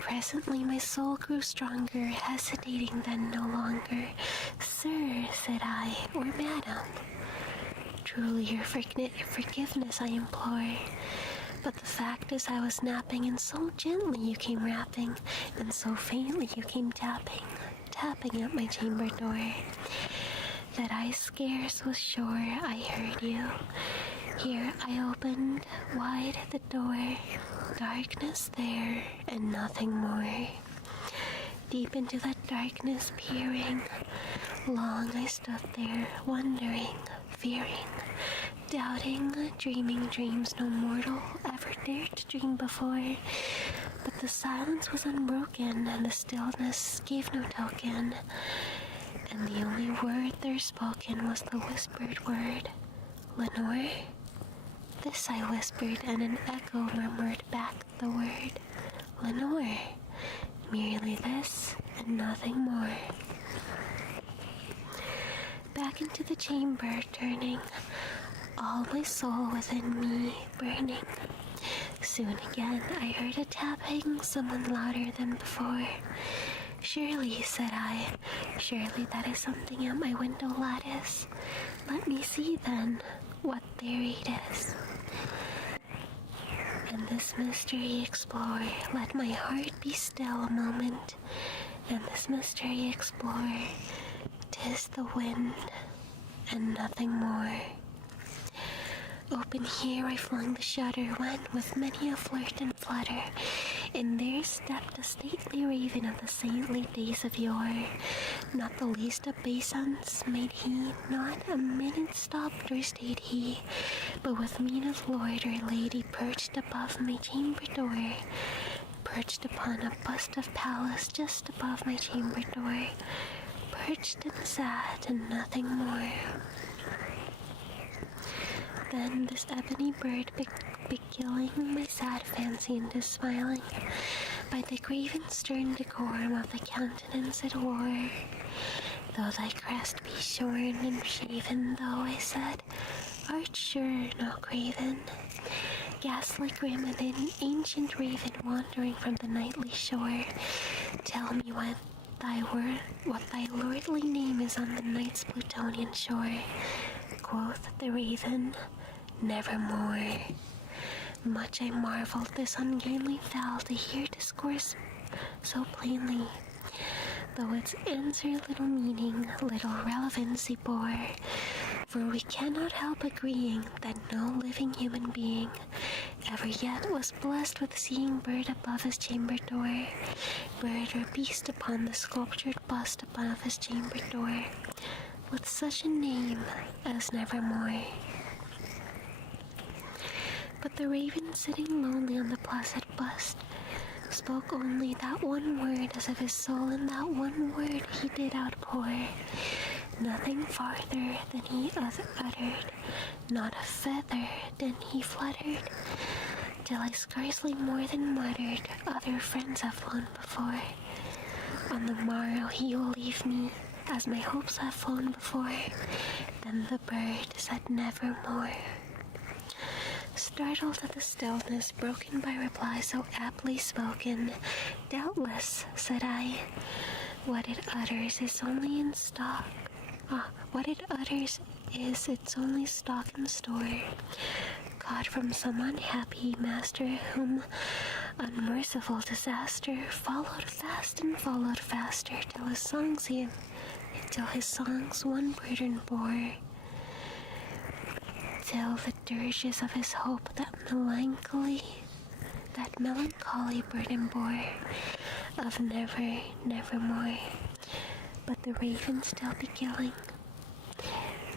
Presently my soul grew stronger, hesitating then no longer. "Sir," said I, "or madam, truly your forgiveness I implore. But the fact is I was napping, and so gently you came rapping, and so faintly you came tapping at my chamber door. that I scarce was sure I heard you. Here I opened wide the door, darkness there and nothing more. Deep into that darkness peering, long I stood there, wondering, fearing, doubting, dreaming dreams no mortal ever dared to dream before. But the silence was unbroken, and the stillness gave no token, and the only word there spoken was the whispered word, Lenore. This I whispered, and an echo murmured back the word, Lenore. Merely this, and nothing more. Back into the chamber turning, all my soul within me burning. Soon again I heard a tapping, someone louder than before. Surely, said I, surely that is something at my window lattice. Let me see then what there it is. And this mystery explore, let my heart be still a moment. And this mystery explore, 'tis the wind and nothing more. Open here I flung the shutter when, with many a flirt and flutter, in there stepped a stately raven of the saintly days of yore. Not the least obeisance made he, not a minute stopped or stayed he, but with mien of lord or lady perched above my chamber door, perched upon a bust of Pallas just above my chamber door, perched and sat and nothing more. Then this ebony bird beguiling my sad fancy into smiling, by the grave and stern decorum of the countenance it wore. Though thy crest be shorn and shaven, though, I said, art sure no craven. Ghastly grim and an ancient raven wandering from the nightly shore, tell me what thy lordly name is on the night's Plutonian shore. Quoth the raven, nevermore. Much I marveled this ungainly fowl to hear discourse so plainly, though its answer little meaning, little relevancy bore. For we cannot help agreeing that no living human being ever yet was blessed with seeing bird above his chamber door, bird or beast upon the sculptured bust above his chamber door, with such a name as nevermore. But the raven sitting lonely on the placid bust spoke only that one word as of his soul, and that one word he did outpour. Nothing farther than he uttered, not a feather than he fluttered, till I scarcely more than muttered, other friends have flown before. On the morrow he will leave me, as my hopes have flown before. Then the bird said nevermore. Startled at the stillness broken by reply so aptly spoken, doubtless, said I, what it utters is only in stock. What it utters is its only stock and store, caught from some unhappy master whom unmerciful disaster followed fast and followed faster till his songs one burden bore, till the dirges of his hope that melancholy burden bore, of never, nevermore. But the raven still beguiling,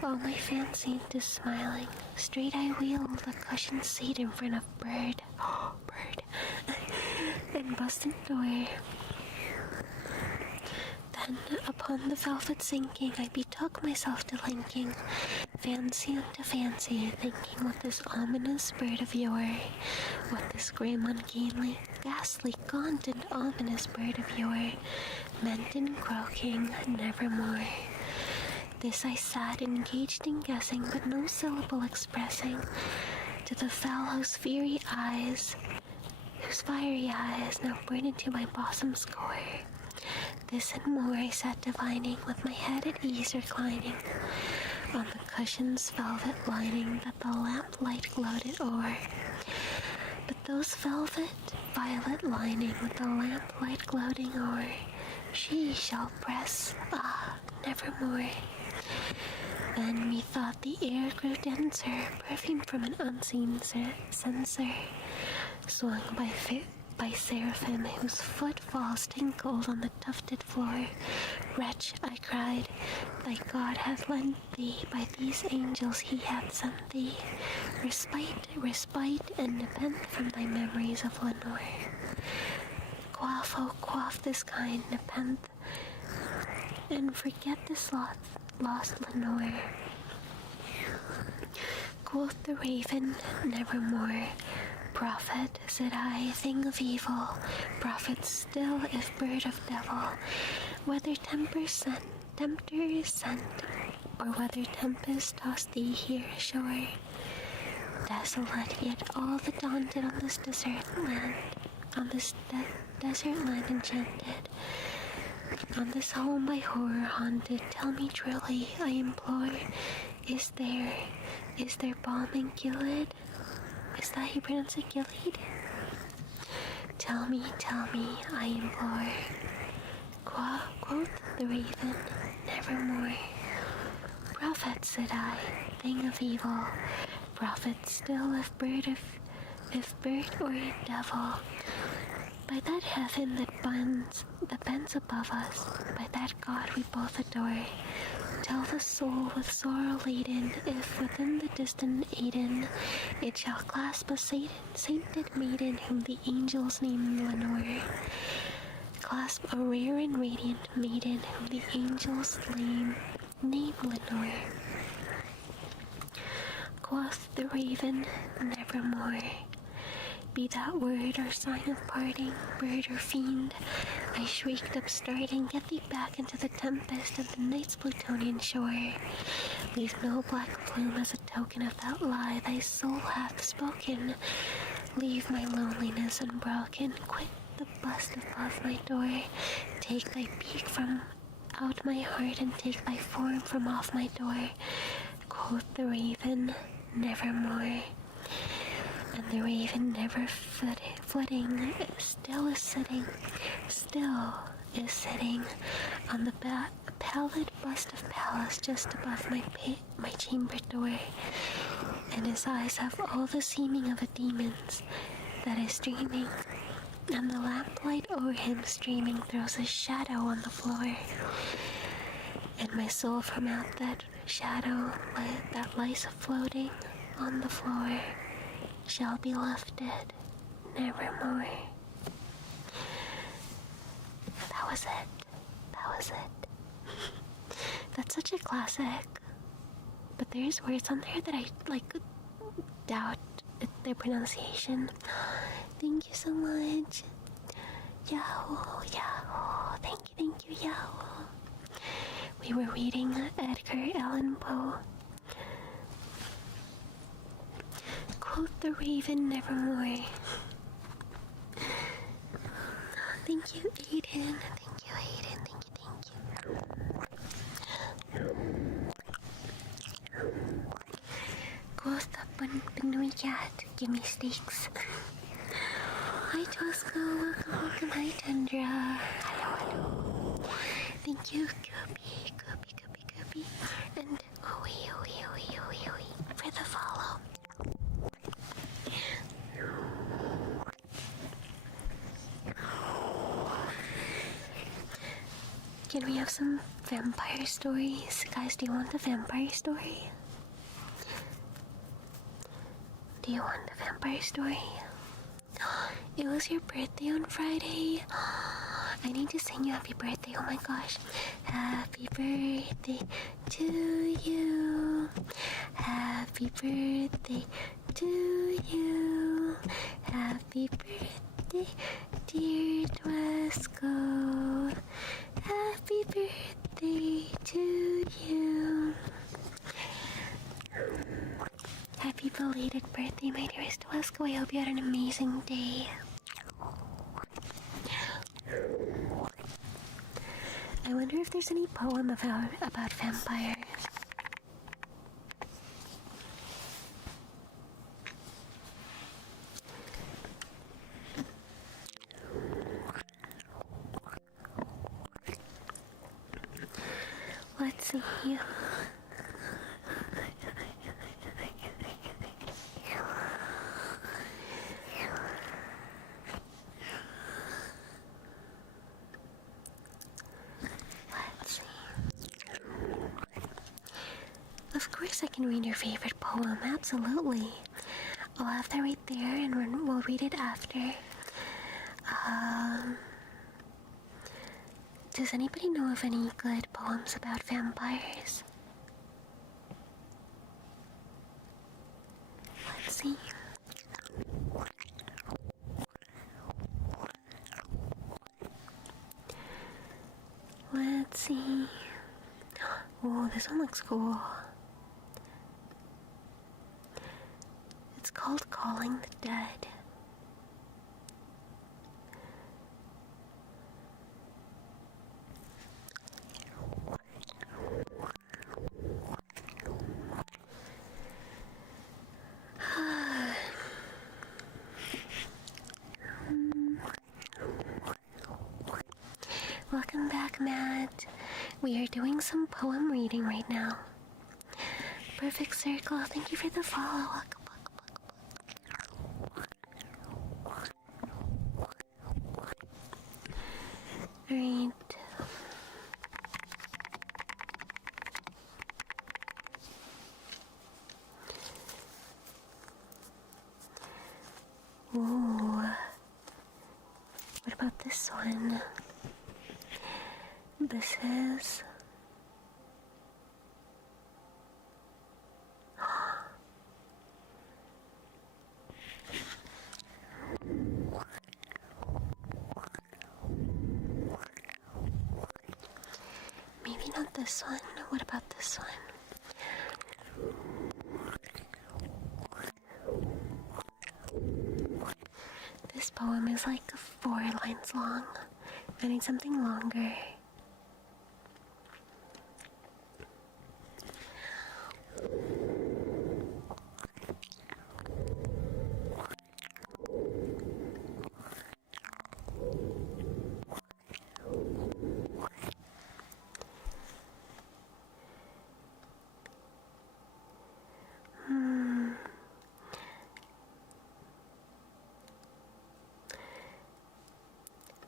all my fancy into smiling, straight I wheeled the cushioned seat in front of bird, and busted door. Then upon the velvet sinking, I betook myself to linking, fancy unto fancy, thinking what this ominous bird of yore, what this grim, ungainly, ghastly, gaunt, and ominous bird of yore meant in croaking nevermore. This I sat engaged in guessing, but no syllable expressing, to the fellow's fiery eyes, whose fiery eyes now burned into my bosom's core. This and more I sat divining, with my head at ease reclining, on the cushion's velvet lining that the lamplight gloated o'er. But those velvet, violet lining with the lamplight gloating o'er, she shall press, nevermore. Then methought the air grew denser, perfumed from an unseen censer, swung by seraphim whose footfalls tinkled on the tufted floor. Wretch, I cried, thy God hath lent thee, by these angels he hath sent thee. Respite, and nepenthe from thy memories of Lenore. Quaff, oh quaff this kind nepenthe, and forget this lost Lenore. Quoth the raven, nevermore. Prophet, said I, thing of evil, prophet still if bird of devil, whether tempter sent, or whether tempest tossed thee here ashore. Desolate, yet all the daunted on this desert land, desert land enchanted, on this home by horror haunted, tell me truly, I implore, is there balm in Gilead? Is that how you pronounce it, Gilead? Tell me, I implore. Quoth the raven, nevermore. Prophet, said I, thing of evil, prophet still if bird or devil, by that heaven that bends above us, by that God we both adore, tell the soul with sorrow laden, if within the distant Eden it shall clasp a sainted maiden whom the angels name Lenore. Clasp a rare and radiant maiden whom the angels name Lenore. Quoth the raven, nevermore. Be that word or sign of parting, bird or fiend, I shrieked upstarting, get thee back into the tempest and the night's Plutonian shore. Leave no black plume as a token of that lie thy soul hath spoken. Leave my loneliness unbroken, quit the bust above my door. Take thy beak from out my heart and take thy form from off my door. Quoth the raven, nevermore. And the raven never flitting, still is sitting on the pallid bust of Pallas just above my chamber door, and his eyes have all the seeming of a demon's that is dreaming, and the lamplight o'er him streaming throws a shadow on the floor, and my soul from out that shadow that lies floating on the floor shall be lifted nevermore. That was it. That's such a classic. But there's words on there that I doubt their pronunciation. Thank you so much. Yahoo. Thank you, Yahoo. We were reading Edgar Allan Poe. Quoth the raven, nevermore. Thank you, Aiden. Quoth the Benui cat, give me steaks. Hi, Tosco. Welcome. Hi, Tundra. Hello. Thank you, Goopy. And ooey, for the follow. Can we have some vampire stories? Guys, do you want a vampire story? Do you want a vampire story? It was your birthday on Friday. I need to sing you happy birthday. Oh my gosh. Happy birthday to you. Happy birthday to you. Happy birthday, dear Dwesco. Happy birthday to you. Happy belated birthday, my dearest Dwesco. I hope you had an amazing day. I wonder if there's any poem about vampires. Let's see. course I can read your favorite poem, absolutely. I'll have that right there and we'll read it after. Does anybody know of any good poems about vampires? Let's see. Let's see. Oh, this one looks cool. It's called Calling the Dead. Welcome back, Matt. We are doing some poem reading right now. Perfect Circle, thank you for the follow. Alright. Ooh. What about this one? This is... Maybe not this one. What about this one? This poem is like 4 lines long. I need something longer.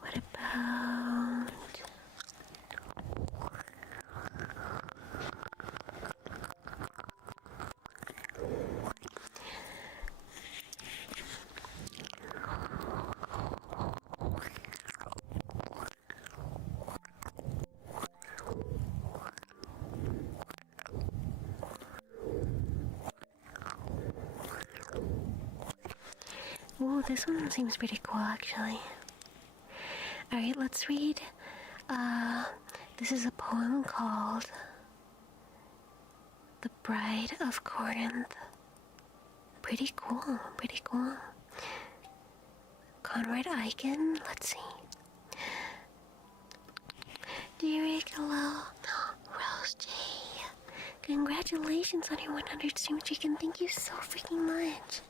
What about... Ooh, this one seems pretty cool, actually. Alright, let's read. This is a poem called The Bride of Corinth. Pretty cool, pretty cool. Conrad Eichen, let's see. Derek, hello. Rose J. Congratulations on your 100 stream chicken. Thank you so freaking much.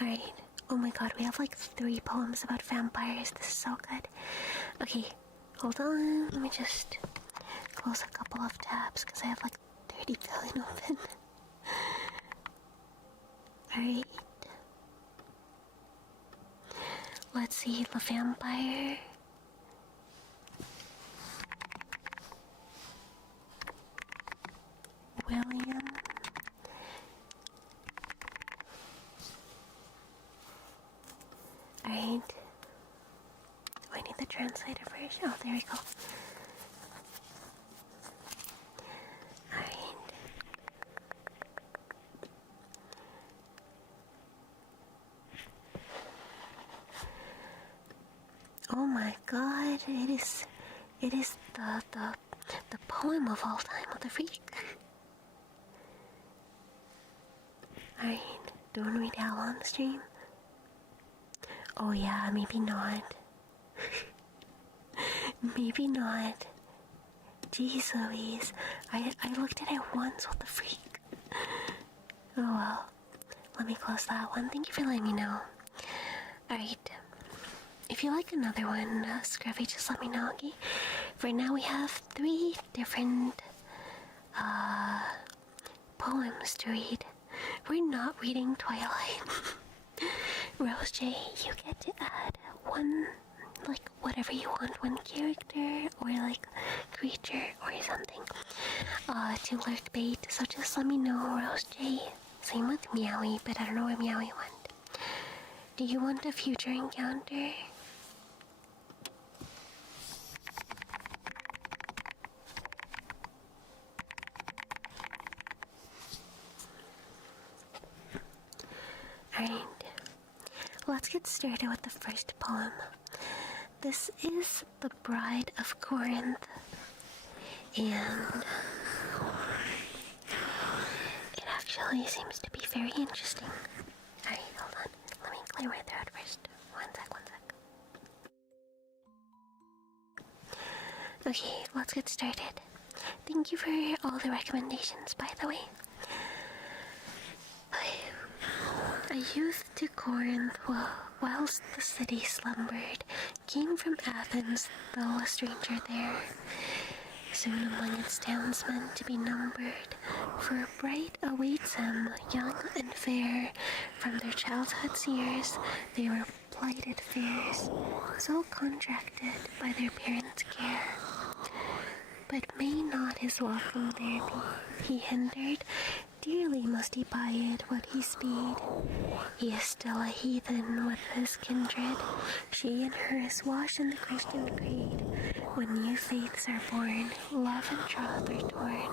Alright. Oh my god, we have like 3 poems about vampires. This is so good. Okay, hold on. Let me just close a couple of tabs because I have like 30 billion open. Alright. Let's see, the vampire. William. Alright. I need the translator version. Oh, there we go. Alright. Oh my god, it is the poem of all time. What the freak? Alright, don't read out on the stream. Oh yeah, maybe not. Maybe not. Jeez Louise, I looked at it once, what the freak? Oh well, let me close that one. Thank you for letting me know. Alright, if you like another one, Scruffy, just let me know, okay? For now we have 3 different, poems to read. We're not reading Twilight. Rose J, you get to add 1 like whatever you want, one character or like creature or something, to lurk bait. So just let me know, Rose J. Same with Meowie, but I don't know what Meowie want. Do you want a future encounter? Alright, let's get started with the first poem. This is The Bride of Corinth, and it actually seems to be very interesting. Alright, hold on. Let me clear my throat first. One sec. Okay, let's get started. Thank you for all the recommendations, by the way. A youth to Corinth, whilst the city slumbered, came from Athens, though a stranger there. Soon among its townsmen to be numbered, for bright awaits him, young and fair. From their childhood's years, they were plighted fares, so contracted by their parents' care. But may not his welcome there be, he hindered. Dearly must he bide what he speed. He is still a heathen with his kindred. She and hers wash in the Christian creed. When new faiths are born, love and troth are torn,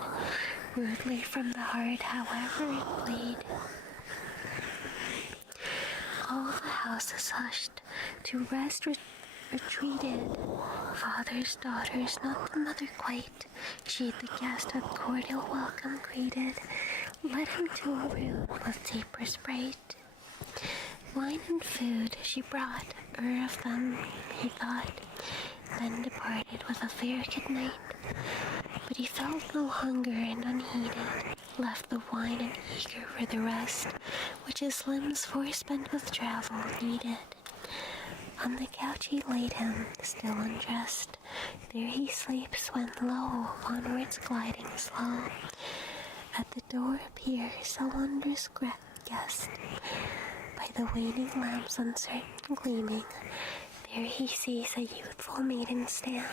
rudely from the heart, however it bleed. All the house is hushed, to rest retreated. Fathers, daughters, not the mother quite. She the guest with cordial welcome greeted. Led him to a room with tapers bright. Wine and food she brought, of them he thought, then departed with a fair good night. But he felt no hunger and unheeded, left the wine and eager for the rest, which his limbs forespent with travel needed. On the couch he laid him, still undressed. There he sleeps when lo, onwards gliding slow. At the door appears a wondrous guest. By the waning lamp's uncertain gleaming, there he sees a youthful maiden stand,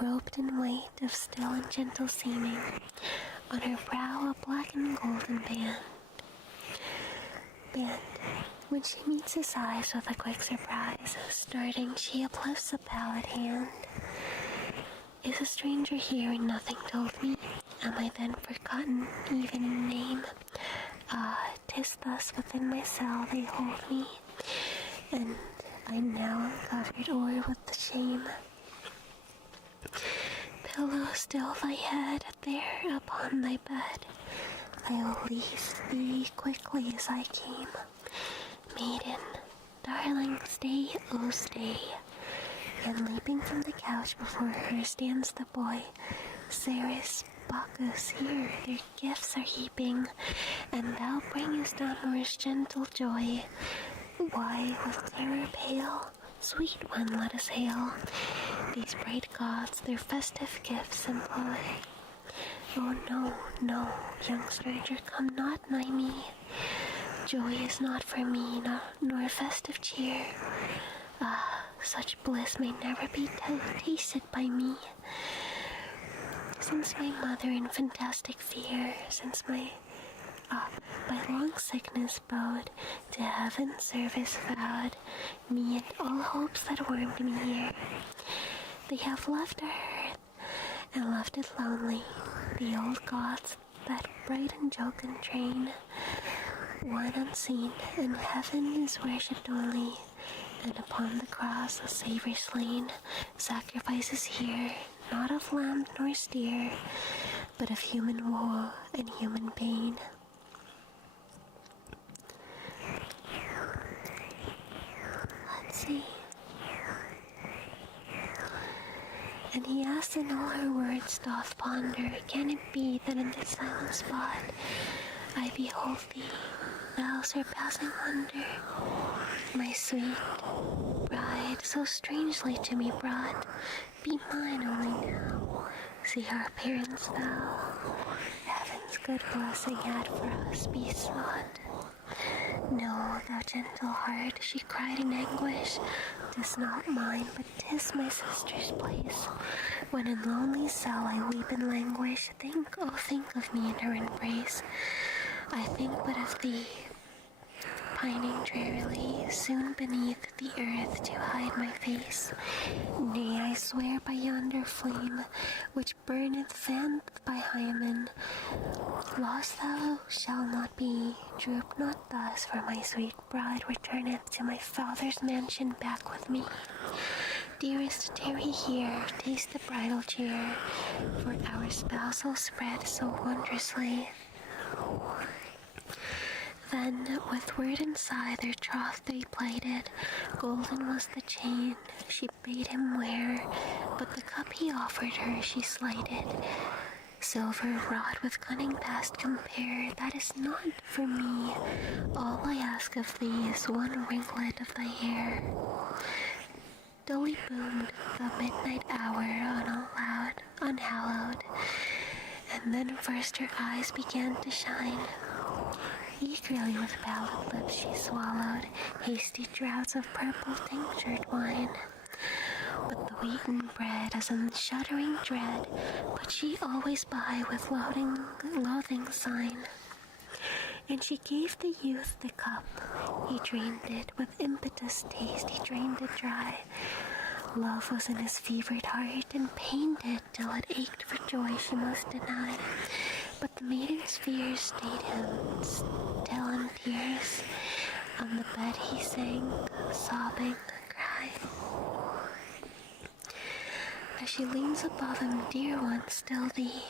robed in white of still and gentle seeming, on her brow a black and golden band. When she meets his eyes with a quick surprise, starting she uplifts a pallid hand. Is a stranger here and nothing told me? Am I then forgotten, even in name? Ah, 'tis thus within my cell they hold me, and I now am covered o'er with the shame. Pillow still thy head there upon thy bed. I will leave thee quickly as I came. Maiden, darling, stay, oh stay. And leaping from the couch before her stands the boy. Ceres, Bacchus, here their gifts are heaping, and thou bringest amorous gentle joy. Why, with terror pale, sweet one, let us hail these bright gods, their festive gifts employ. Oh no, no, young stranger, come not nigh me. Joy is not for me, nor festive cheer. Ah, such bliss may never be tasted by me. Since my mother in fantastic fear, since my by long sickness bowed, to heaven's service vowed, me and all hopes that warmed me here, they have left earth and left it lonely, the old gods that bright and jocund train, one unseen, and heaven is worshipped only, and upon the cross a Savior slain, sacrifices here, not of lamb nor steer, but of human woe and human pain. Let's see. And he asks, and all her words doth ponder, can it be that in this silent spot I behold thee, thou surpassing wonder, my sweet bride, so strangely to me brought? Be mine only now, see our parents thou, heaven's good blessing had for us besought. No, thou gentle heart, she cried in anguish, 'tis not mine, but 'tis my sister's place. When in lonely cell I weep in languish, think, oh think of me in her embrace. I think but of thee, pining drearily, soon beneath the earth to hide my face. Nay, I swear by yonder flame, which burneth fanned by Hymen, lost thou shalt not be, droop not thus, for my sweet bride returneth to my father's mansion back with me. Dearest, tarry here, taste the bridal cheer, for our spousal spread so wondrously. Then, with word and sigh, their troth they plighted. Golden was the chain she bade him wear, but the cup he offered her she slighted. Silver wrought with cunning past compare, that is not for me. All I ask of thee is one ringlet of thy hair. Dully boomed the midnight hour unhallowed, and then first her eyes began to shine. Eagerly with pallid lips she swallowed hasty draughts of purple tinctured wine. But the wheaten bread as in shuddering dread put she always by with loathing sign. And she gave the youth the cup, he drained it with impetuous taste, he drained it dry. Love was in his fevered heart, and pained it till it ached for joy she must deny. But the maiden's fears stayed him, still in tears. On the bed he sank, sobbing, crying. As she leans above him, dear one, still thee.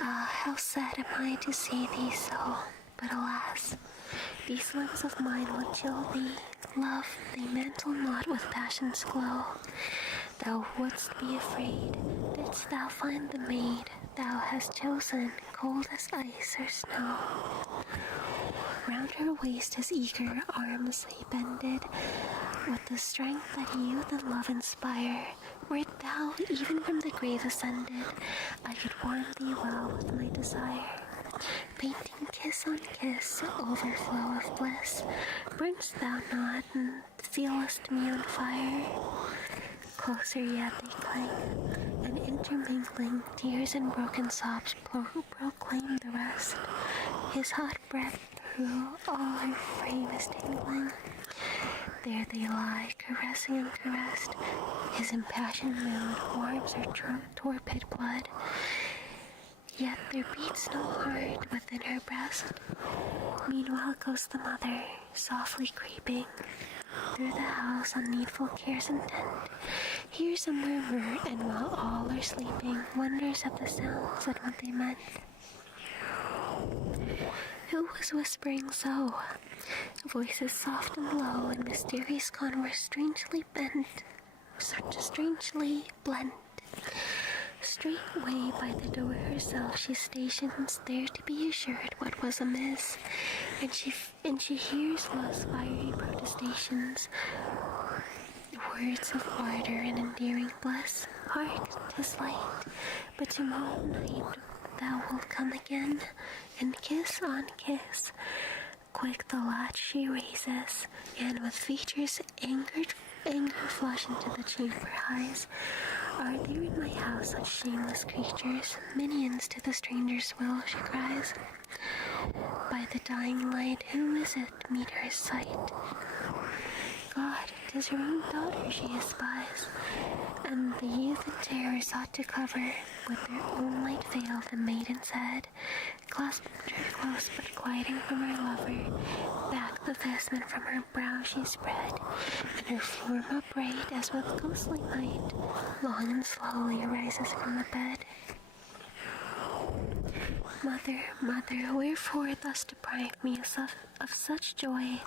Ah, how sad am I to see thee so. But alas, these limbs of mine will chill thee. Love, they mantle not with passion's glow. Thou wouldst be afraid, didst thou find the maid thou hast chosen, cold as ice or snow. Round her waist his eager arms he bended, with the strength that youth and love inspire. Wert thou even from the grave ascended, I could warm thee well with my desire. Painting kiss on kiss, overflow of bliss, burn'st thou not and feelest me on fire? Closer yet they cling, and intermingling tears and broken sobs proclaim the rest. His hot breath through all her frame is tingling. There they lie, caressing and caressed. His impassioned mood warms her torpid blood. Yet there beats no heart within her breast. Meanwhile goes the mother, softly creeping through the house on needful cares intent. Hears a murmur, and while all are sleeping, wonders at the sounds and what they meant. Who was whispering so? Voices soft and low, and mysterious converse strangely blent. Straightway by the door herself she stations, there to be assured what was amiss, and she hears love's fiery protestations, words of ardor and endearing bliss. Hark, 'tis light, but tomorrow night thou wilt come again, and kiss on kiss. Quick the latch she raises, and with features anger flush into the chamber highs. Are there in my house such shameless creatures, minions to the stranger's will, she cries. By the dying light, who is it meet her sight? God, 'tis her own daughter she espies, and the youth in terror sought to cover with their own light veil the maiden's head, clasped her close, but gliding from her lover, back the vestment from her brow she spread, and her form upright as with ghostly might, long and slowly rises from the bed. Mother, mother, wherefore thus deprive me of such joy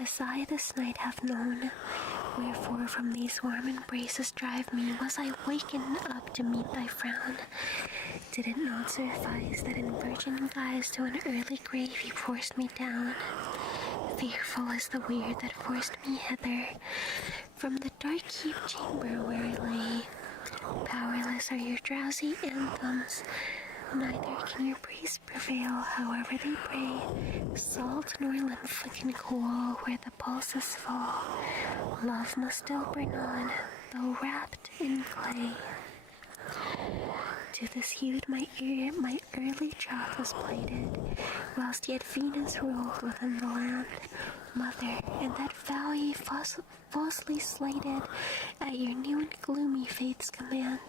as I this night have known? Wherefore from these warm embraces drive me? Was I wakened up to meet thy frown? Did it not suffice that in virgin guise to an early grave you forced me down? Fearful is the weird that forced me hither from the dark heaped chamber where I lay. Powerless are your drowsy anthems, Neither can your priests prevail, however they pray. Salt nor lymph can cool where the pulses fall. Love must still burn on, though wrapped in clay. To this hued my early troth was plighted, whilst yet Venus ruled within the land. Mother, in that vow ye falsely slighted, at your new and gloomy faith's command.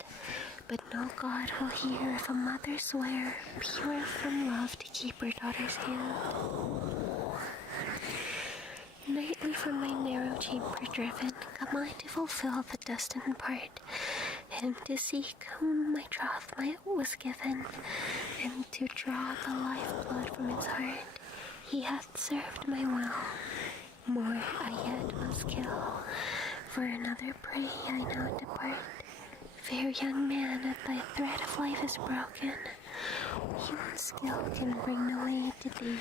But no god will hear if a mother swear, pure from love to keep her daughter's hand. Nightly from my narrow chamber driven, come I to fulfill the destined part, him to seek whom my troth was given, and to draw the life-blood from his heart. He hath served my will, more I yet must kill, for another prey I now depart. Fair young man, at thy thread of life is broken, human skill can bring no aid to thee.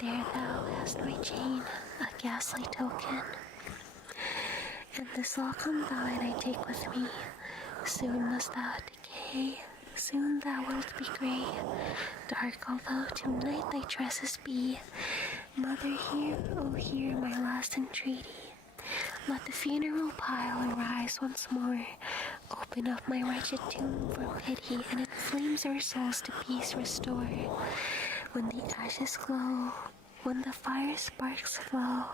There thou hast my chain, a ghastly token, and this lock on thine I take with me. Soon must thou decay, soon thou wilt be grey, dark although tonight thy tresses be. Mother, hear, oh hear my last entreaty. Let the funeral pile arise once more. Open up my wretched tomb for pity, and in flames our souls to peace restore. When the ashes glow, when the fire sparks flow,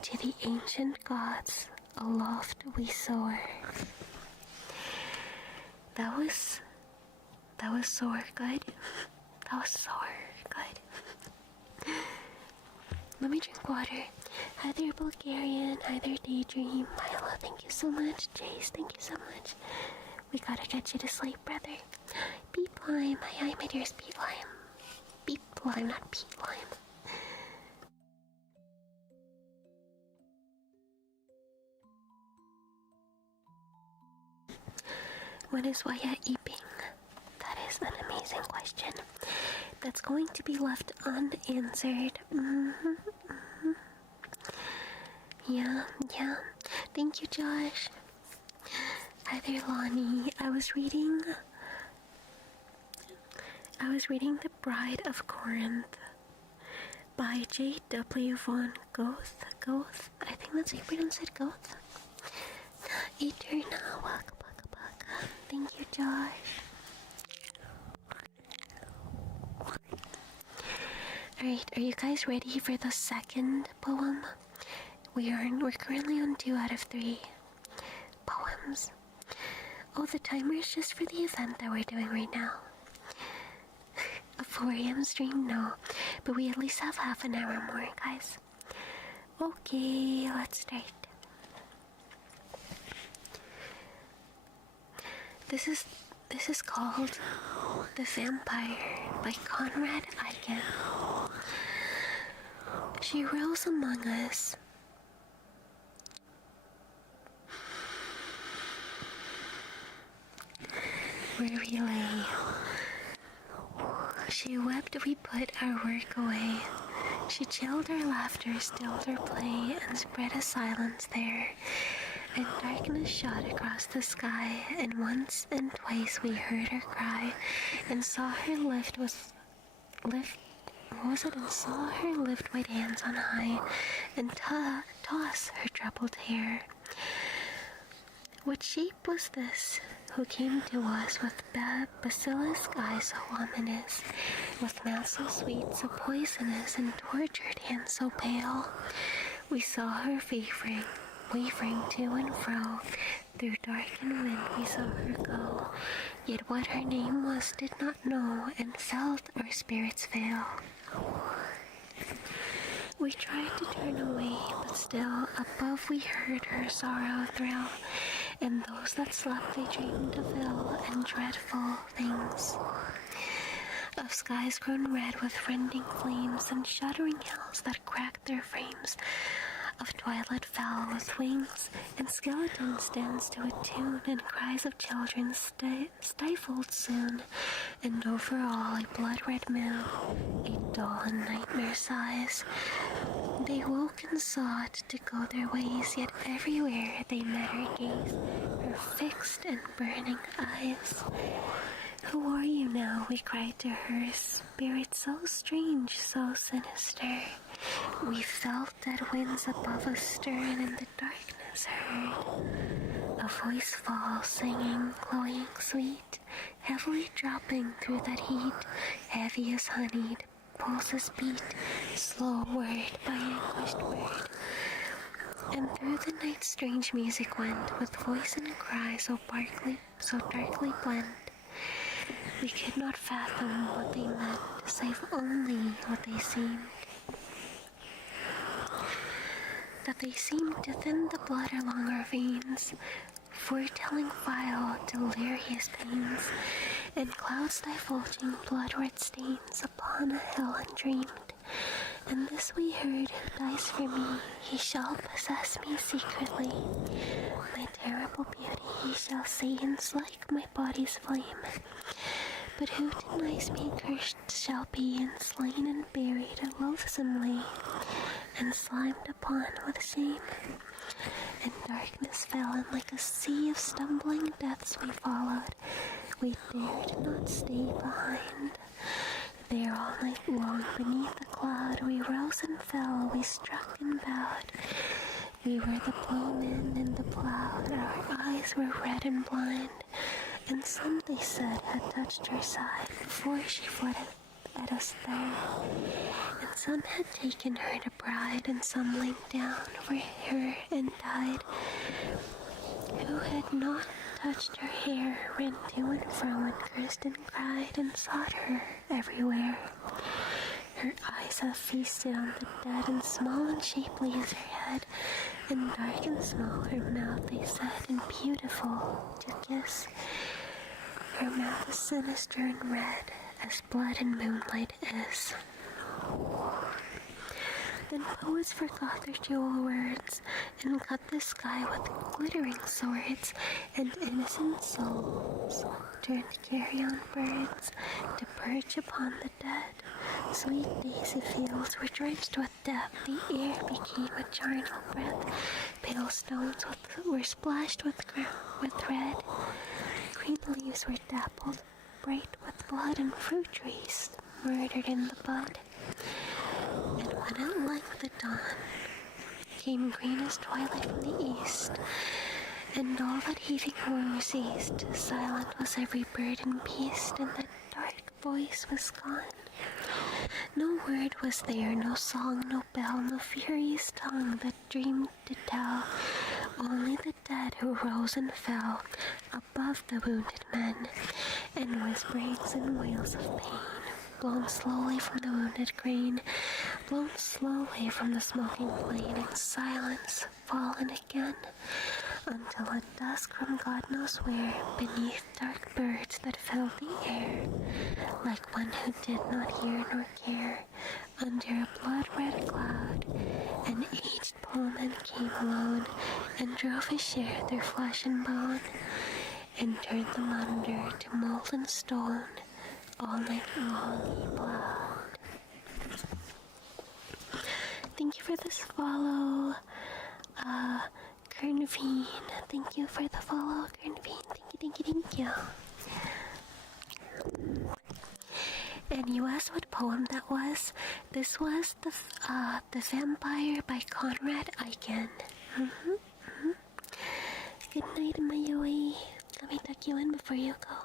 to the ancient gods aloft we soar. That was so good. That was so good. Let me drink water. Hi there, Bulgarian. Hi there, Daydream. Milo, thank you so much. Jace, thank you so much. We gotta get you to sleep, brother. Beep lime. Hi, my dearest beep lime. Beep lime, not beep lime. When is Waya eeping? That is an amazing question. That's going to be left unanswered. Yeah. Thank you, Josh. Hi there, Lonnie. I was reading The Bride of Corinth by J.W. von Goethe. I think that's how you pronounce it, Goethe. Eterna, waka. Thank you, Josh. Alright, are you guys ready for the second poem? We're currently on 2 out of 3 poems. Oh, the timer is just for the event that we're doing right now. A 4 a.m. stream? No, but we at least have half an hour more, guys. Okay, let's start. This is called The Vampire by Conrad Aiken. She rose among us. Where we lay. She wept, we put our work away. She chilled our laughter, stilled our play, and spread a silence there. And darkness shot across the sky, and once and twice we heard her cry, and saw her lift white hands on high, and toss her troubled hair. What shape was this, who came to us with basilisk eyes so ominous, with mouth so sweet, so poisonous, and tortured hands so pale? We saw her wavering to and fro, through dark and wind we saw her go, yet what her name was did not know, and felt our spirits fail. We tried to turn away, but still above we heard her sorrow thrill, and those that slept they dreamed of ill and dreadful things, of skies grown red with rending flames, and shuddering hills that cracked their frames, of twilight fell with wings, and skeletons danced to a tune, and cries of children stifled soon, and over all a blood-red moon, a dull and nightmare sighs. They woke and sought to go their ways, yet everywhere they met her gaze, her fixed and burning eyes. Who are you now? We cried to her, spirit so strange, so sinister. We felt that winds above us stir, and in the darkness heard a voice fall, singing, glowing sweet, heavily dropping through that heat, heavy as honeyed pulses beat, slow word by anguished word. And through the night strange music went, with voice and cry so darkly blent. We could not fathom what they meant, save only what they seemed. That they seemed to thin the blood along our veins, foretelling vile, delirious pains, and clouds divulging blood-red stains upon a hell undreamed. And this we heard, who dies for me, he shall possess me secretly. My terrible beauty he shall see and slake my body's flame. But who denies me cursed shall be, and slain and buried loathsomely, and slimed upon with shame. And darkness fell, and like a sea of stumbling deaths we followed. We dared not stay behind. There all night long beneath the cloud we rose and fell, we struck and bowed. We were the ploughman and the ploughed, our eyes were red and blind, and some, they said, had touched her side before she fled at us there. And some had taken her to bride, and some laid down for her and died. Who had not touched her hair, ran to and fro and cursed and cried, and sought her everywhere. Her eyes have feasted on the dead, and small and shapely is her head, and dark and small her mouth, they said, and beautiful to kiss. Her mouth is sinister and red, as blood and moonlight is. Then poets forgot their jewel words, and cut the sky with glittering swords, and innocent souls turned carrion birds to perch upon the dead. Sweet daisy fields were drenched with death, the air became a charnel breath, pale stones were splashed with red, green leaves were dappled bright with blood, and fruit trees murdered in the bud. And when at length the dawn came green as twilight from the east, and all that heaving roar ceased, silent was every bird and beast, and the dark voice was gone. No word was there, no song, no bell, no furious tongue that dreamed to tell, only the dead who rose and fell above the wounded men, and whisperings and wails of pain, blown slowly from the wounded grain, blown slowly from the smoking plain, in silence fallen again, until at dusk from God knows where, beneath dark birds that filled the air, like one who did not hear nor care, under a blood-red cloud, an aged ploughman came alone, and drove his share through flesh and bone, and turned them under to molten stone. All night long he plowed. Thank you for this follow, Kernveen. Thank you for the follow, Kernveen. Thank you. And you asked what poem that was? This was the Vampire by Conrad Aiken. Good night, my Yui. Let me tuck you in before you go.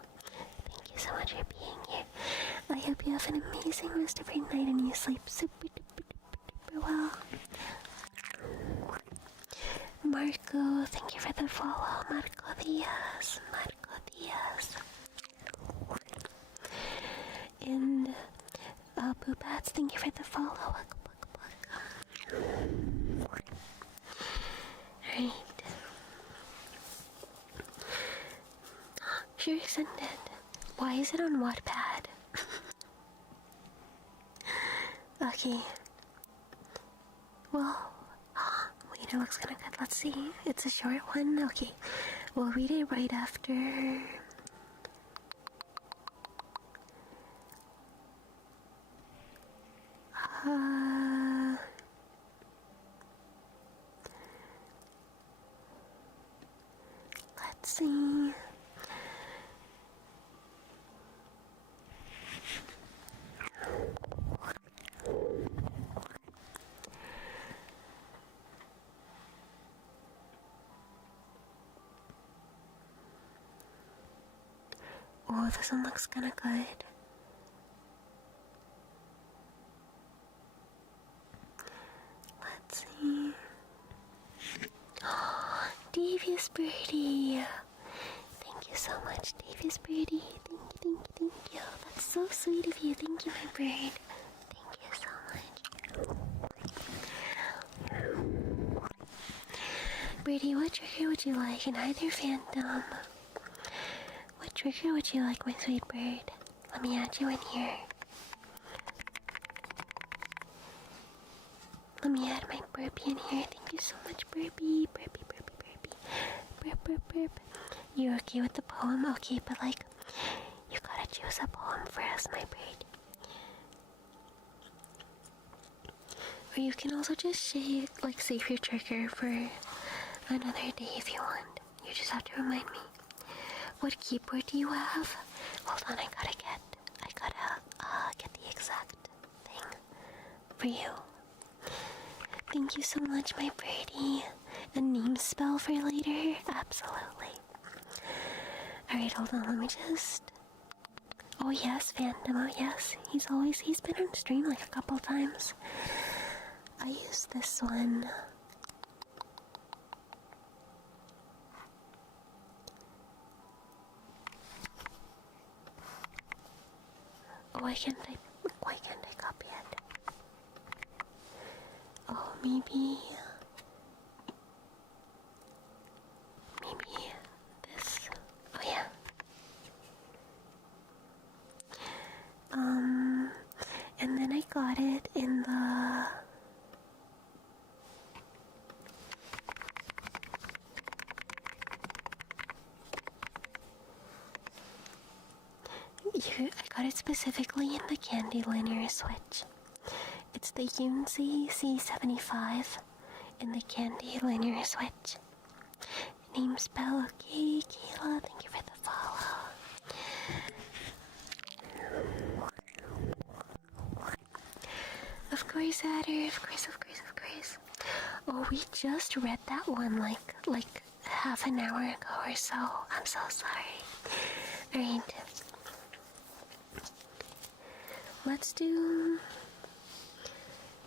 Thank you so much for being here. I hope you have an amazing rest of your night and you sleep super well. Marco, thank you for the follow. Marco Diaz. And Boobats, thank you for the follow. Alright. Sure, send it. Why is it on Wattpad? Okay. Well, wait, it looks kinda good. Let's see. It's a short one. Okay. We'll read it right after. Let's see. Oh, this one looks kinda good. Let's see. Oh, Davies Birdie! Thank you so much, Davies Birdie. Thank you. That's so sweet of you. Thank you, my bird. Thank you so much. Birdie, what trigger would you like in either fandom? What trigger would you like, my sweet bird? Let me add you in here. Let me add my burpee in here. Thank you so much, burpee. Burp, burp. You okay with the poem? Okay, but like, you gotta choose a poem for us, my bird. Or you can also just save your trigger for another day if you want. You just have to remind me. What keyboard do you have? Hold on, I gotta get the exact thing for you. Thank you so much, my birdie. A name spell for later? Absolutely. Alright, hold on, let me just... Oh yes, fandom, oh yes. He's been on stream like a couple times. I use this one. Oh, why can't I copy it? Oh, maybe this. Oh yeah. And then I got it in the... I got it specifically in the Candy Linear Switch. It's the Yunzi C75 in the Candy Linear Switch. Name spell, okay, Kayla, thank you for the follow. Of course, Adder, of course. Oh, we just read that one like half an hour ago or so. I'm so sorry. Alright. Let's do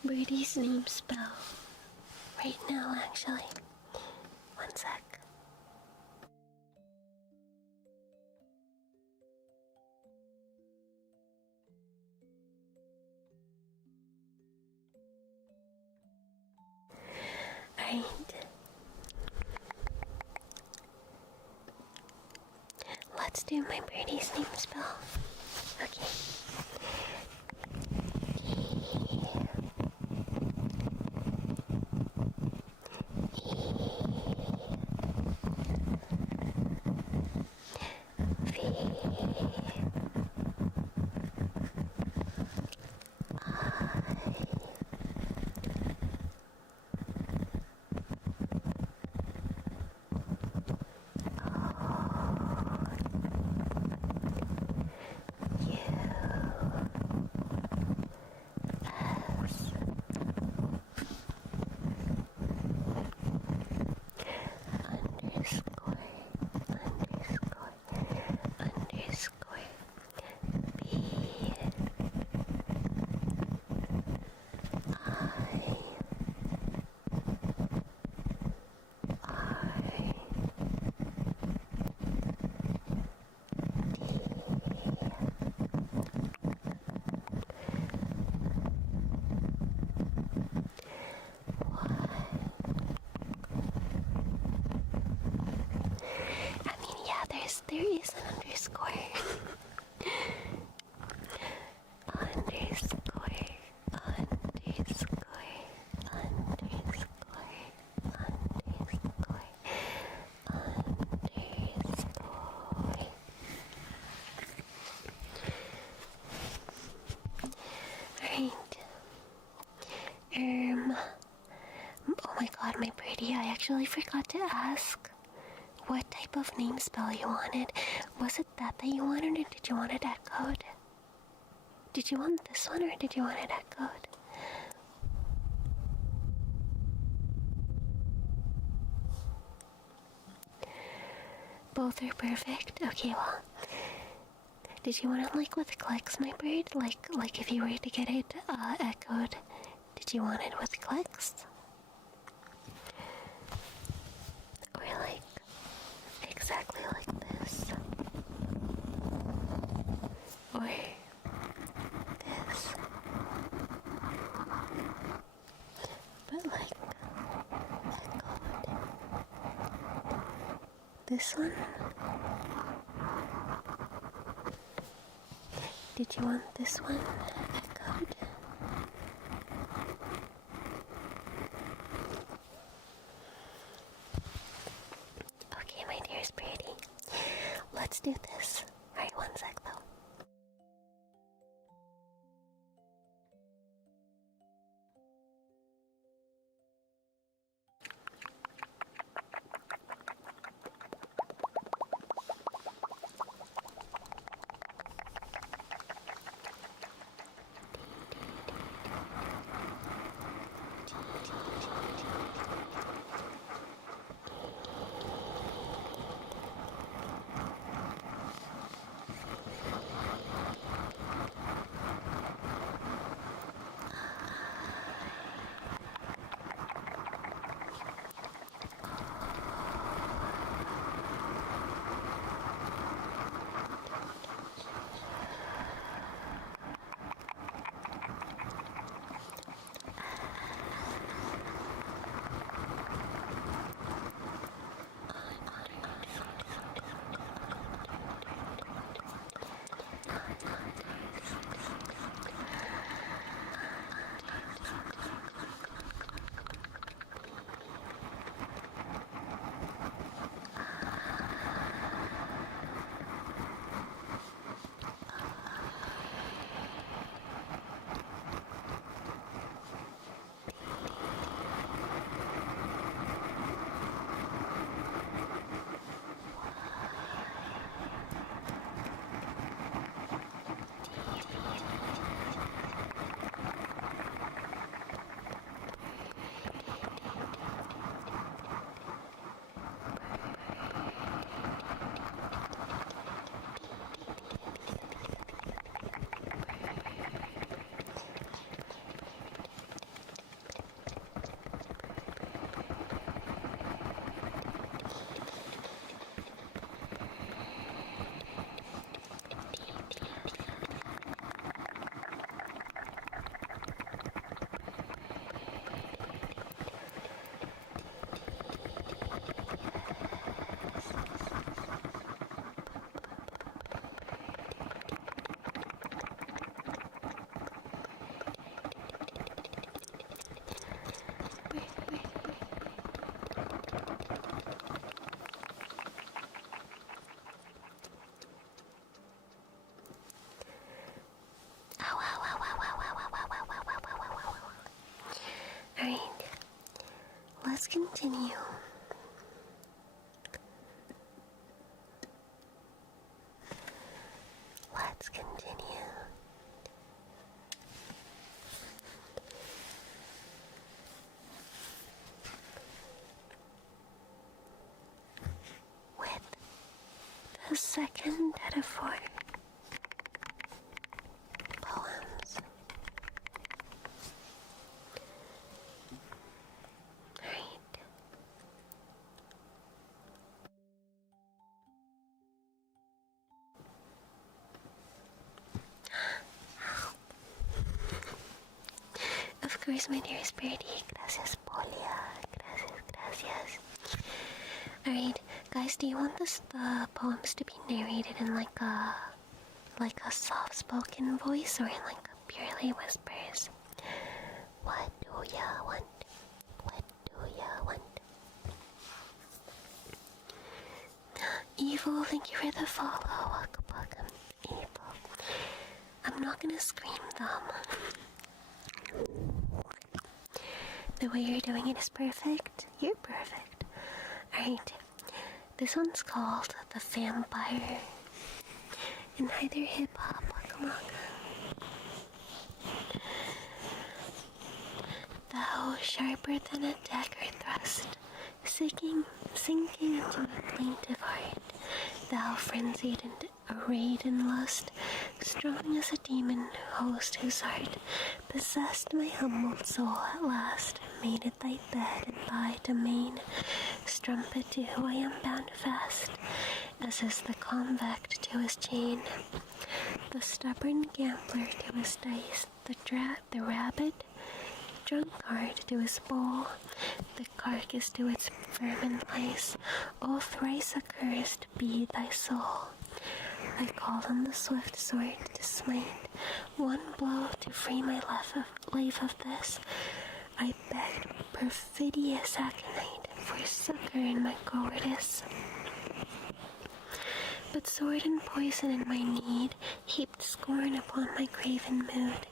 Birdie's name spell right now, actually. One sec. Alright. Let's do my Birdie's name spell. Okay. There is an underscore. Alright. Oh my god, my birdie, I actually forgot to ask what type of name spell you wanted. Was it that you wanted, or did you want it at code? Did you want this one, or did you want it at code? Both are perfect? Okay, well, Did you want it like with clicks, my bird? Like if you were to get it echoed, did you want it with clicks? Or like exactly like this? Or this? But like echoed. This one? Did you want this one echoed? Okay, my dearest birdie. Let's do this. Alright, one sec though. Alright, let's continue. Let's continue. With the second out of 4 poems. Alright. Of course, my dearest birdie. Gracias, Polia. Gracias. Alright, guys, do you want the poems to be narrated in like a soft-spoken voice or in like a purely whispers? What do ya want? What do ya want? Evil, thank you for the follow. Welcome, Evil. I'm not gonna scream them. The way you're doing it is perfect. You're perfect. Alright, this one's called The Vampire. And hi there, hip hop, waka. Thou sharper than a dagger thrust, sinking into my plaintive heart, thou frenzied and arrayed in lust, strong as a demon host whose heart possessed my humbled soul at last, made it thy bed and thy domain. Strumpet to who I am bound fast, as is the convict to his chain, the stubborn gambler to his dice, the rabid drunkard to his bowl, the carcass to its vermin lice. O thrice accursed be thy soul. I call on the swift sword to smite, one blow to free my life of this. I begged perfidious aconite for succor in my cowardice. But sword and poison in my need heaped scorn upon my craven mood,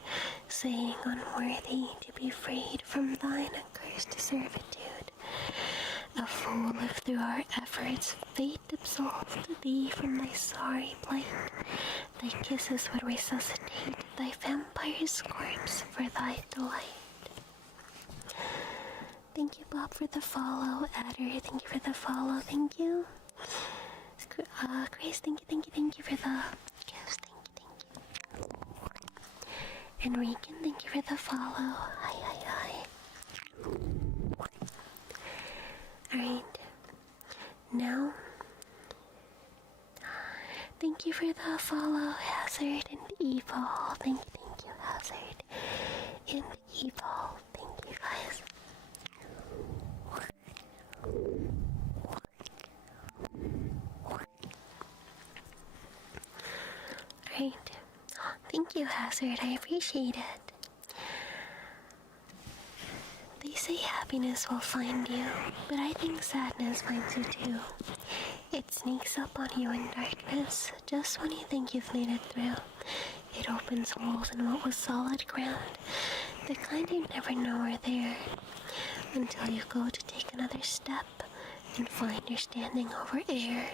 saying unworthy to be freed from thine accursed servitude. A fool if through our efforts fate absolved thee from thy sorry plight, thy kisses would resuscitate thy vampire's corpse for thy delight. Thank you, Bob, for the follow. Adder, thank you for the follow. Thank you. Grace, thank you for the gifts. Thank you. Enrique, thank you for the follow. Hi. Alright. Now, thank you for the follow, Hazard and Evil. Thank you, Hazard and Evil. Thank you, guys. Alright. Thank you, Hazard. I appreciate it. They say happiness will find you, but I think sadness finds you too. It sneaks up on you in darkness, just when you think you've made it through. It opens holes in what was solid ground, the kind you never know are there, until you go to take another step and find you're standing over air.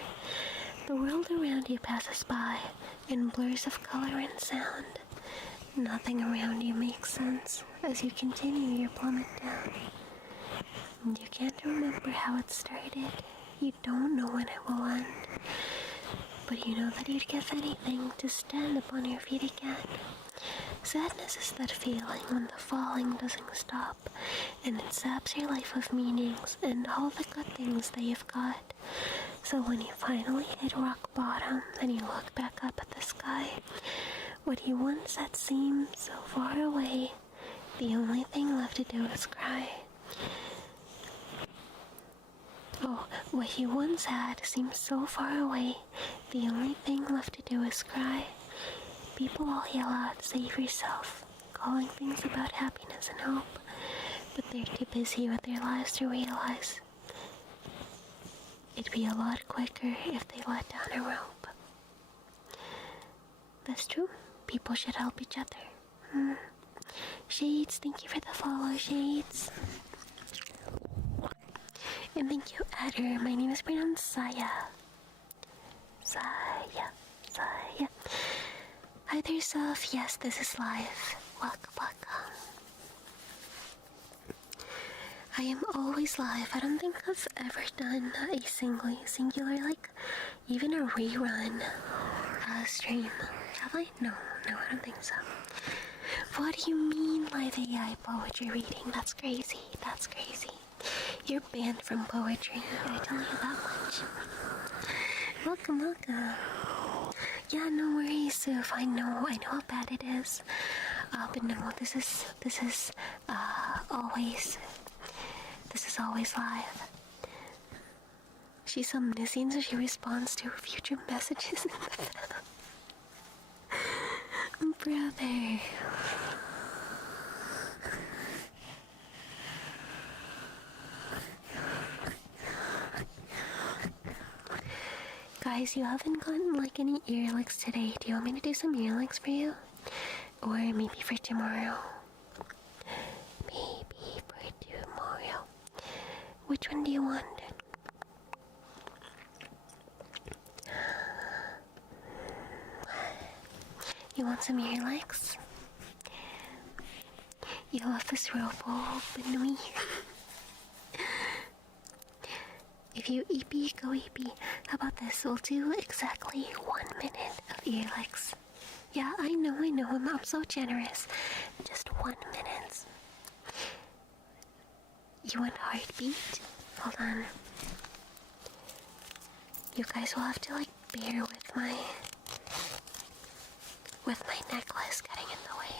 The world around you passes by in blurs of color and sound. Nothing around you makes sense as you continue your plummet down. And you can't remember how it started. You don't know when it will end. But you know that you'd give anything to stand upon your feet again. Sadness is that feeling when the falling doesn't stop, and it saps your life of meanings and all the good things that you've got. So when you finally hit rock bottom and you look back up at the sky, what you once had seemed so far away, the only thing left to do is cry. Oh, what you once had seemed so far away, the only thing left to do is cry. People all yell out, save yourself, calling things about happiness and hope, but they're too busy with their lives to realize it'd be a lot quicker if they let down a rope. That's true. People should help each other. Shades, thank you for the follow, Shades. And thank you, Adder. My name is pronounced Saya. Saya. Hi there, Soph. Yes, this is live. Welcome. I am always live. I don't think I've ever done a singular, like, even a rerun stream. Have I? No, I don't think so. What do you mean live AI poetry reading? That's crazy. You're banned from poetry. I tell you that much. Welcome. Yeah, no worries, Soph. I know how bad it is. But no, this is always live. She's omniscient, so she responds to future messages. Brother. Guys, you haven't gotten like any earlicks today. Do you want me to do some earlicks for you? Or maybe for tomorrow? Which one do you want? You want some earlicks? You left this rope all open to me. If you EP, go EP. How about this? We'll do exactly 1 minute of ear licks. Yeah, I know, I'm so generous. Just 1 minute. You want heartbeat? Hold on. You guys will have to like bear with my necklace getting in the way.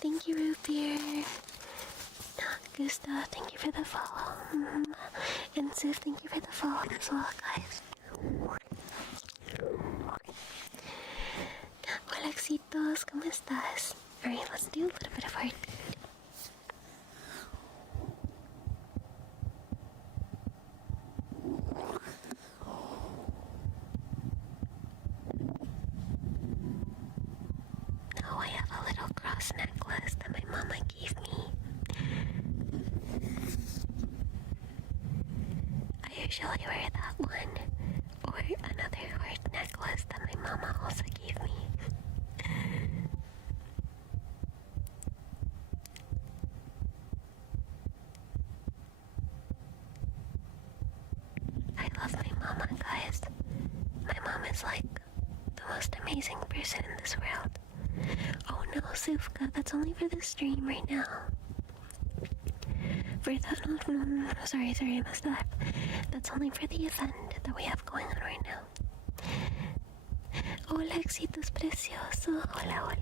Thank you, Root Beer. Gusta, thank you for the follow. And Sif, thank you for the follow as well, guys. Alexitos, ¿cómo estás? Alright, let's do a little bit of heartbeat. Now I have a little cross necklace that my mama gave me. I usually wear that one, or another heart necklace that my mama also gave me. I love my mama, guys. My mom is like the most amazing person in this world. Oh no, Sufka, that's only for the stream right now. For that, no, sorry, I messed up. That's only for the event that we have going on right now. Hola, éxitos precioso. Hola.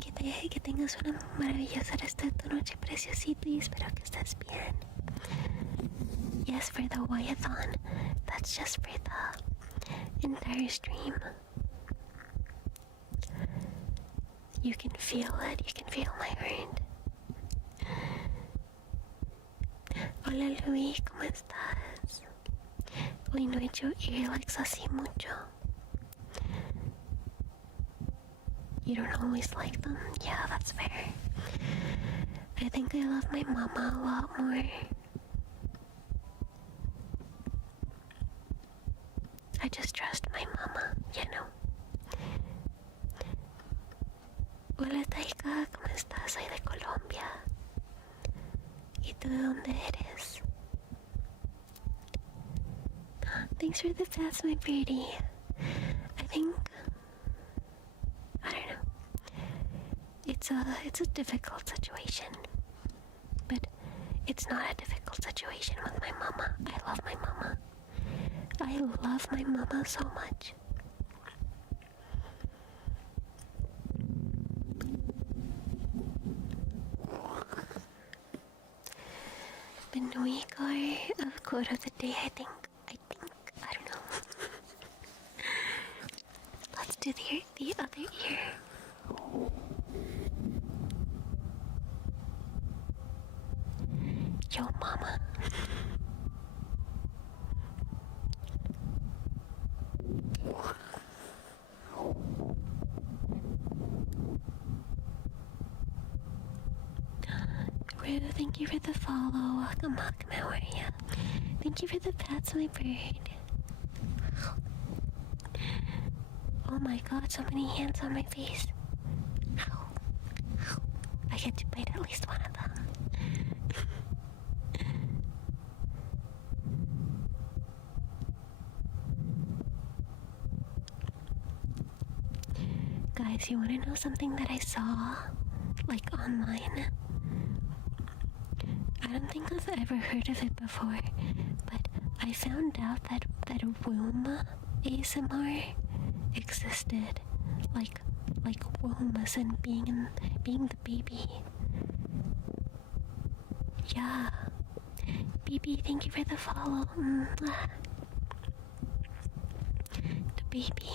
Que tengas una maravillosa resto de tu noche, preciosito, y espero que estés bien. Yes, for the Waiathon. That's just for the entire stream. You can feel it. You can feel my heart. Hola, Luis. ¿Cómo estás? Hoy no he hecho earlicks así mucho. You don't always like them? Yeah, that's fair. I think I love my mama a lot more. I just trust my mama, you know. Hola, Taika, ¿cómo estás? Soy de Colombia. ¿Y tú de dónde eres? Thanks for the pass, my pretty. I think... I don't know. It's a difficult situation. But it's not a difficult situation with my mama. I love my mama. I love my mama so much. Benuikar of quote of the day, I think, I don't know. Let's do the other ear. Yo, mama. Rue, thank you for the follow. Welcome, how are ya? Thank you for the pats, my bird. Oh my god, so many hands on my face. I get to bite at least one of them. Guys, you wanna know something that I saw, like, online? I don't think I've ever heard of it before, but I found out that womb ASMR existed, like womb as in being the baby. Yeah. BB, thank you for the follow. The baby.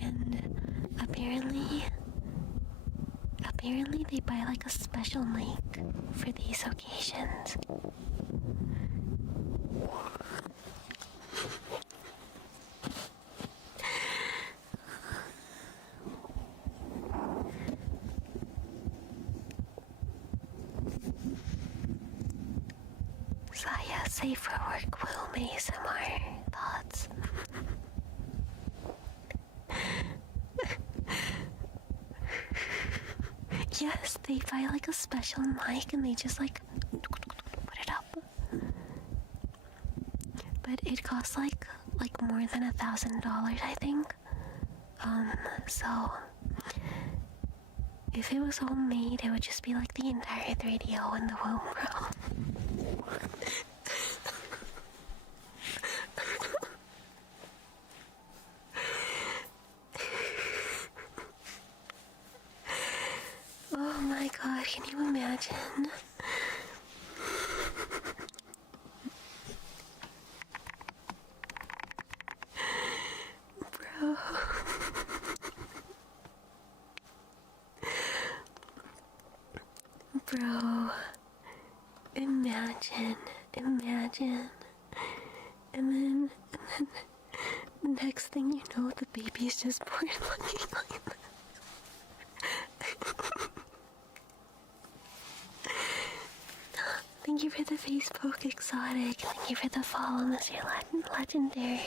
And apparently they buy like a special mic for these occasions. Saya, safe for work, will ASMR thoughts. Yes, they buy like a special mic and they just like put it costs like more than $1,000, I think. So if it was homemade, it would just be like the entire 3DO in the womb, bro. Oh my god, can you imagine? Bro. Bro. Imagine. And then next thing you know, the baby's just born looking like that. Thank you for the Facebook exotic. Thank you for the follow, Mr. Legendary.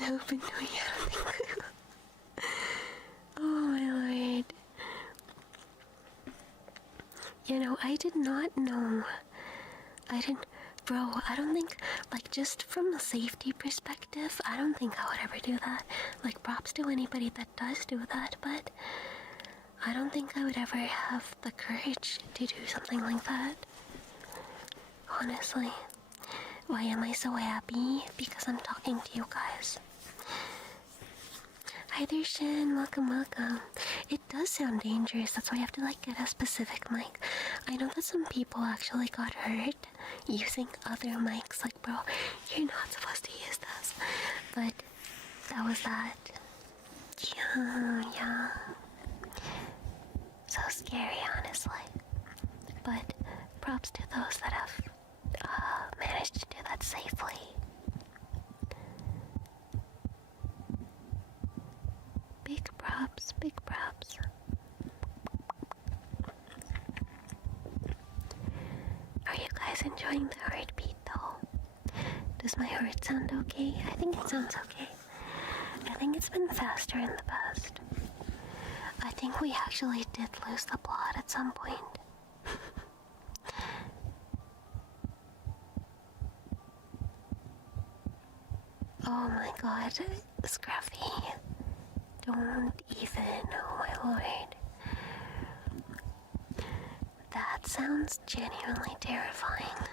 No, but no, yeah. Oh my lord. You know, I did not know. Bro, I don't think, like, just from a safety perspective, I don't think I would ever do that. Like, props to anybody that does do that, but I don't think I would ever have the courage to do something like that. Honestly. Why am I so happy? Because I'm talking to you guys. Hi there, Shin. Welcome. It does sound dangerous. That's why I have to, like, get a specific mic. I know that some people actually got hurt using other mics. Like, bro, you're not supposed to use this. But that was that. Yeah. So scary, honestly. But props to those that have managed to do that safely. Big props. Are you guys enjoying the heartbeat though? Does my heart sound okay? I think it sounds okay. I think it's been faster in the past. I think we actually did lose the plot at some point. Oh my god, Scruffy. Don't even, oh my lord. That sounds genuinely terrifying.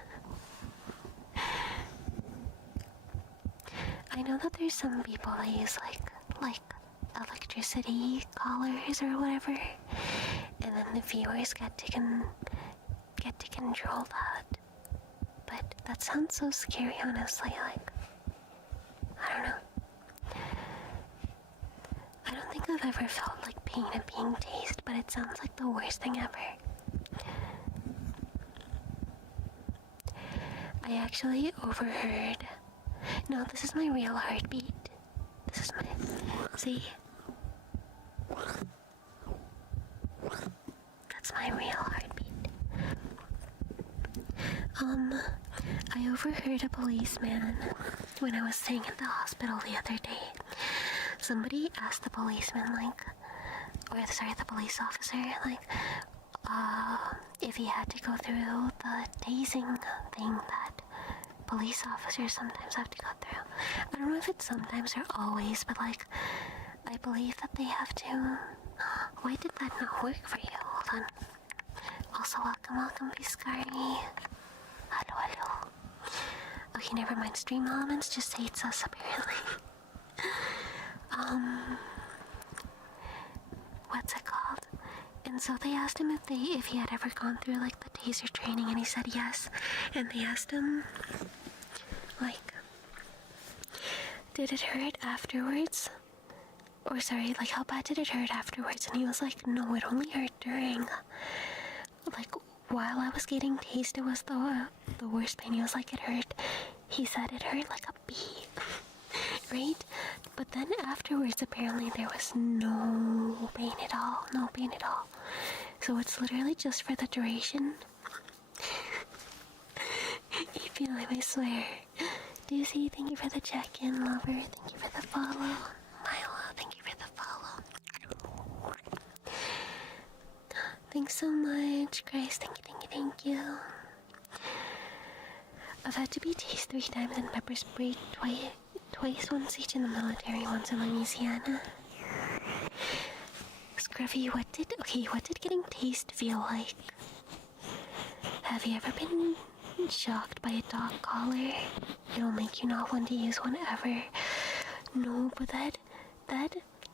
I know that there's some people that use like electricity collars or whatever, and then the viewers get to control that. But that sounds so scary, honestly. Like, I don't know. I don't think I've ever felt like pain of being tased, but it sounds like the worst thing ever. I actually overheard. No, this is my real heartbeat. This is my. See? That's my real heartbeat. I overheard a policeman when I was staying at the hospital the other day. Somebody asked the policeman, the police officer, if he had to go through the tasing thing that police officers sometimes have to go through. I don't know if it's sometimes or always, but I believe that they have to. Why did that not work for you? Hold on. Also, welcome, Piscari. Hello. Okay, never mind. Stream Elements just hates us, apparently. What's it called? And so they asked him if he had ever gone through the taser training, and he said yes. And they asked him, did it hurt afterwards? Or sorry, how bad did it hurt afterwards? And he was like, no, it only hurt during. While I was getting tased, it was the worst pain. He was like, it hurt. He said it hurt like a bee. Right? But then afterwards, apparently there was no pain at all. So it's literally just for the duration. EPLM, I swear. Doozy, thank you for the check-in. Lover, thank you for the follow. Milo, thank you for the follow. Thanks so much. Grace, thank you. thank you. I've had to be tased 3 times and pepper sprayed twice, once each in the military, once in Louisiana. Scruffy, what did getting tased feel like? Have you ever been shocked by a dog collar? It'll make you not want to use one ever. No, but that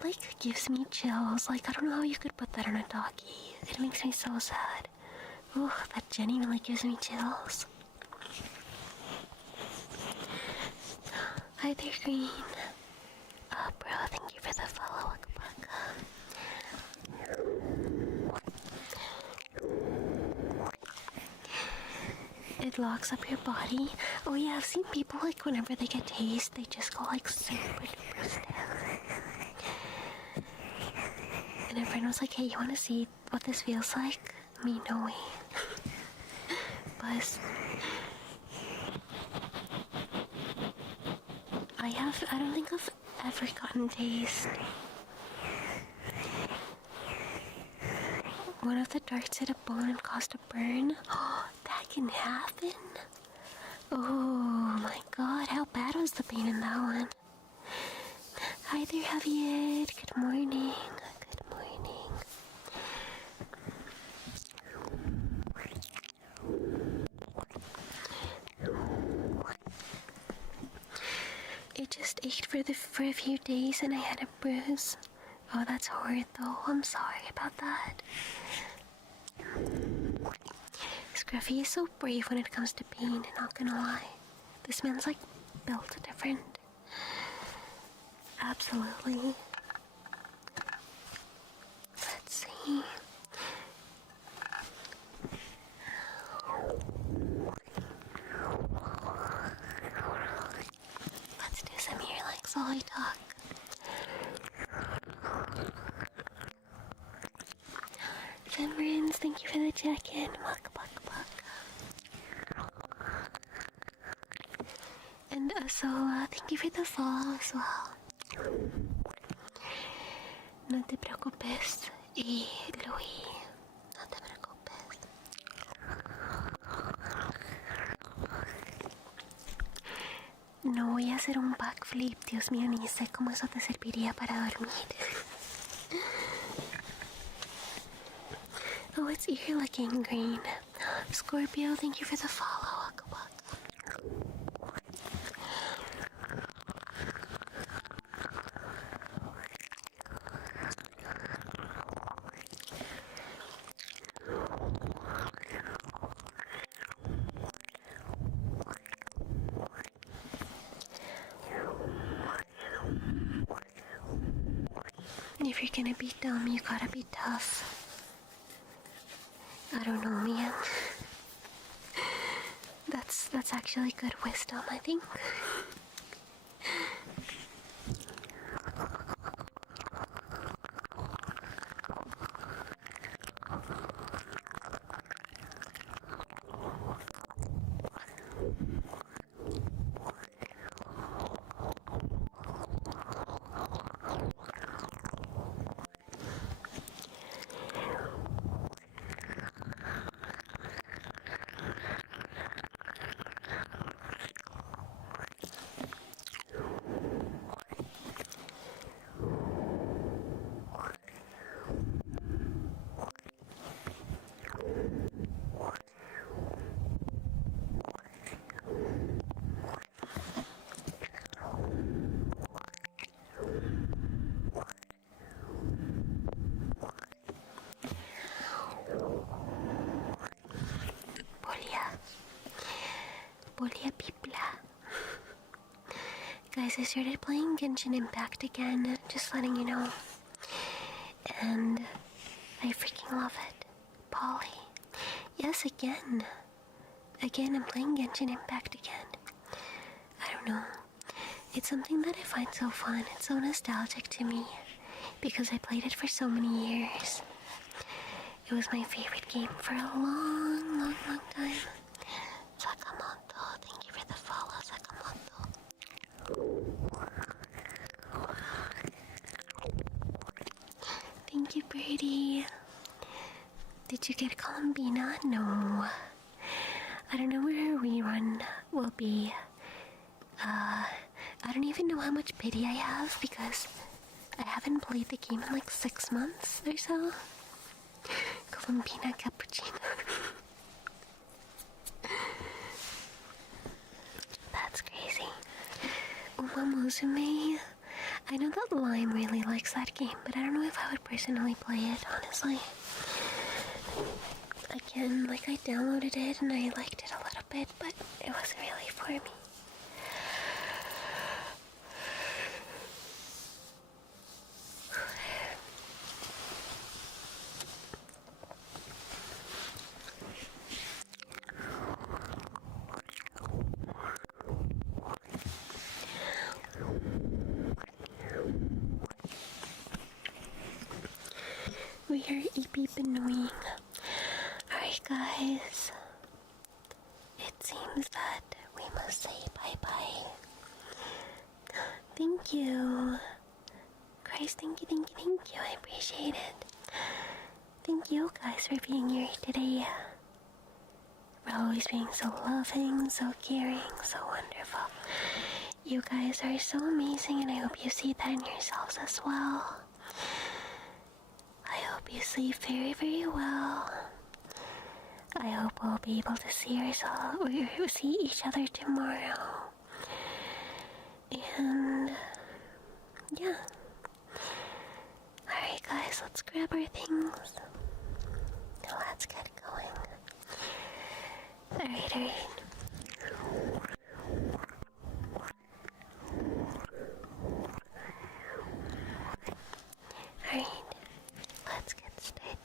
like gives me chills. Like, I don't know how you could put that on a doggy. It makes me so sad. Ooh, that genuinely gives me chills. Hi there, Green. Bro, thank you for the follow, It locks up your body. Oh yeah, I've seen people like whenever they get tased, they just go like super duper still. And a friend was like, hey, you wanna see what this feels like? Me, no way. Buzz. I don't think I've ever gotten tased. One of the darts hit a bone and caused a burn. Oh, that can happen. Oh my god, how bad was the pain in that one? Hi there, Javier. Good morning. Good morning. It just ached for a few days and I had a bruise. Oh, that's horrid though. I'm sorry about that. Scruffy is so brave when it comes to pain, not gonna lie. This man's like built different. Absolutely. Let's see. Let's do some ear legs while we talk. Femrins, thank you for the check-in. Muck, buck, buck. And Asola, thank you for the follow as well. No te preocupes. Y Louis, no te preocupes. No voy a hacer un backflip, Dios mío, ni sé cómo eso te serviría para dormir. Oh, it's ear looking green. Scorpio, thank you for the follow. If you're gonna be dumb, you gotta be tough. I don't know, man. That's actually good wisdom, I think. Bolia Pipla. Guys, I started playing Genshin Impact again, just letting you know. And I freaking love it. Polly. Yes, again. Again, I'm playing Genshin Impact again. I don't know. It's something that I find so fun. It's so nostalgic to me. Because I played it for so many years. It was my favorite game for a long, long, long time. Sakamoto, thank you for the follow, Sakamoto. Thank you, Brady. Did Did you get Columbina? No. I don't know where a rerun will be. I don't even know how much pity I have because I haven't played the game in like 6 months or so. Columbina cappuccino. That's crazy. Uma Musume. I know that Lime really likes that game, but I don't know if I would personally play it, honestly. Again, like I downloaded it and I liked it a little bit, but it wasn't really for me. We are beep annoying. Alright guys, it seems that we must say bye-bye. Thank you. Christ, thank you. I appreciate it. Thank you guys for being here today. For always being so loving, so caring, so wonderful. You guys are so amazing and I hope you see that in yourselves as well. I hope you sleep very, very well. I hope we'll be able to see each other tomorrow. And yeah. Alright guys, let's grab our things. Now let's get going. Alright. Alright. Let's get started.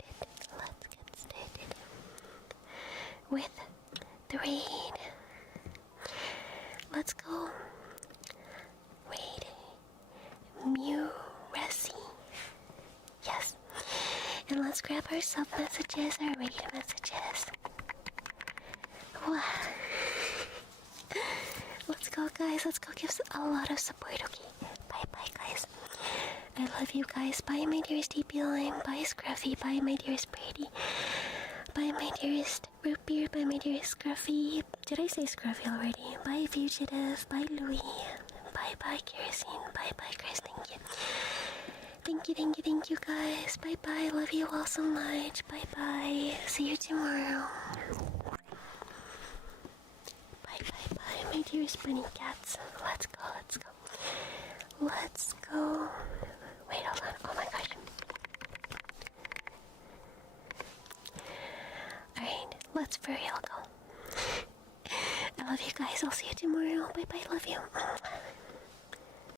With the raid. Let's go. Raid. Muresi. Yes. And let's grab our sub messages, our raid messages. Wow. Let's go guys, let's go give a lot of support, okay? Bye guys. I love you guys. Bye my dearest DP Lime. Bye Scruffy. Bye my dearest Brady. Bye my dearest Root Beer. Bye my dearest Scruffy. Did I say Scruffy already? Bye Fugitive. Bye Louie. Bye Kerosene. Bye Chris. Thank you guys. Bye. Love you all so much. Bye. See you tomorrow. Bye, my dearest bunny cats. Let's go. Wait, hold on. Oh my gosh. Alright, let's for real go. I love you guys. I'll see you tomorrow. Bye, love you.